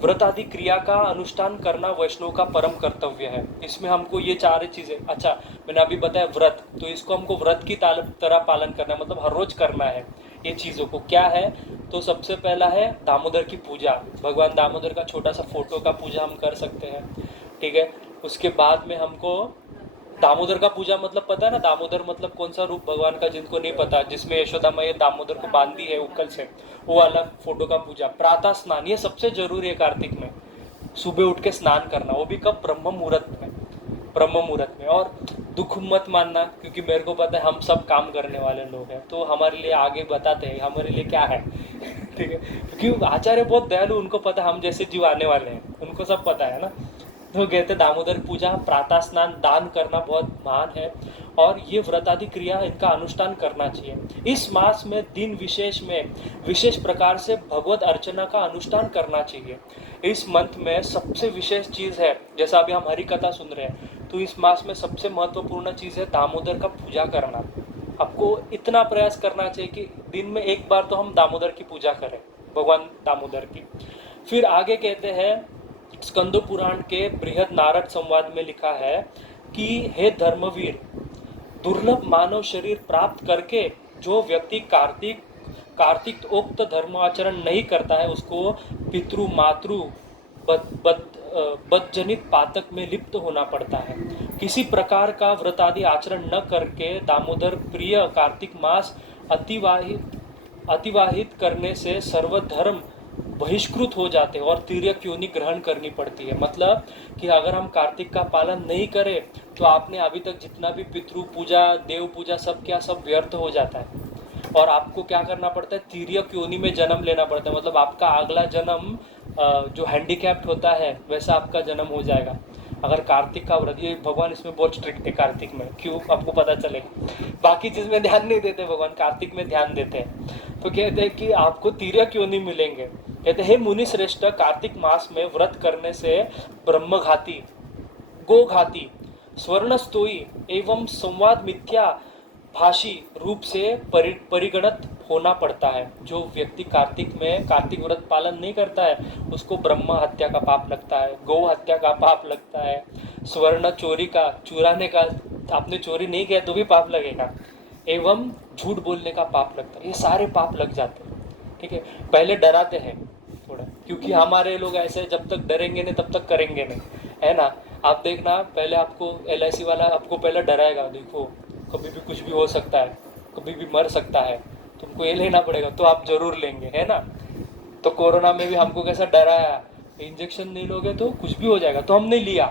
व्रत आदि क्रिया का अनुष्ठान करना वैष्णव का परम कर्तव्य है। इसमें हमको ये चार चीजें, अच्छा मैंने अभी बताया व्रत, तो इसको हमको व्रत की तरह पालन करना है, मतलब हर रोज करना है। ये चीजों को क्या है? तो सबसे पहला है दामोदर की पूजा। भगवान दामोदर का छोटा सा फोटो का पूजा हम कर सकते हैं, ठीक है। उसके बाद में हमको दामोदर का पूजा मतलब पता है ना, दामोदर मतलब कौन सा रूप भगवान का, जिनको नहीं पता, जिसमें यशोदा मैया दामोदर को बांधी है उक्कल से, वो अलग फोटो का पूजा। प्रातः स्नान, ये सबसे जरूरी है कार्तिक में, सुबह उठ के स्नान करना, वो भी कब? ब्रह्म मुहूर्त में, ब्रह्म मुहूर्त में। और दुख मत मानना, क्योंकि मेरे को पता है हम सब काम करने वाले लोग हैं, तो हमारे लिए आगे बताते हैं हमारे लिए क्या है। ठीक है, क्योंकि आचार्य बहुत दयालु, उनको पता हम जैसे जीव आने वाले हैं, उनको सब पता है ना। तो कहते दामोदर पूजा, प्रातः स्नान, दान करना बहुत महान है, और ये व्रत आदि क्रिया इनका अनुष्ठान करना चाहिए। इस मास में दिन विशेष में विशेष प्रकार से भगवत अर्चना का अनुष्ठान करना चाहिए। इस मंथ में सबसे विशेष चीज है, जैसा अभी हम हरि कथा सुन रहे हैं, तो इस मास में सबसे महत्वपूर्ण चीज है दामोदर का पूजा करना। आपको इतना प्रयास करना चाहिए कि दिन में एक बार तो हम दामोदर की पूजा करें, भगवान दामोदर की। फिर आगे कहते हैं, स्कंद पुराण के बृहद नारद संवाद में लिखा है कि हे धर्मवीर, दुर्लभ मानव शरीर प्राप्त करके जो व्यक्ति कार्तिक उक्त धर्म आचरण नहीं करता है, उसको पितृ मातृ बदजनित पातक में लिप्त होना पड़ता है। किसी प्रकार का व्रत आदि आचरण न करके दामोदर प्रिय कार्तिक मास अतिवाहित करने से सर्वधर्म बहिष्कृत हो जाते हैं और तिर्यक योनि ग्रहण करनी पड़ती है। मतलब कि अगर हम कार्तिक का पालन नहीं करें तो आपने अभी तक जितना भी पितृ पूजा, देव पूजा, सब क्या सब व्यर्थ हो जाता है, और आपको क्या करना पड़ता है? तिर्यक योनि में जन्म लेना पड़ता है। मतलब आपका अगला जन्म जो हैंडीकैप्ड होता है वैसा आपका जन्म हो जाएगा अगर कार्तिक का व्रत। ये भगवान इसमें बहुत स्ट्रिक्ट है कार्तिक में, क्यों आपको पता चलेगा। बाकी चीज में ध्यान नहीं देते भगवान, कार्तिक में ध्यान देते हैं। तो कहते हैं कि आपको तिर्यक योनि मिलेंगे। कहते हैं, हे मुनि श्रेष्ठ, कार्तिक मास में व्रत करने से ब्रह्मघाती, गोघाती, स्वर्णस्तोई एवं संवाद मिथ्या भाषी रूप से परिगणित होना पड़ता है। जो व्यक्ति कार्तिक में कार्तिक व्रत पालन नहीं करता है उसको ब्रह्म हत्या का पाप लगता है, गौ हत्या का पाप लगता है, स्वर्ण चोरी का, चुराने का, आपने चोरी नहीं किया तो भी पाप लगेगा, एवं झूठ बोलने का पाप लगता है। ये सारे पाप लग जाते हैं। ठीक है, पहले डराते हैं थोड़ा, क्योंकि हमारे लोग ऐसे जब तक डरेंगे नहीं तब तक करेंगे नहीं, है ना। आप देखना, पहले आपको LIC वाला आपको पहले डराएगा, देखो कभी भी कुछ भी हो सकता है, कभी भी मर सकता है, तुमको ये लेना पड़ेगा, तो आप जरूर लेंगे, है ना। तो कोरोना में भी हमको कैसा डराया, इंजेक्शन नहीं लोगे तो कुछ भी हो जाएगा, तो हमने लिया,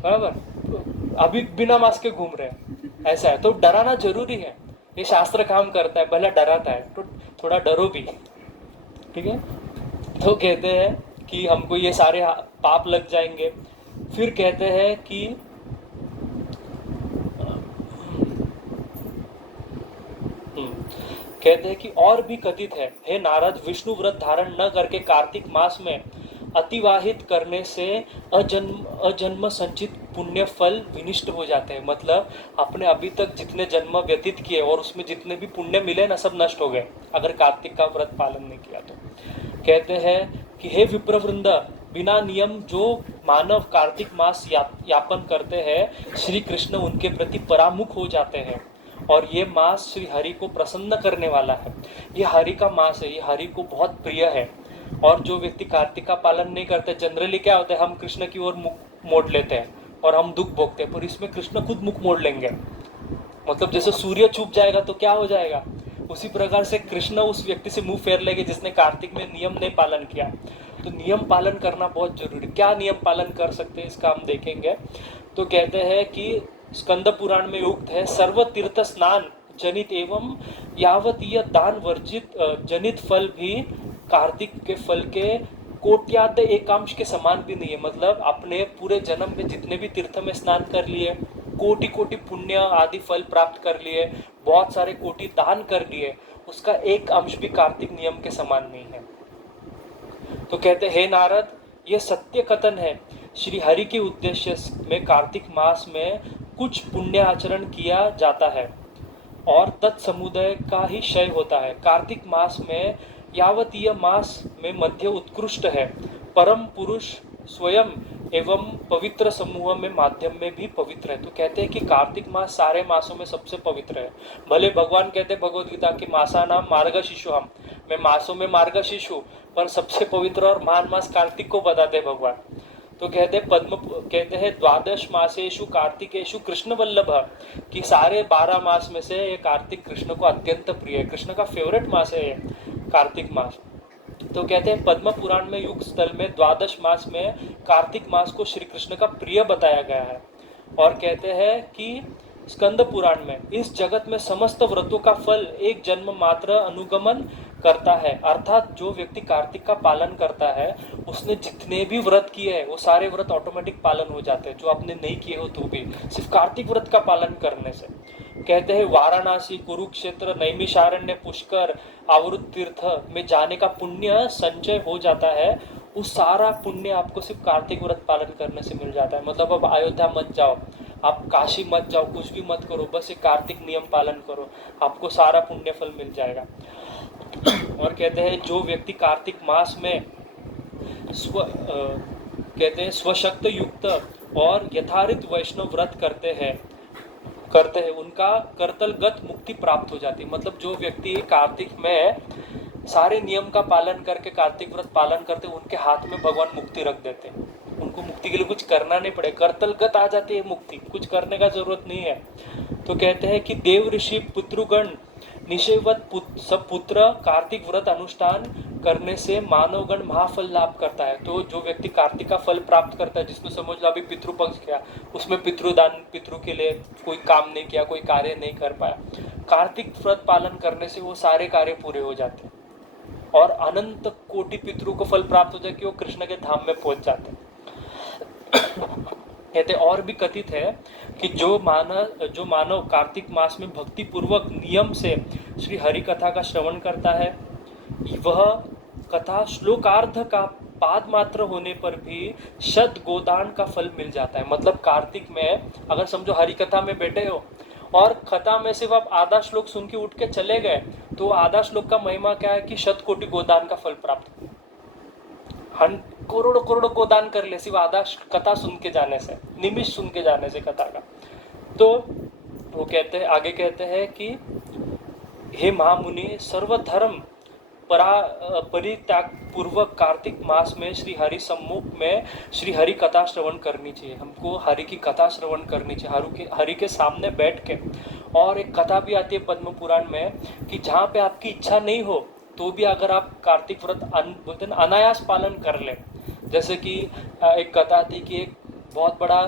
बराबर। तो अभी बिना मास्क के घूम रहे हैं, ऐसा है। तो डराना जरूरी है, ये शास्त्र काम करता है, पहले डराता है, तो थोड़ा डरो भी, ठीक है। तो कहते हैं कि हमको ये सारे पाप लग जाएंगे। फिर कहते हैं कि कहते हैं कि और भी कथित है, हे नारद, विष्णु व्रत धारण न करके कार्तिक मास में अतिवाहित करने से अजन्म संचित पुण्य फल विनिष्ट हो जाते हैं। मतलब अपने अभी तक जितने जन्म व्यतीत किए और उसमें जितने भी पुण्य मिले ना, सब नष्ट हो गए अगर कार्तिक का व्रत पालन नहीं किया तो। कहते हैं कि हे विप्रवृंद, बिना नियम जो मानव कार्तिक मास यापन करते हैं, श्री कृष्ण उनके प्रति परामुख हो जाते हैं और ये मास श्री हरि को प्रसन्न करने वाला है। ये हरि का मास है, ये हरि को बहुत प्रिय है। और जो व्यक्ति कार्तिक का पालन नहीं करते, जनरली क्या होता है, हम कृष्ण की ओर मुख मोड़ लेते हैं और हम दुख भोगते हैं, पर इसमें कृष्ण खुद मुख मोड़ लेंगे। मतलब जैसे सूर्य छुप जाएगा तो क्या हो जाएगा, उसी प्रकार से कृष्ण उस व्यक्ति से मुंह फेर लेंगे जिसने कार्तिक में नियम नहीं पालन किया। तो नियम पालन करना बहुत जरूरी। क्या नियम पालन कर सकते हैं इसका हम देखेंगे। तो कहते हैं कि स्कंद पुराण में युक्त है, सर्व तीर्थ स्नान जनित एवं यावतीय दान वर्जित जनित फल भी कार्तिक के फल के कोट्याद एकांश के समान भी नहीं है। मतलब अपने पूरे जन्म में जितने भी तीर्थ में स्नान कर लिए, कोटि कोटि पुण्य आदि फल प्राप्त कर लिए, बहुत सारे कोटि दान कर लिए, उसका एक अंश भी कार्तिक नियम के समान नहीं है। तो कहते हैं, हे नारद, यह सत्य कथन है। श्री हरि के उद्देश्य में कार्तिक मास में कुछ पुण्य आचरण किया जाता है और तत्समुदाय का ही क्षय होता है। कार्तिक मास में यावतीय मास में मध्य उत्कृष्ट है। परम पुरुष स्वयं एवं पवित्र समूह में माध्यम में भी पवित्र है। तो कहते हैं कि कार्तिक मास सारे मासों में सबसे पवित्र है। भले भगवान कहते हैं भगवद गीता की मासा नाम मार्गशीर्ष हम, मैं मासों में मार्गशीर्ष हूँ, पर सबसे पवित्र और महान मास कार्तिक को बताते हैं भगवान। तो कहते हैं द्वादश मासेषु कार्तिकेषु कृष्ण वल्लभ, कि सारे 12 मास में से ये कार्तिक कृष्ण को अत्यंत प्रिय है, कृष्ण का फेवरेट मास है ये कार्तिक मास। तो कहते हैं पद्म पुराण में युग स्थल में द्वादश मास में कार्तिक मास को श्री कृष्ण का प्रिय बताया गया है। और कहते हैं कि स्कंद पुराण में इस जगत में समस्त व्रतों का फल एक जन्म मात्र अनुगमन करता है। अर्थात जो व्यक्ति कार्तिक का पालन करता है, उसने जितने भी व्रत किए हैं वो सारे व्रत ऑटोमेटिक पालन हो जाते हैं, जो आपने नहीं किए हो तो भी सिर्फ कार्तिक व्रत का पालन करने से। कहते हैं वाराणसी, कुरुक्षेत्र, नैमिषारण्य, पुष्कर, आवृत तीर्थ में जाने का पुण्य संचय हो जाता है। उस सारा पुण्य आपको सिर्फ कार्तिक व्रत पालन करने से मिल जाता है। मतलब अब अयोध्या मत जाओ, आप काशी मत जाओ, कुछ भी मत करो, बस एक कार्तिक नियम पालन करो, आपको सारा पुण्य फल मिल जाएगा। और कहते हैं जो व्यक्ति कार्तिक मास में कहते हैं स्वशक्त युक्त और यथार्थ वैष्णव व्रत करते हैं उनका कर्तलगत मुक्ति प्राप्त हो जाती है। मतलब जो व्यक्ति कार्तिक में सारे नियम का पालन करके कार्तिक व्रत पालन करते हैं, उनके हाथ में भगवान मुक्ति रख देते हैं। उनको मुक्ति के लिए कुछ करना नहीं पड़े, कर्तलगत आ जाती है मुक्ति, कुछ करने का जरूरत नहीं है। तो कहते हैं कि देव ऋषि पितृगण निषेवत सब पुत्र कार्तिक व्रत अनुष्ठान करने से मानवगण महाफल लाभ करता है। तो जो व्यक्ति कार्तिक का फल प्राप्त करता है, जिसमें समझ लो अभी पितृपक्ष किया, उसमें पितृदान, पितृ के लिए कोई काम नहीं किया, कोई कार्य नहीं कर पाया, कार्तिक व्रत पालन करने से वो सारे कार्य पूरे हो जाते हैं और अनंत कोटि पितृ को फल प्राप्त हो जाए कि वो कृष्ण के धाम में पहुंच जाते हैं। कहते और भी कथित है कि जो मानव कार्तिक मास में भक्ति पूर्वक नियम से श्री हरि कथा का श्रवण करता है, वह कथा श्लोकार्ध का पाद मात्र होने पर भी शत गोदान का फल मिल जाता है। मतलब कार्तिक में अगर समझो हरि कथा में बैठे हो और कथा में सिर्फ आप आधा श्लोक सुन के उठ के चले गए, तो आधा श्लोक का महिमा क्या है कि 100 कोटि गोदान का फल प्राप्त, करोड़ों करोड़ों गोदान कर ले सिर्फ आधा कथा सुन के जाने से, निमिष सुन के जाने से कथा का। तो वो कहते हैं, आगे कहते हैं कि हे महामुनि, सर्वधर्म परित्याग पूर्वक कार्तिक मास में श्री हरि सम्मुख में श्री हरि कथा श्रवण करनी चाहिए। हमको हरि की कथा श्रवण करनी चाहिए, हरि के सामने बैठ के। और एक कथा भी आती है पद्म पुराण में कि जहाँ पे आपकी इच्छा नहीं हो तो भी अगर आप कार्तिक व्रत अनायास पालन कर ले। जैसे कि एक कथा थी कि एक बहुत बड़ा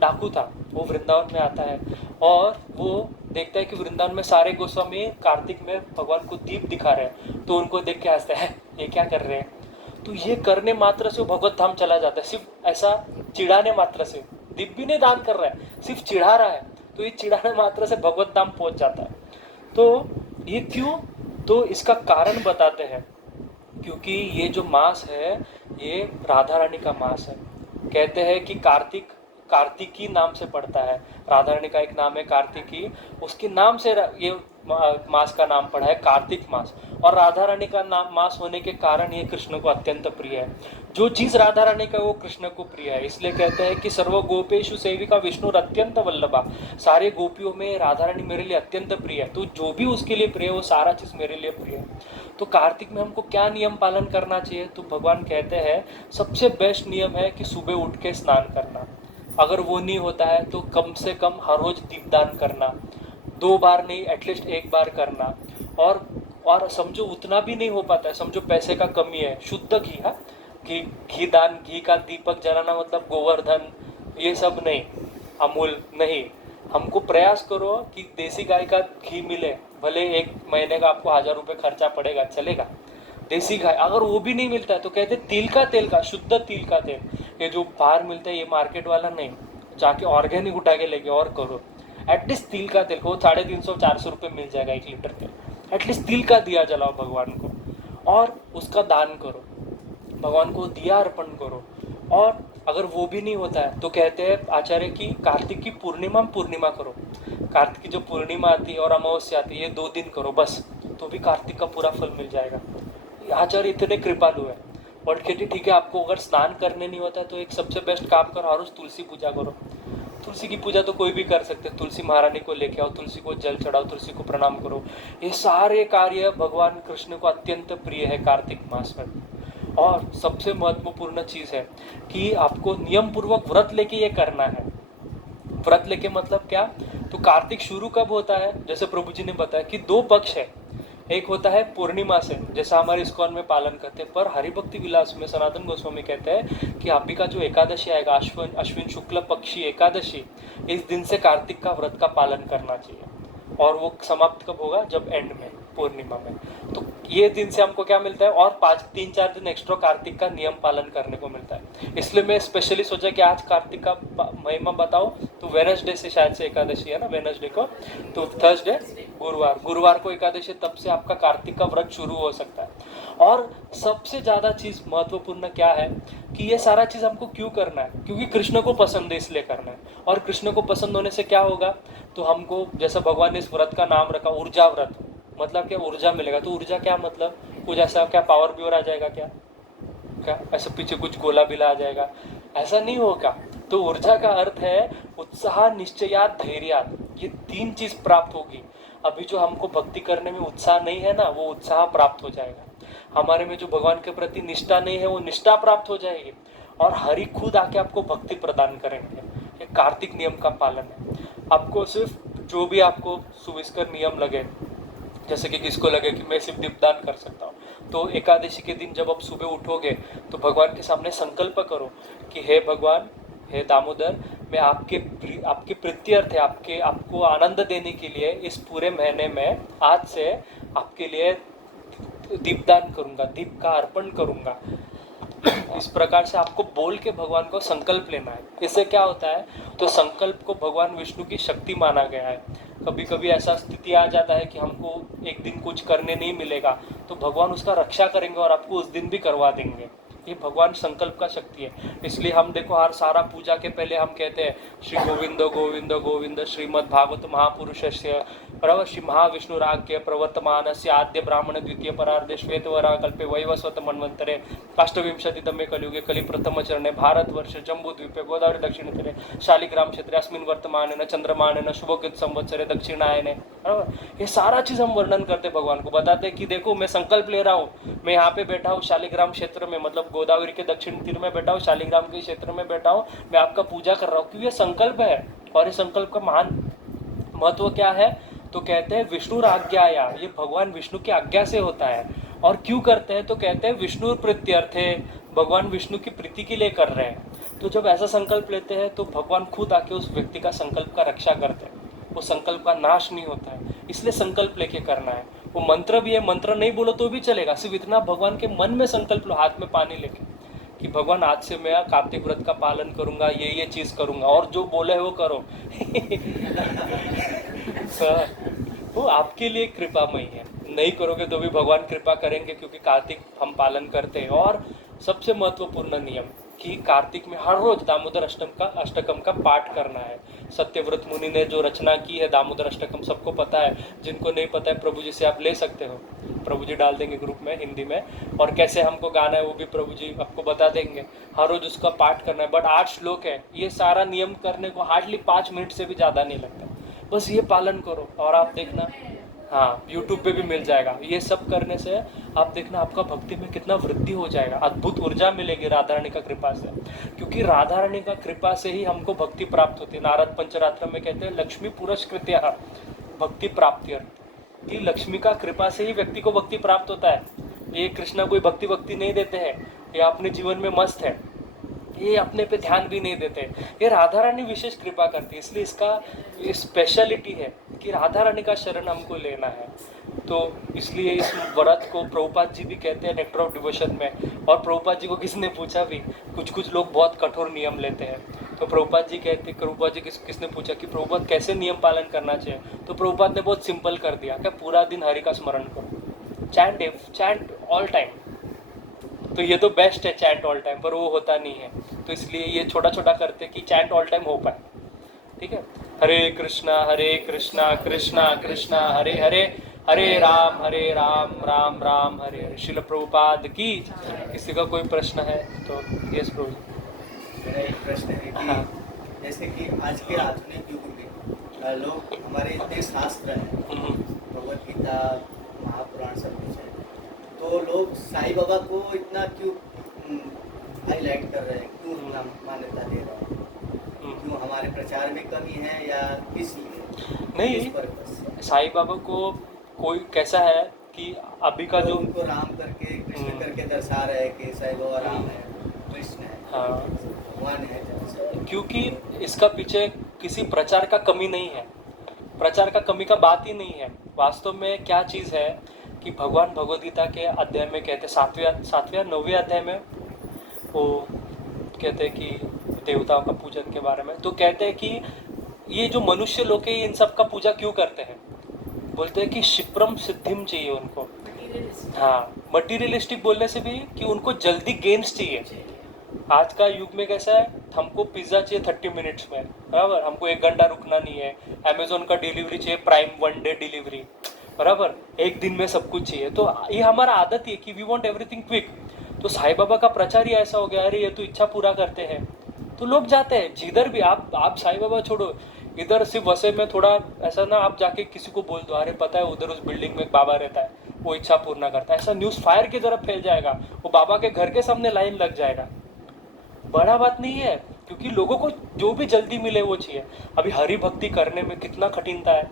डाकू था, वो वृंदावन में आता है और वो देखता है कि वृंदावन में सारे गोस्वामी कार्तिक में भगवान को दीप दिखा रहे हैं, तो उनको देख के हंसता है, ये क्या कर रहे हैं। तो ये करने मात्र से वो भगवत धाम चला जाता है, सिर्फ ऐसा चिढ़ाने मात्र से। दीप भी नहीं दान कर रहा है, सिर्फ चिढ़ा रहा है, तो ये चिढ़ाने मात्र से भगवत धाम पहुंच जाता है। तो ये क्यों, तो इसका कारण बताते हैं, क्योंकि ये जो मास है ये राधा रानी का मास है। कहते हैं कि कार्तिक कार्तिकी नाम से पड़ता है। राधा रानी का एक नाम है कार्तिकी, उसके नाम से ये मास का नाम पड़ा है कार्तिक मास। और राधा रानी का नाम मास होने के कारण ये कृष्ण को अत्यंत प्रिय है। जो चीज राधा रानी का वो कृष्ण को प्रिय है, इसलिए कहते हैं कि सर्व गोपेशु सेविका विष्णु अत्यंत वल्लभा। सारे गोपियों में राधा रानी मेरे लिए अत्यंत प्रिय है, तो जो भी उसके लिए प्रिय है वो सारा चीज मेरे लिए प्रिय है। तो कार्तिक में हमको क्या नियम पालन करना चाहिए, तो भगवान कहते हैं सबसे बेस्ट नियम है कि सुबह उठ के स्नान करना। अगर वो नहीं होता है तो कम से कम हर रोज दीपदान करना, 2 बार नहीं एटलीस्ट 1 बार करना। और समझो उतना भी नहीं हो पाता है, समझो पैसे का कमी है, शुद्ध घी, हाँ, घी दान, घी का दीपक जलाना, मतलब गोवर्धन ये सब नहीं, अमूल नहीं। हमको प्रयास करो कि देसी गाय का घी मिले, भले 1 महीने का आपको 1000 रुपये खर्चा पड़ेगा, चलेगा। देसी गाय, अगर वो भी नहीं मिलता है तो कहते तिल का शुद्ध तिल का तेल, ये जो बाहर मिलता है ये मार्केट वाला नहीं, जाके ऑर्गेनिक उठा के लेके और करो। एटलीस्ट तिल का तेल को 350-400 रुपये मिल जाएगा 1 लीटर तेल। एटलीस्ट तिल का दिया जलाओ भगवान को और उसका दान करो, भगवान को दिया अर्पण करो। और अगर वो भी नहीं होता है तो कहते हैं आचार्य की कार्तिक की पूर्णिमा करो। कार्तिक की जो पूर्णिमा आती है और अमावस्या आती है, ये 2 दिन करो बस, तो भी कार्तिक का पूरा फल मिल जाएगा। आचार्य इतने कृपालु है। और कहते ठीक है, आपको अगर स्नान करने नहीं होता है तो एक सबसे बेस्ट काम करो, हर रोज तुलसी पूजा करो। तुलसी की पूजा तो कोई भी कर सकते हैं, तुलसी महारानी को लेके आओ, तुलसी को जल चढ़ाओ, तुलसी को प्रणाम करो। ये सारे कार्य भगवान कृष्ण को अत्यंत प्रिय है कार्तिक मास में। और सबसे महत्वपूर्ण चीज है कि आपको नियम पूर्वक व्रत लेके ये करना है। व्रत लेके मतलब क्या, तो कार्तिक शुरू कब होता है, जैसे प्रभु जी ने बताया कि 2 पक्ष है। एक होता है पूर्णिमा से, जैसा हमारे इस्कॉन में पालन करते हैं, पर हरिभक्ति विलास में सनातन गोस्वामी कहते हैं कि अभी का जो एकादशी आएगा, अश्विन शुक्ल पक्षी एकादशी, इस दिन से कार्तिक का व्रत का पालन करना चाहिए। और वो समाप्त कब होगा, जब एंड में पूर्णिमा में। तो ये दिन से हमको क्या मिलता है, और 3-4 दिन एक्स्ट्रा कार्तिक का नियम पालन करने को मिलता है। इसलिए मैं स्पेशली सोचा कि आज कार्तिक का महिमा बताओ, तो वेडनेसडे से शायद से एकादशी है ना, वेडनेसडे को, तो थर्सडे गुरुवार को एकादशी, तब से आपका कार्तिक का व्रत शुरू हो सकता है। और सबसे ज्यादा चीज महत्वपूर्ण क्या है कि ये सारा चीज हमको क्यों करना है, क्योंकि कृष्ण को पसंद है इसलिए करना है। और कृष्ण को पसंद होने से क्या होगा, तो हमको जैसा भगवान ने इस व्रत का नाम रखा ऊर्जा व्रत, मतलब क्या ऊर्जा मिलेगा। तो ऊर्जा क्या मतलब, कुछ ऐसा क्या पावर भी आ जाएगा क्या ऐसा पीछे कुछ गोला बिला आ जाएगा, ऐसा नहीं होगा। तो ऊर्जा का अर्थ है उत्साह, निश्चयात, धैर्यात, ये 3 चीज प्राप्त होगी। अभी जो हमको भक्ति करने में उत्साह नहीं है ना, वो उत्साह प्राप्त हो जाएगा। हमारे में जो भगवान के प्रति निष्ठा नहीं है, वो निष्ठा प्राप्त हो जाएगी। और हरि खुद आके आपको भक्ति प्रदान करेंगे। ये कार्तिक नियम का पालन है। आपको सिर्फ जो भी आपको सुविस्कर नियम लगे, जैसे कि किसको लगे कि मैं सिर्फ दीपदान कर सकता हूँ, तो एकादशी के दिन जब आप सुबह उठोगे तो भगवान के सामने संकल्प करो कि हे भगवान, हे दामोदर, मैं आपके प्रीत्यर्थ है, आपको आनंद देने के लिए इस पूरे महीने में आज से आपके लिए दीपदान करूंगा, दीप का अर्पण करूंगा। इस प्रकार से आपको बोल के भगवान को संकल्प लेना है। इससे क्या होता है, तो संकल्प को भगवान विष्णु की शक्ति माना गया है। कभी कभी ऐसा स्थिति आ जाता है कि हमको एक दिन कुछ करने नहीं मिलेगा, तो भगवान उसका रक्षा करेंगे और आपको उस दिन भी करवा देंगे। ये भगवान संकल्प का शक्ति है। इसलिए हम देखो हर सारा पूजा के पहले हम कहते हैं श्री गोविंद गोविंद गोविंद श्रीमद् भागवत महापुरुषस्य बराबर, श्री महाविष्णुराज्ञ प्रवर्तमानस्य आद्य ब्राह्मण द्वितीय परार्धे श्वेतवराकल्पे वैवस्वत मन्वन्तरे अष्टविंशतितमे कलियुगे कलि प्रथम चरणे भारतवर्षे जम्बूद्वीपे गोदावरी दक्षिणतीरे शालिग्राम क्षेत्रे अस्मिन् वर्तमानेन चंद्रमानेन शुभकृत संवत्सरे दक्षिणायने। बराबर, ये सारा चीज हम वर्णन करते भगवान को, बताते कि देखो मैं संकल्प ले रहा हूँ, मैं यहाँ पे बैठा हूँ शालिग्राम क्षेत्र में, मतलब गोदावरी के दक्षिण तीर में बैठा हूँ, शालिग्राम के क्षेत्र में बैठा हूँ, मैं आपका पूजा कर रहा हूँ, क्योंकि ये संकल्प है। और इस संकल्प का महान महत्व क्या है, तो कहते हैं विष्णु आज्ञाया, ये भगवान विष्णु की आज्ञा से होता है। और क्यों करते हैं, तो कहते हैं विष्णु प्रीत्यर्थे, भगवान विष्णु की प्रीति के लिए कर रहे हैं। तो जब ऐसा संकल्प लेते हैं तो भगवान खुद आके उस व्यक्ति का संकल्प का रक्षा करते हैं, वो संकल्प का नाश नहीं होता है। इसलिए संकल्प लेके करना है। वो मंत्र भी है, मंत्र नहीं बोलो तो भी चलेगा, सिर्फ इतना भगवान के मन में संकल्प लो, हाथ में पानी लेके, कि भगवान आज से मैं कार्तिक व्रत का पालन करूंगा, ये चीज करूंगा, और जो बोले वो करो। वो आपके लिए कृपामयी है, नहीं करोगे तो भी भगवान कृपा करेंगे, क्योंकि कार्तिक हम पालन करते हैं। और सबसे महत्वपूर्ण नियम, कि कार्तिक में हर रोज दामोदर अष्टकम का पाठ करना है। सत्यव्रत मुनि ने जो रचना की है दामोदर अष्टकम सबको पता है, जिनको नहीं पता है प्रभु जी से आप ले सकते हो, प्रभु जी डाल देंगे ग्रुप में हिंदी में, और कैसे हमको गाना है वो भी प्रभु जी आपको बता देंगे। हर रोज उसका पाठ करना है। बट 8 श्लोक है, ये सारा नियम करने को हार्डली 5 मिनट से भी ज़्यादा नहीं लगता। बस ये पालन करो और आप देखना, हाँ यूट्यूब पे भी मिल जाएगा। ये सब करने से आप देखना आपका भक्ति में कितना वृद्धि हो जाएगा, अद्भुत ऊर्जा मिलेगी राधा रानी का कृपा से, क्योंकि राधा रानी का कृपा से ही हमको भक्ति प्राप्त होती है। नारद पंचरात्र में कहते हैं लक्ष्मी पुरस्कृत्य भक्ति प्राप्ति, कि लक्ष्मी का कृपा से ही व्यक्ति को भक्ति प्राप्त होता है। ये कृष्णा कोई भक्ति नहीं देते हैं, ये अपने जीवन में मस्त है, ये अपने पे ध्यान भी नहीं देते। ये राधा रानी विशेष कृपा करती है, इसलिए इसका ये स्पेशलिटी है कि राधा रानी का शरण हमको लेना है। तो इसलिए इस व्रत को प्रभुपाद जी भी कहते हैं नेक्टर ऑफ डिवोशन में। और प्रभुपाद जी को किसने पूछा भी, कुछ लोग बहुत कठोर नियम लेते हैं, तो प्रभुपाद जी कहते, प्रभुपाद जी किसने पूछा कि प्रभुपाद कैसे नियम पालन करना चाहिए, तो प्रभुपाद ने बहुत सिंपल कर दिया कि पूरा दिन हरि का स्मरण करो, चैंट ऑल टाइम। तो ये तो बेस्ट है चैंट ऑल टाइम, पर वो होता नहीं है, तो इसलिए ये छोटा छोटा करते कि चैंट ऑल टाइम हो पाए। ठीक है, हरे कृष्णा कृष्णा कृष्णा हरे हरे, हरे राम राम राम हरे हरे। शिल प्रभुपाद की। किसी का कोई प्रश्न है तो यस प्रभु। मेरा एक प्रश्न है कि हाँ। जैसे कि आज के आधुनिक युग में लोग हमारे इतने शास्त्र हैं, भगवत गीता महापुराण सब कुछ है, तो लोग साईं बाबा को इतना क्यों हाईलाइट कर रहे हैं, क्यों इतना मान्यता दे रहे हैं, क्यों हमारे प्रचार में कमी है या किस लिए? नहीं, साईं बाबा को कोई कैसा है कि अभी का जो उनको राम करके कृष्ण करके दर्शा रहे हैं कि साईं बाबा राम है, कृष्ण है, हाँ भगवान है, क्योंकि इसका पीछे किसी प्रचार का कमी नहीं है, प्रचार का कमी का बात ही नहीं है। वास्तव में क्या चीज़ है कि भगवान भगवद गीता के अध्याय में कहते, सातवें 9वें अध्याय में वो कहते हैं कि देवताओं का पूजन के बारे में, तो कहते हैं कि ये जो मनुष्य लोग हैं इन सब का पूजा क्यों करते हैं, बोलते हैं कि क्षिप्रम सिद्धिम चाहिए उनको। हाँ, मटीरियलिस्टिक बोलने से भी कि उनको जल्दी गेन्स चाहिए। आज का युग में कैसा है, हमको पिज्ज़ा चाहिए 30 मिनट्स में, बराबर, हमको 1 घंटा रुकना नहीं है। अमेजोन का डिलीवरी चाहिए, प्राइम 1 डे डिलीवरी, बराबर, 1 दिन में सब कुछ चाहिए। तो ये हमारा आदत ही है कि वी वांट एवरीथिंग क्विक। तो साईं बाबा का प्रचार ही ऐसा हो गया, अरे ये तो इच्छा पूरा करते हैं, तो लोग जाते हैं जिधर भी। आप साईं बाबा छोड़ो, इधर सिर्फ वैसे में थोड़ा ऐसा ना, आप जाके किसी को बोल दो, अरे पता है उधर उस बिल्डिंग में एक बाबा रहता है, वो इच्छा पूर्ण करता है, ऐसा न्यूज़ फायर की तरफ फैल जाएगा, वो बाबा के घर के सामने लाइन लग जाएगा। बड़ा बात नहीं है, क्योंकि लोगों को जो भी जल्दी मिले वो चाहिए। अभी हरि भक्ति करने में कितना कठिनता है,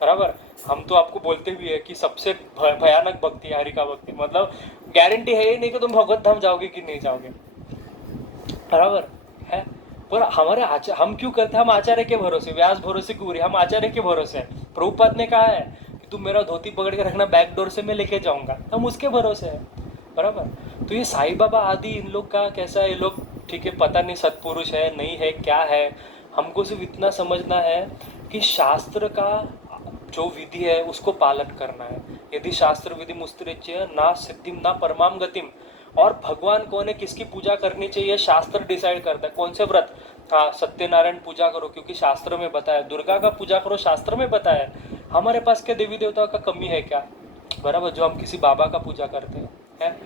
बराबर। हम तो आपको बोलते भी है कि सबसे भयानक भक्ति है हरि का भक्ति, मतलब गारंटी है ही नहीं कि तुम भगवत धाम जाओगे कि नहीं जाओगे, बराबर है। पर हमारे हम क्यों करते हैं, हम आचार्य के भरोसे, व्यास भरोसे की उरी, हम आचार्य के भरोसे हैं। प्रभुपाद ने कहा है कि तुम मेरा धोती पकड़ के रखना, बैक डोर से मैं लेके जाऊंगा, हम उसके भरोसे हैं, बराबर। तो ये साईं बाबा आदि इन लोग का कैसा है, ये लोग ठीक है, पता नहीं सत्पुरुष है नहीं है क्या है, हमको सिर्फ इतना समझना है कि शास्त्र का जो विधि है उसको पालन करना है। यदि शास्त्र विधि मुस्तरिच्य ना सिद्धिम ना परमाम गतिम, और भगवान कौन है, किसकी पूजा करनी चाहिए, शास्त्र डिसाइड करता है। कौन से व्रत, हाँ सत्यनारायण पूजा करो क्योंकि शास्त्र में बताया, दुर्गा का पूजा करो शास्त्र में बताया। हमारे पास क्या देवी देवताओं का कमी है क्या, बराबर, जो हम किसी बाबा का पूजा करते हैं,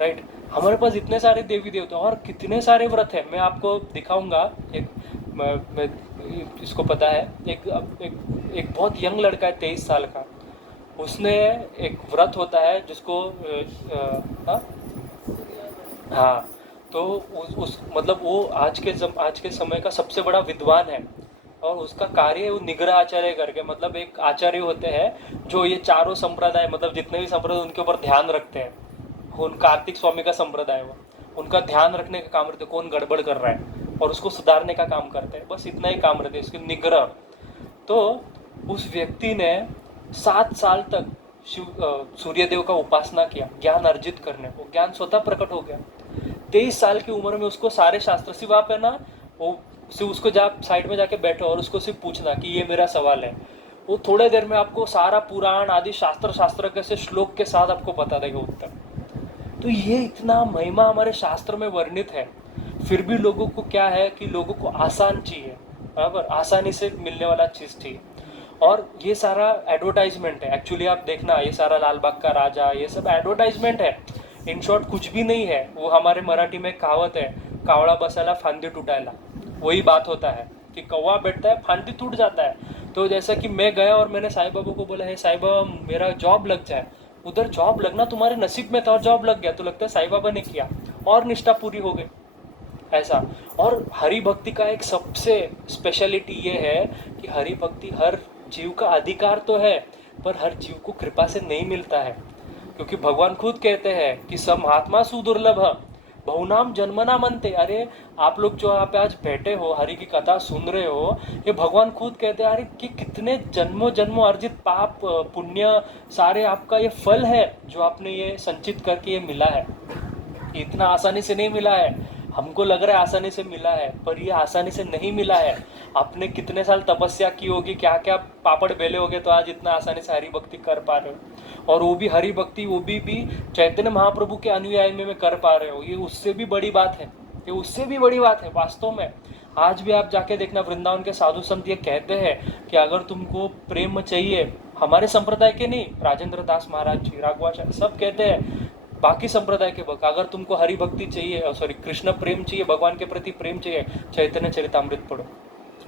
राइट। हमारे पास इतने सारे देवी देवता और कितने सारे व्रत हैं, मैं आपको दिखाऊंगा। मैं इसको पता है, एक बहुत यंग लड़का है 23 साल का, उसने एक व्रत होता है जिसको हाँ, तो उस मतलब वो आज के समय का सबसे बड़ा विद्वान है, और उसका कार्य है वो निग्रह आचार्य करके, मतलब एक आचार्य होते हैं जो ये चारों संप्रदाय, मतलब जितने भी संप्रदाय उनके ऊपर ध्यान रखते हैं। उनका कार्तिक स्वामी का संप्रदाय, वो उनका ध्यान रखने का काम रहता है, कौन गड़बड़ कर रहा है और उसको सुधारने का काम करते हैं, बस इतना ही काम रहता है उसके निग्रह। तो उस व्यक्ति ने 7 साल तक सूर्यदेव का उपासना किया, ज्ञान अर्जित करने को, ज्ञान स्वतः प्रकट हो गया। 23 साल की उम्र में उसको सारे शास्त्र, सिर्फ आप है ना, वो सिर्फ उसको साइड में जाके बैठो और उसको सिर्फ पूछना कि ये मेरा सवाल है, वो थोड़े देर में आपको सारा पुराण आदि शास्त्र कैसे श्लोक के साथ आपको बता देगा उत्तर। तो ये इतना महिमा हमारे शास्त्र में वर्णित है। फिर भी लोगों को क्या है कि लोगों को आसान चाहिए, बराबर, आसानी से मिलने वाला चीज़ चाहिए। और ये सारा एडवर्टाइजमेंट है एक्चुअली। आप देखना, ये सारा लाल बाग का राजा, ये सब एडवर्टाइजमेंट है। इन शॉर्ट कुछ भी नहीं है। वो हमारे मराठी में कहावत है, कावड़ा बसाला फांदी टूटायला। वही बात होता है कि कौवा बैठता है, फांदी टूट जाता है। तो जैसा कि मैं गया और मैंने साईं बाबा को बोला, है साईं बाबा मेरा जॉब लग जाए। उधर जॉब लगना तुम्हारे नसीब में था और जॉब लग गया, तो लगता है साईं बाबा ने किया और निष्ठा पूरी हो गई, ऐसा। और हरि भक्ति का एक सबसे स्पेशलिटी ये है कि हरि भक्ति हर जीव का अधिकार तो है, पर हर जीव को कृपा से नहीं मिलता है। क्योंकि भगवान खुद कहते हैं कि सब महात्मा सुदुर्लभ बहुनाम जन्मना मनते। अरे आप लोग जो यहाँ पे आज बैठे हो, हरि की कथा सुन रहे हो, ये भगवान खुद कहते हैं अरे कि कितने जन्मों जन्मों अर्जित पाप पुण्य सारे आपका ये फल है जो आपने ये संचित करके ये मिला है। इतना आसानी से नहीं मिला है। हमको लग रहा है आसानी से मिला है, पर ये आसानी से नहीं मिला है। आपने कितने साल तपस्या की होगी, क्या क्या पापड़ बेले होगे, तो आज इतना आसानी से हरि भक्ति कर पा रहे हो। और वो भी हरि भक्ति, वो भी चैतन्य महाप्रभु के अनुयायी में कर पा रहे हो। ये उससे भी बड़ी बात है, ये उससे भी बड़ी बात है वास्तव में। आज भी आप जाके देखना, वृंदावन के साधु संत ये कहते हैं कि अगर तुमको प्रेम चाहिए, हमारे संप्रदाय के नहीं, राजेंद्र दास महाराज जी, राघवाचार्य सब कहते हैं, बाकी संप्रदाय के भक्त, अगर तुमको हरि भक्ति चाहिए, सॉरी कृष्ण प्रेम चाहिए, भगवान के प्रति प्रेम चाहिए, चैतन्य चरितामृत पढ़ो।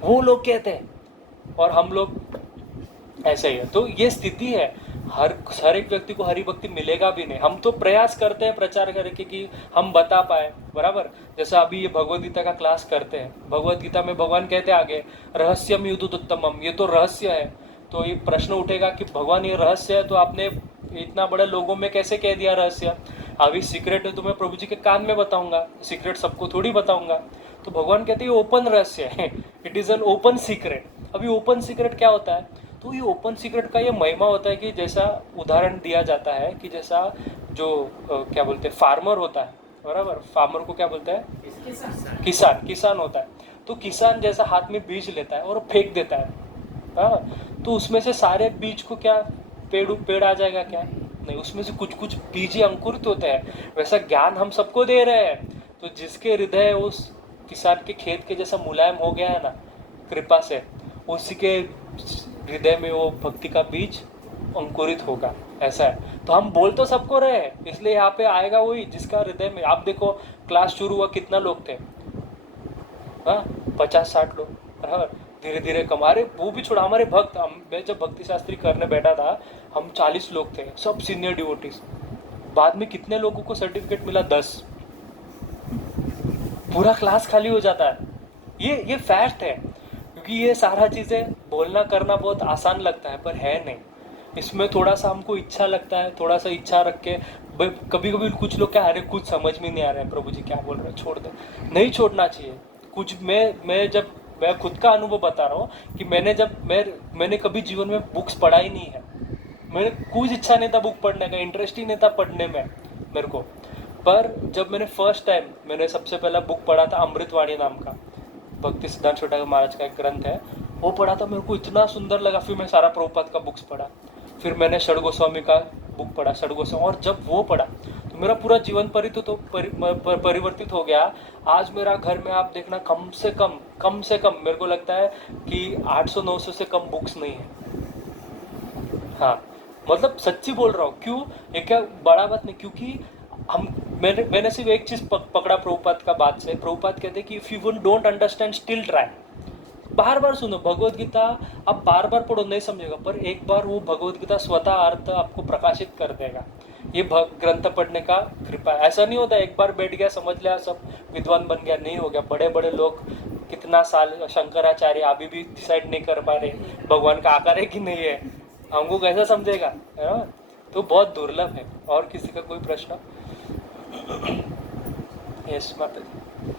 वो लोग कहते हैं और हम लोग ऐसे ही है। तो ये स्थिति है, हर एक व्यक्ति को हरि भक्ति मिलेगा भी नहीं। हम तो प्रयास करते हैं प्रचार करके कि हम बता पाए, बराबर। जैसा अभी ये भगवद गीता का क्लास करते हैं, भगवद गीता में भगवान कहते हैं आगे, रहस्यम युद्धोत्तमम, ये तो रहस्य है। तो ये प्रश्न उठेगा कि भगवान ये रहस्य है, तो आपने इतना बड़े लोगों में कैसे कह दिया रहस्य? अभी सीक्रेट है तो मैं प्रभु जी के कान में बताऊंगा, सीक्रेट सबको थोड़ी बताऊंगा। तो भगवान कहते हैं ओपन रहस्य है, it is an open secret. अभी ओपन सीक्रेट क्या होता है? तो ये ओपन सीक्रेट का ये महिमा होता है कि जैसा उदाहरण दिया जाता है कि जैसा जो क्या बोलते हैं फार्मर होता है, बराबर, फार्मर को क्या बोलते हैं? किसान होता है। तो किसान जैसा हाथ में बीज लेता है और फेंक देता है, हाँ, तो उसमें से सारे बीज को क्या पेड़ आ जाएगा? क्या नहीं, उसमें से कुछ कुछ बीज ही अंकुरित होते हैं। वैसा ज्ञान हम सबको दे रहे हैं। तो जिसके हृदय उस किसान के खेत के जैसा मुलायम हो गया है ना कृपा से, उसी के हृदय में वो भक्ति का बीज अंकुरित होगा, ऐसा है। तो हम बोल तो सबको रहे हैं, इसलिए यहाँ पे आएगा वही जिसका हृदय में। आप देखो क्लास शुरू हुआ, कितना लोग थे? हाँ, 50-60 लोग, बराबर। धीरे धीरे हमारे वो भी छोड़ा, हमारे भक्त, मैं जब भक्ति शास्त्री करने बैठा था, हम 40 लोग थे, सब सीनियर डिवोटीज। बाद में कितने लोगों को सर्टिफिकेट मिला? 10। पूरा क्लास खाली हो जाता है। ये फैक्ट है। क्योंकि ये सारा चीज़ें बोलना करना बहुत आसान लगता है, पर है नहीं। इसमें थोड़ा सा हमको इच्छा लगता है, थोड़ा सा इच्छा रख के कभी कभी कुछ लोग क्या, अरे कुछ समझ में नहीं आ रहा है, प्रभु जी क्या बोल रहे हैं, छोड़ दे। नहीं छोड़ना चाहिए कुछ। मैं खुद का अनुभव बता रहा हूँ कि मैंने कभी जीवन में बुक्स पढ़ा ही नहीं है। मेरे कुछ इच्छा नहीं था बुक पढ़ने का, इंटरेस्ट ही नहीं था पढ़ने में मेरे को। पर जब मैंने सबसे पहला बुक पढ़ा था अमृतवाणी नाम का, भक्ति सिद्धांत छोटा महाराज का एक ग्रंथ है, वो पढ़ा था, मेरे को इतना सुंदर लगा। फिर मैं सारा प्रभुपाद का बुक्स पढ़ा, फिर मैंने षड गोस्वामी का बुक पढ़ा, षड गोस्वामी, और जब वो पढ़ा तो मेरा पूरा जीवन परिवर्तित हो गया। आज मेरा घर में आप देखना कम से कम मेरे को लगता है कि 800-900 से कम बुक्स नहीं है। हाँ, मतलब सच्ची बोल रहा हूँ। क्यों? ये क्या बड़ा बात नहीं, क्योंकि मैंने सिर्फ एक चीज़ पकड़ा प्रभुपाद का बात से। प्रभुपाद कहते हैं कि if you don't understand still try. बार बार सुनो भगवद गीता, आप बार बार पढ़ो, नहीं समझेगा, पर एक बार वो भगवद गीता स्वतः अर्थ आपको प्रकाशित कर देगा। ये ग्रंथ पढ़ने का कृपा है। ऐसा नहीं होता एक बार बैठ गया समझ लिया सब विद्वान बन गया, नहीं हो गया। बड़े बड़े लोग कितना साल, शंकराचार्य अभी भी डिसाइड नहीं कर पा रहे भगवान का आकार है कि नहीं है, हमको कैसा समझेगा, है ना? तो बहुत दुर्लभ है। और किसी का कोई प्रश्न? यस माता जी।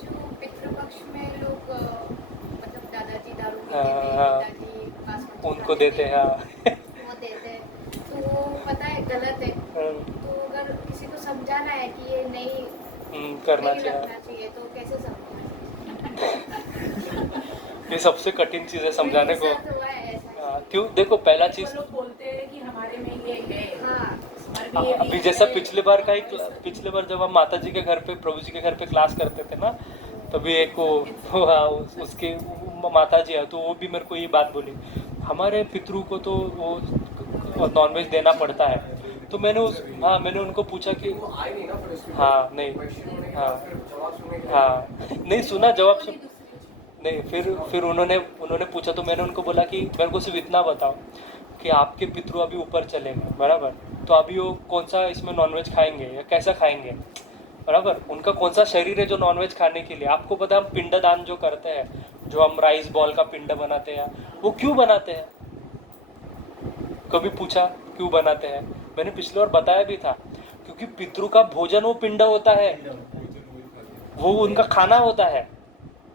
जो पितृपक्ष में लोग मतलब दादाजी दारू हाँ, पिताजी उनको देते हैं, वो देते हैं, तो वो पता है गलत है। तो अगर किसी को समझाना है कि ये नहीं करना रखना चाहिए, तो कैसे समझाना? ये सबसे कठिन चीज़ है समझाने को। हुआ है ऐसा। क्यों? देखो, पहला चीज़ लोग बोलते हैं कि हमारे में ये है, हाँ, हमारे अभी जैसा पिछले बार जब हम माता जी के घर पे, प्रभु जी के घर पे क्लास करते थे ना, तभी एक वो हाँ, उसके माता जी है, तो वो भी मेरे को ये बात बोली, हमारे पितरों को तो वो नॉनवेज देना पड़ता है। तो मैंने उनको पूछा कि हाँ नहीं, हाँ नहीं सुना जवाब सुन नहीं, फिर उन्होंने पूछा, तो मैंने उनको बोला कि मेरे को सिर्फ इतना बताओ कि आपके पितृ अभी ऊपर चले गए, बराबर, तो अभी वो कौन सा इसमें नॉनवेज खाएंगे या कैसा खाएंगे, बराबर, उनका कौन सा शरीर है जो नॉनवेज खाने के लिए। आपको पता है हम पिंडदान जो करते हैं, जो हम राइस बॉल का पिंड बनाते हैं, वो क्यों बनाते हैं? कभी पूछा क्यों बनाते हैं? मैंने पिछली बार बताया भी था, क्योंकि पितृ का भोजन वो पिंड होता है, वो उनका खाना होता है,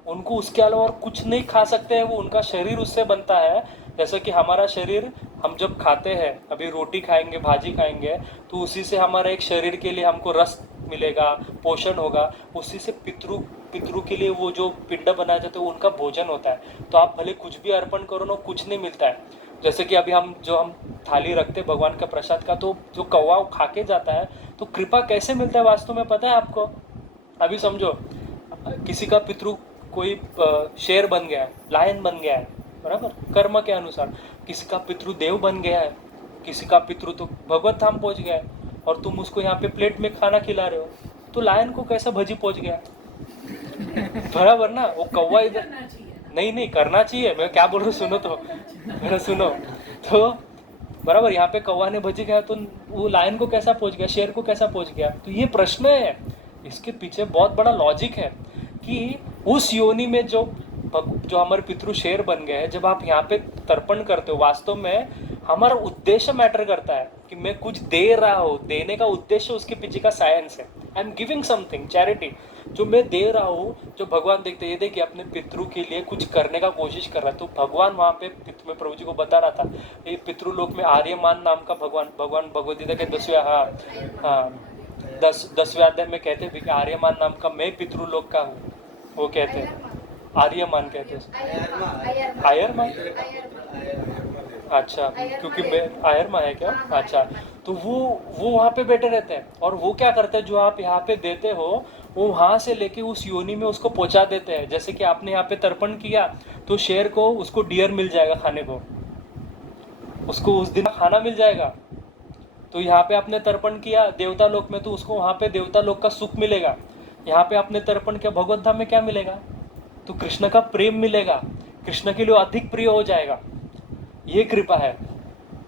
उनको उसके अलावा और कुछ नहीं खा सकते हैं, वो उनका शरीर उससे बनता है। जैसे कि हमारा शरीर, हम जब खाते हैं, अभी रोटी खाएंगे, भाजी खाएंगे, तो उसी से हमारा एक शरीर के लिए हमको रस मिलेगा, पोषण होगा, उसी से पितृ के लिए वो जो पिंड बनाया जाता है वो उनका भोजन होता है। तो आप भले कुछ भी अर्पण करो ना, कुछ नहीं मिलता है। जैसे कि अभी हम थाली रखते हैं भगवान का प्रसाद का, तो जो कौवा खा के जाता है, तो कृपा कैसे मिलता है वास्तव में पता है आपको? अभी समझो, किसी का पितृ कोई शेर बन गया है, लायन बन गया है, बराबर, कर्म के अनुसार। किसी का पितृ देव बन गया है, किसी का पितृ तो भगवत धाम पहुंच गया है, और तुम उसको यहाँ पे प्लेट में खाना खिला रहे हो, तो लायन को कैसा भजी पहुंच गया? बराबर ना, वो कौवा इधर नहीं करना चाहिए, मैं क्या बोल रहा हूँ सुनो तो, मेरा सुनो तो, बराबर, यहाँ पे कौवा ने भजी गया, तो वो लायन को कैसा पहुंच गया, शेर को कैसा पहुंच गया? तो ये प्रश्न है, इसके पीछे बहुत बड़ा लॉजिक है कि उस योनि में जो हमारे पितृ शेर बन गए हैं, जब आप यहाँ पे तर्पण करते हो, वास्तव में हमारा उद्देश्य मैटर करता है कि मैं कुछ दे रहा हूँ, देने का उद्देश्य उसके पीछे का साइंस है। I am giving something, charity, जो मैं दे रहा हूँ, जो भगवान देखते हैं, ये देखिए अपने पितृ के लिए कुछ करने का कोशिश कर रहा है। तो भगवान वहाँ पे में प्रभु जी को बता रहा था, ये पितृलोक में आर्यमान नाम का भगवान भगवद गीता के 10वें अध्याय में कहते हैं कि आर्यमान नाम का मैं पितृलोक का हूँ, वो कहते हैं आर्यमान कहते हैं, आयरमान, अच्छा, क्योंकि मैं आयरमा है क्या? अच्छा, तो वो वहाँ पे बैठे रहते हैं, और वो क्या करते हैं, जो आप यहाँ पे देते हो वो वहाँ से लेके उस योनि में उसको पहुँचा देते हैं। जैसे कि आपने यहाँ पे तर्पण किया, तो शेर को उसको डियर मिल जाएगा खाने को, उसको उस दिन खाना मिल जाएगा। तो यहाँ पे आपने तर्पण किया देवता लोक में, तो उसको वहाँ पे देवता लोक का सुख मिलेगा। यहाँ पे आपने तर्पण किया भगवत धाम में, क्या मिलेगा? तो कृष्ण का प्रेम मिलेगा, कृष्ण के लिए अधिक प्रिय हो जाएगा। ये कृपा है,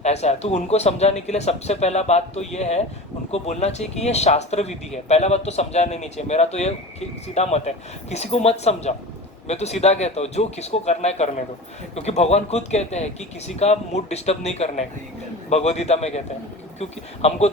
ऐसा है। तो उनको समझाने के लिए सबसे पहला बात तो ये है, उनको बोलना चाहिए कि ये शास्त्र विधि है। पहला बात तो समझाने नहीं चाहिए, मेरा तो ये सीधा मत है, किसी को मत समझाओ। मैं तो सीधा कहता हूँ, जो किसको करना है करने दो, क्योंकि भगवान खुद कहते हैं कि किसी का मूड डिस्टर्ब नहीं करने, भगवद गीता में कहते हैं। क्योंकि हमको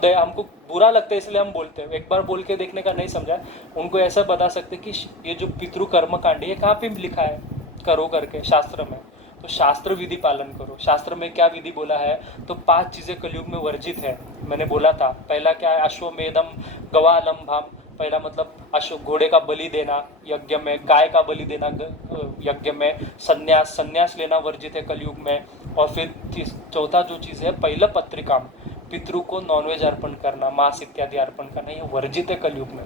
बुरा लगता है, इसलिए हम बोलते हैं। एक बार बोल के देखने का, नहीं समझा, उनको ऐसा बता सकते कि ये जो पितृ कर्म कांड है, ये कहाँ पे लिखा है करो करके शास्त्र में। तो शास्त्र विधि पालन करो। शास्त्र में क्या विधि बोला है? तो 5 चीज़ें कलयुग में वर्जित है, मैंने बोला था। पहला क्या है? अश्वमेधम गवालंभाम, पहला मतलब घोड़े का बलि देना यज्ञ में, गाय का बलि देना यज्ञ में, संन्यास लेना वर्जित है कलयुग में। और फिर चौथा जो चीज़ है, पहला पत्रिका, पितृ को नॉनवेज अर्पण करना, मांस इत्यादि अर्पण करना, ये वर्जित है कलयुग में।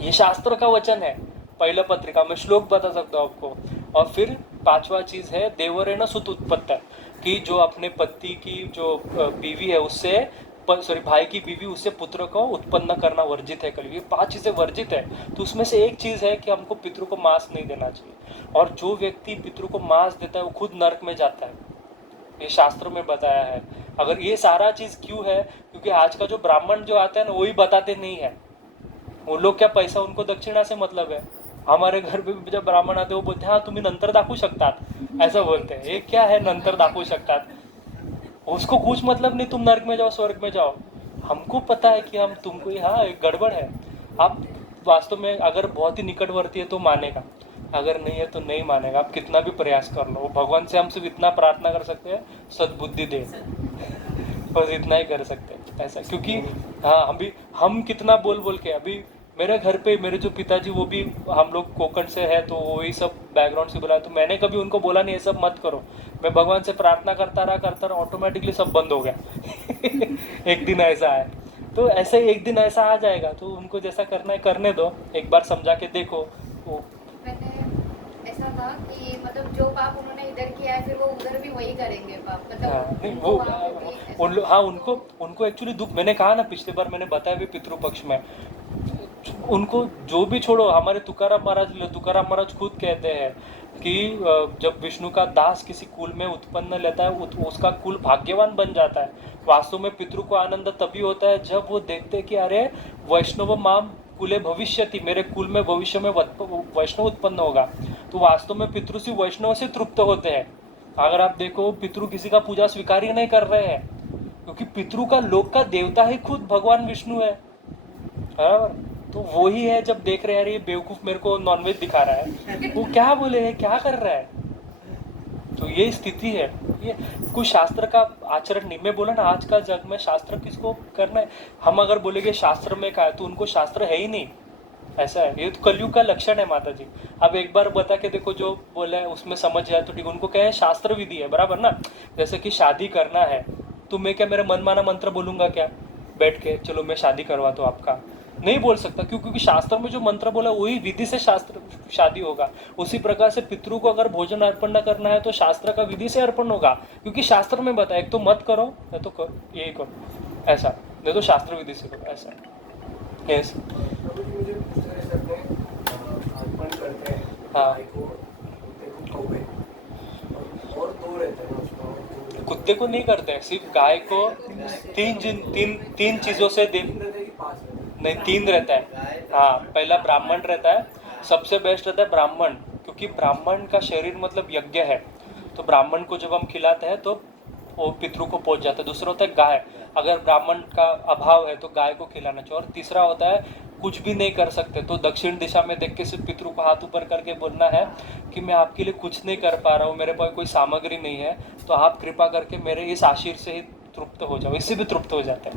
ये शास्त्र का वचन है। पहला पत्रिका में श्लोक बता सकता हूँ आपको। और फिर 5वां चीज है देवरेण सुत उत्पत्ति, कि जो अपने पति की जो बीवी है उससे, भाई की बीवी, उससे पुत्र को उत्पन्न करना वर्जित है कलयुग। ये 5 चीजें वर्जित है। तो उसमें से एक चीज है कि हमको पितृ को मांस नहीं देना चाहिए। और जो व्यक्ति पितृ को मांस देता है वो खुद नरक में जाता है, ये शास्त्र में बताया है। अगर ये सारा चीज क्यों है? क्योंकि आज का जो ब्राह्मण जो आता है ना, वही बताते नहीं है। वो लोग क्या, पैसा उनको दक्षिणा से मतलब है। हमारे घर पे जब ब्राह्मण आते, वो बोलते हैं हाँ तुम्ही नंतर दाखवू शकतात, ऐसा बोलते हैं। ये क्या है नंतर दाखवू शकतात? उसको कुछ मतलब नहीं, तुम नरक में जाओ स्वर्ग में जाओ। हमको पता है कि हम तुमको, हाँ एक गड़बड़ है। आप वास्तव में अगर बहुत ही निकटवर्ती है तो मानेगा, अगर नहीं है तो नहीं मानेगा। आप कितना भी प्रयास कर लो, भगवान से हम सिर्फ इतना प्रार्थना कर सकते हैं, सद्बुद्धि दे, बस इतना ही कर सकते हैं ऐसा। क्योंकि हाँ हम कितना बोल के, अभी मेरे घर पे मेरे जो पिताजी वो भी हम लोग कोकण से है तो वही सब बैकग्राउंड से बुलाए, तो मैंने कभी उनको बोला नहीं ये सब मत करो। मैं भगवान से प्रार्थना करता रहा, ऑटोमेटिकली सब बंद हो गया। एक दिन ऐसा है, तो ऐसे ही एक दिन ऐसा आ जाएगा, तो उनको जैसा करना है करने दो, एक बार समझा के देखो। वो मैंने ऐसा था कि मतलब जो पाप उन्होंने इधर किया है फिर वो उधर भी वही करेंगे पाप, मतलब नहीं, उनको वो वहाँ पे भी ऐसा उन हाँ उनको एक्चुअली दुख, मैंने कहा ना पिछली बार मैंने बताया भी पितृपक्ष में, उनको जो भी छोड़ो, हमारे तुकाराम महाराज खुद कहते हैं कि जब विष्णु का दास किसी कुल में उत्पन्न लेता है उसका कुल भाग्यवान बन जाता है। वास्तव में पितृ को आनंद तभी होता है जब वो देखते हैं कि अरे वैष्णव माम कुले भविष्यति, मेरे कुल में भविष्य में वैष्णव उत्पन्न होगा। तो वास्तव में पितृ से वैष्णव से तृप्त होते हैं। अगर आप देखो पितृ किसी का पूजा स्वीकार ही नहीं कर रहे हैं, क्योंकि पितृ का लोक का देवता ही खुद भगवान विष्णु है, बराबर। तो वो ही है, जब देख रहे हैं ये बेवकूफ मेरे को नॉनवेज दिखा रहा है, वो क्या बोले है, क्या कर रहा है, तो ये स्थिति है। ये कुछ शास्त्र का आचरण नहीं, मैं बोला ना आज का जग में शास्त्र किसको करना है। हम अगर बोलेंगे शास्त्र में क्या है तो उनको शास्त्र है ही नहीं, ऐसा है। ये तो कलयुग का लक्षण है माता जी। अब एक बार बता के देखो, जो बोला है उसमें समझ जाए तो ठीक, उनको क्या है शास्त्र विधि है, बराबर ना। जैसे कि शादी करना है तो मैं क्या मेरा मनमाना मंत्र बोलूंगा क्या बैठ के, चलो मैं शादी करवा दो आपका, नहीं बोल सकता। क्यों? क्योंकि शास्त्र में जो मंत्र बोला वही विधि से शास्त्र शादी होगा। उसी प्रकार से पितृ को अगर भोजन अर्पण न करना है तो शास्त्र का विधि से अर्पण होगा, क्योंकि शास्त्र में बताया एक तो मत करो या तो करो, यही करो, ऐसा नहीं तो शास्त्र विधि से करो, ऐसा। यस हाँ, कुत्ते को नहीं करते हैं, सिर्फ गाय को तीन चीजों से नहीं, 3 रहता है। हाँ, पहला ब्राह्मण रहता है, सबसे बेस्ट रहता है ब्राह्मण, क्योंकि ब्राह्मण का शरीर मतलब यज्ञ है, तो ब्राह्मण को जब हम खिलाते हैं तो वो पितृ को पहुंच जाता है। दूसरा होता है गाय, अगर ब्राह्मण का अभाव है तो गाय को खिलाना चाहिए। और तीसरा होता है कुछ भी नहीं कर सकते तो दक्षिण दिशा में देख के सिर्फ पितृ को हाथ ऊपर करके बोलना है कि मैं आपके लिए कुछ नहीं कर पा रहा हूँ, मेरे पास कोई सामग्री नहीं है, तो आप कृपा करके मेरे इस आशीर्वाद से ही तृप्त हो जाओ। इससे भी तृप्त हो जाता है,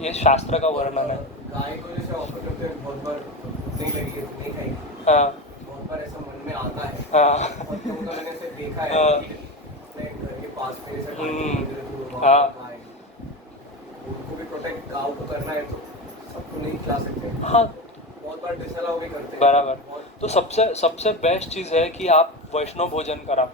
ये शास्त्र का वर्णन है। गाय को जैसे ऑफर करते हैं बहुत बार नहीं लगेगी, नहीं खाएगी, हाँ बहुत बार ऐसा मन में आता है। हाँ और तो मैंने ऐसे देखा है हाँ। कि अपने घर के पास में ऐसा हाँ। गाय, उनको भी प्रोटेक्ट गाँव को करना है तो सबको नहीं खिला सकते। हाँ, बहुत बार डिसअलाउ भी करते हैं। बराबर। तो सबसे बेस्ट चीज़ है कि आप वैष्णव भोजन कराओ,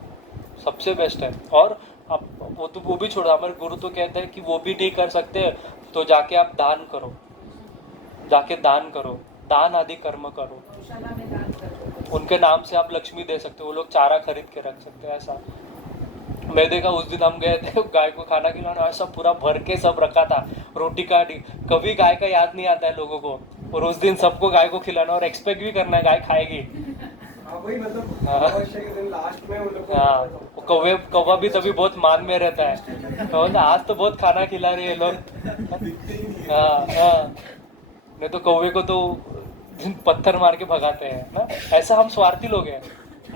सबसे बेस्ट है। और आप वो भी छोड़ो, हमारे गुरु तो कहते हैं कि वो भी नहीं कर सकते तो जाके आप दान करो, दान आदि कर्म करो, उनके नाम से आप लक्ष्मी दे सकते हो, वो लोग चारा खरीद के रख सकते हैं, ऐसा। मैं देखा उस दिन हम गए थे गाय को खाना खिलाना, ऐसा पूरा भर के सब रखा था, रोटी काटी। कभी गाय का याद नहीं आता है लोगों को, और उस दिन सबको गाय को खिलाना और एक्सपेक्ट भी करना है गाय खाएगी। हाँ वही मतलब हाँ। अमावस्या के दिन लास्ट में उन लोग को हाँ, कौवा भी तभी बहुत मान में रहता है, तो आज तो बहुत खाना खिला रहे हैं लोग। हाँ हाँ, नहीं तो कौवे को तो पत्थर मार के भगाते हैं ना। ऐसा हम स्वार्थी लोग हैं,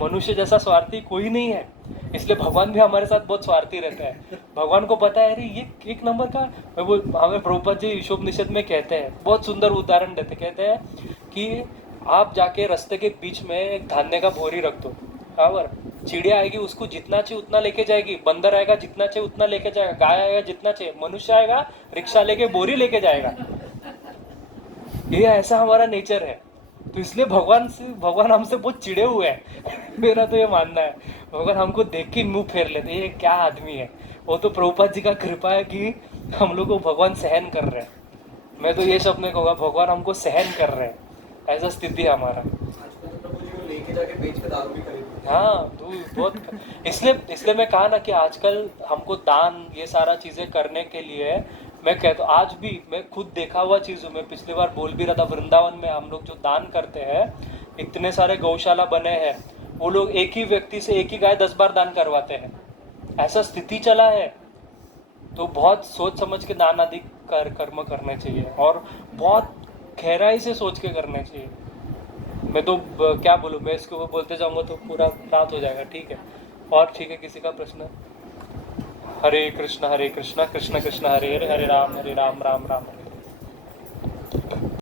मनुष्य जैसा स्वार्थी कोई नहीं है, इसलिए भगवान भी हमारे साथ बहुत स्वार्थी रहता है। भगवान को पता है अरे ये एक नंबर का, वो हमें प्रभुपाद जी ईशोपनिषद में कहते हैं, बहुत सुंदर उदाहरण देते, कहते हैं कि आप जाके रास्ते के बीच में एक धान्य का बोरी रख दो, बराबर। चिड़िया आएगी उसको जितना चाहिए उतना लेके जाएगी, बंदर आएगा जितना चाहिए उतना लेके जाएगा, गाय आएगा जितना चाहिए, मनुष्य आएगा रिक्शा लेके बोरी लेके जाएगा। ये ऐसा हमारा नेचर है, तो इसलिए भगवान हमसे बहुत चिड़े हुए हैं। मेरा तो ये मानना है, भगवान हमको देख के मुंह फेर लेते, ये क्या आदमी है। वो तो प्रभुपाद जी का कृपा है कि हम लोग को भगवान सहन कर रहे हैं। मैं तो ये शब्द नहीं कहूँगा, भगवान हमको सहन कर रहे हैं, ऐसा स्थिति है हमारा। लेके जाके बेच के दारू भी खरीदते हैं। हाँ, तो बहुत इसलिए मैं कहा ना कि आजकल हमको दान ये सारा चीजें करने के लिए, मैं कहता हूँ आज भी मैं खुद देखा हुआ चीज़ हूँ, मैं पिछली बार बोल भी रहा था, वृंदावन में हम लोग जो दान करते हैं, इतने सारे गौशाला बने हैं, वो लोग एक ही व्यक्ति से एक ही गाय 10 बार दान करवाते हैं, ऐसा स्थिति चला है। तो बहुत सोच समझ के दान आदि कर्म करने चाहिए, और बहुत गहराई से सोच के करने चाहिए। मैं तो क्या बोलूँ, मैं इसको बोलते जाऊँगा तो पूरा रात हो जाएगा। ठीक है, और ठीक है, किसी का प्रश्न? हरे कृष्णा कृष्ण कृष्ण हरे हरे, हरे राम राम राम।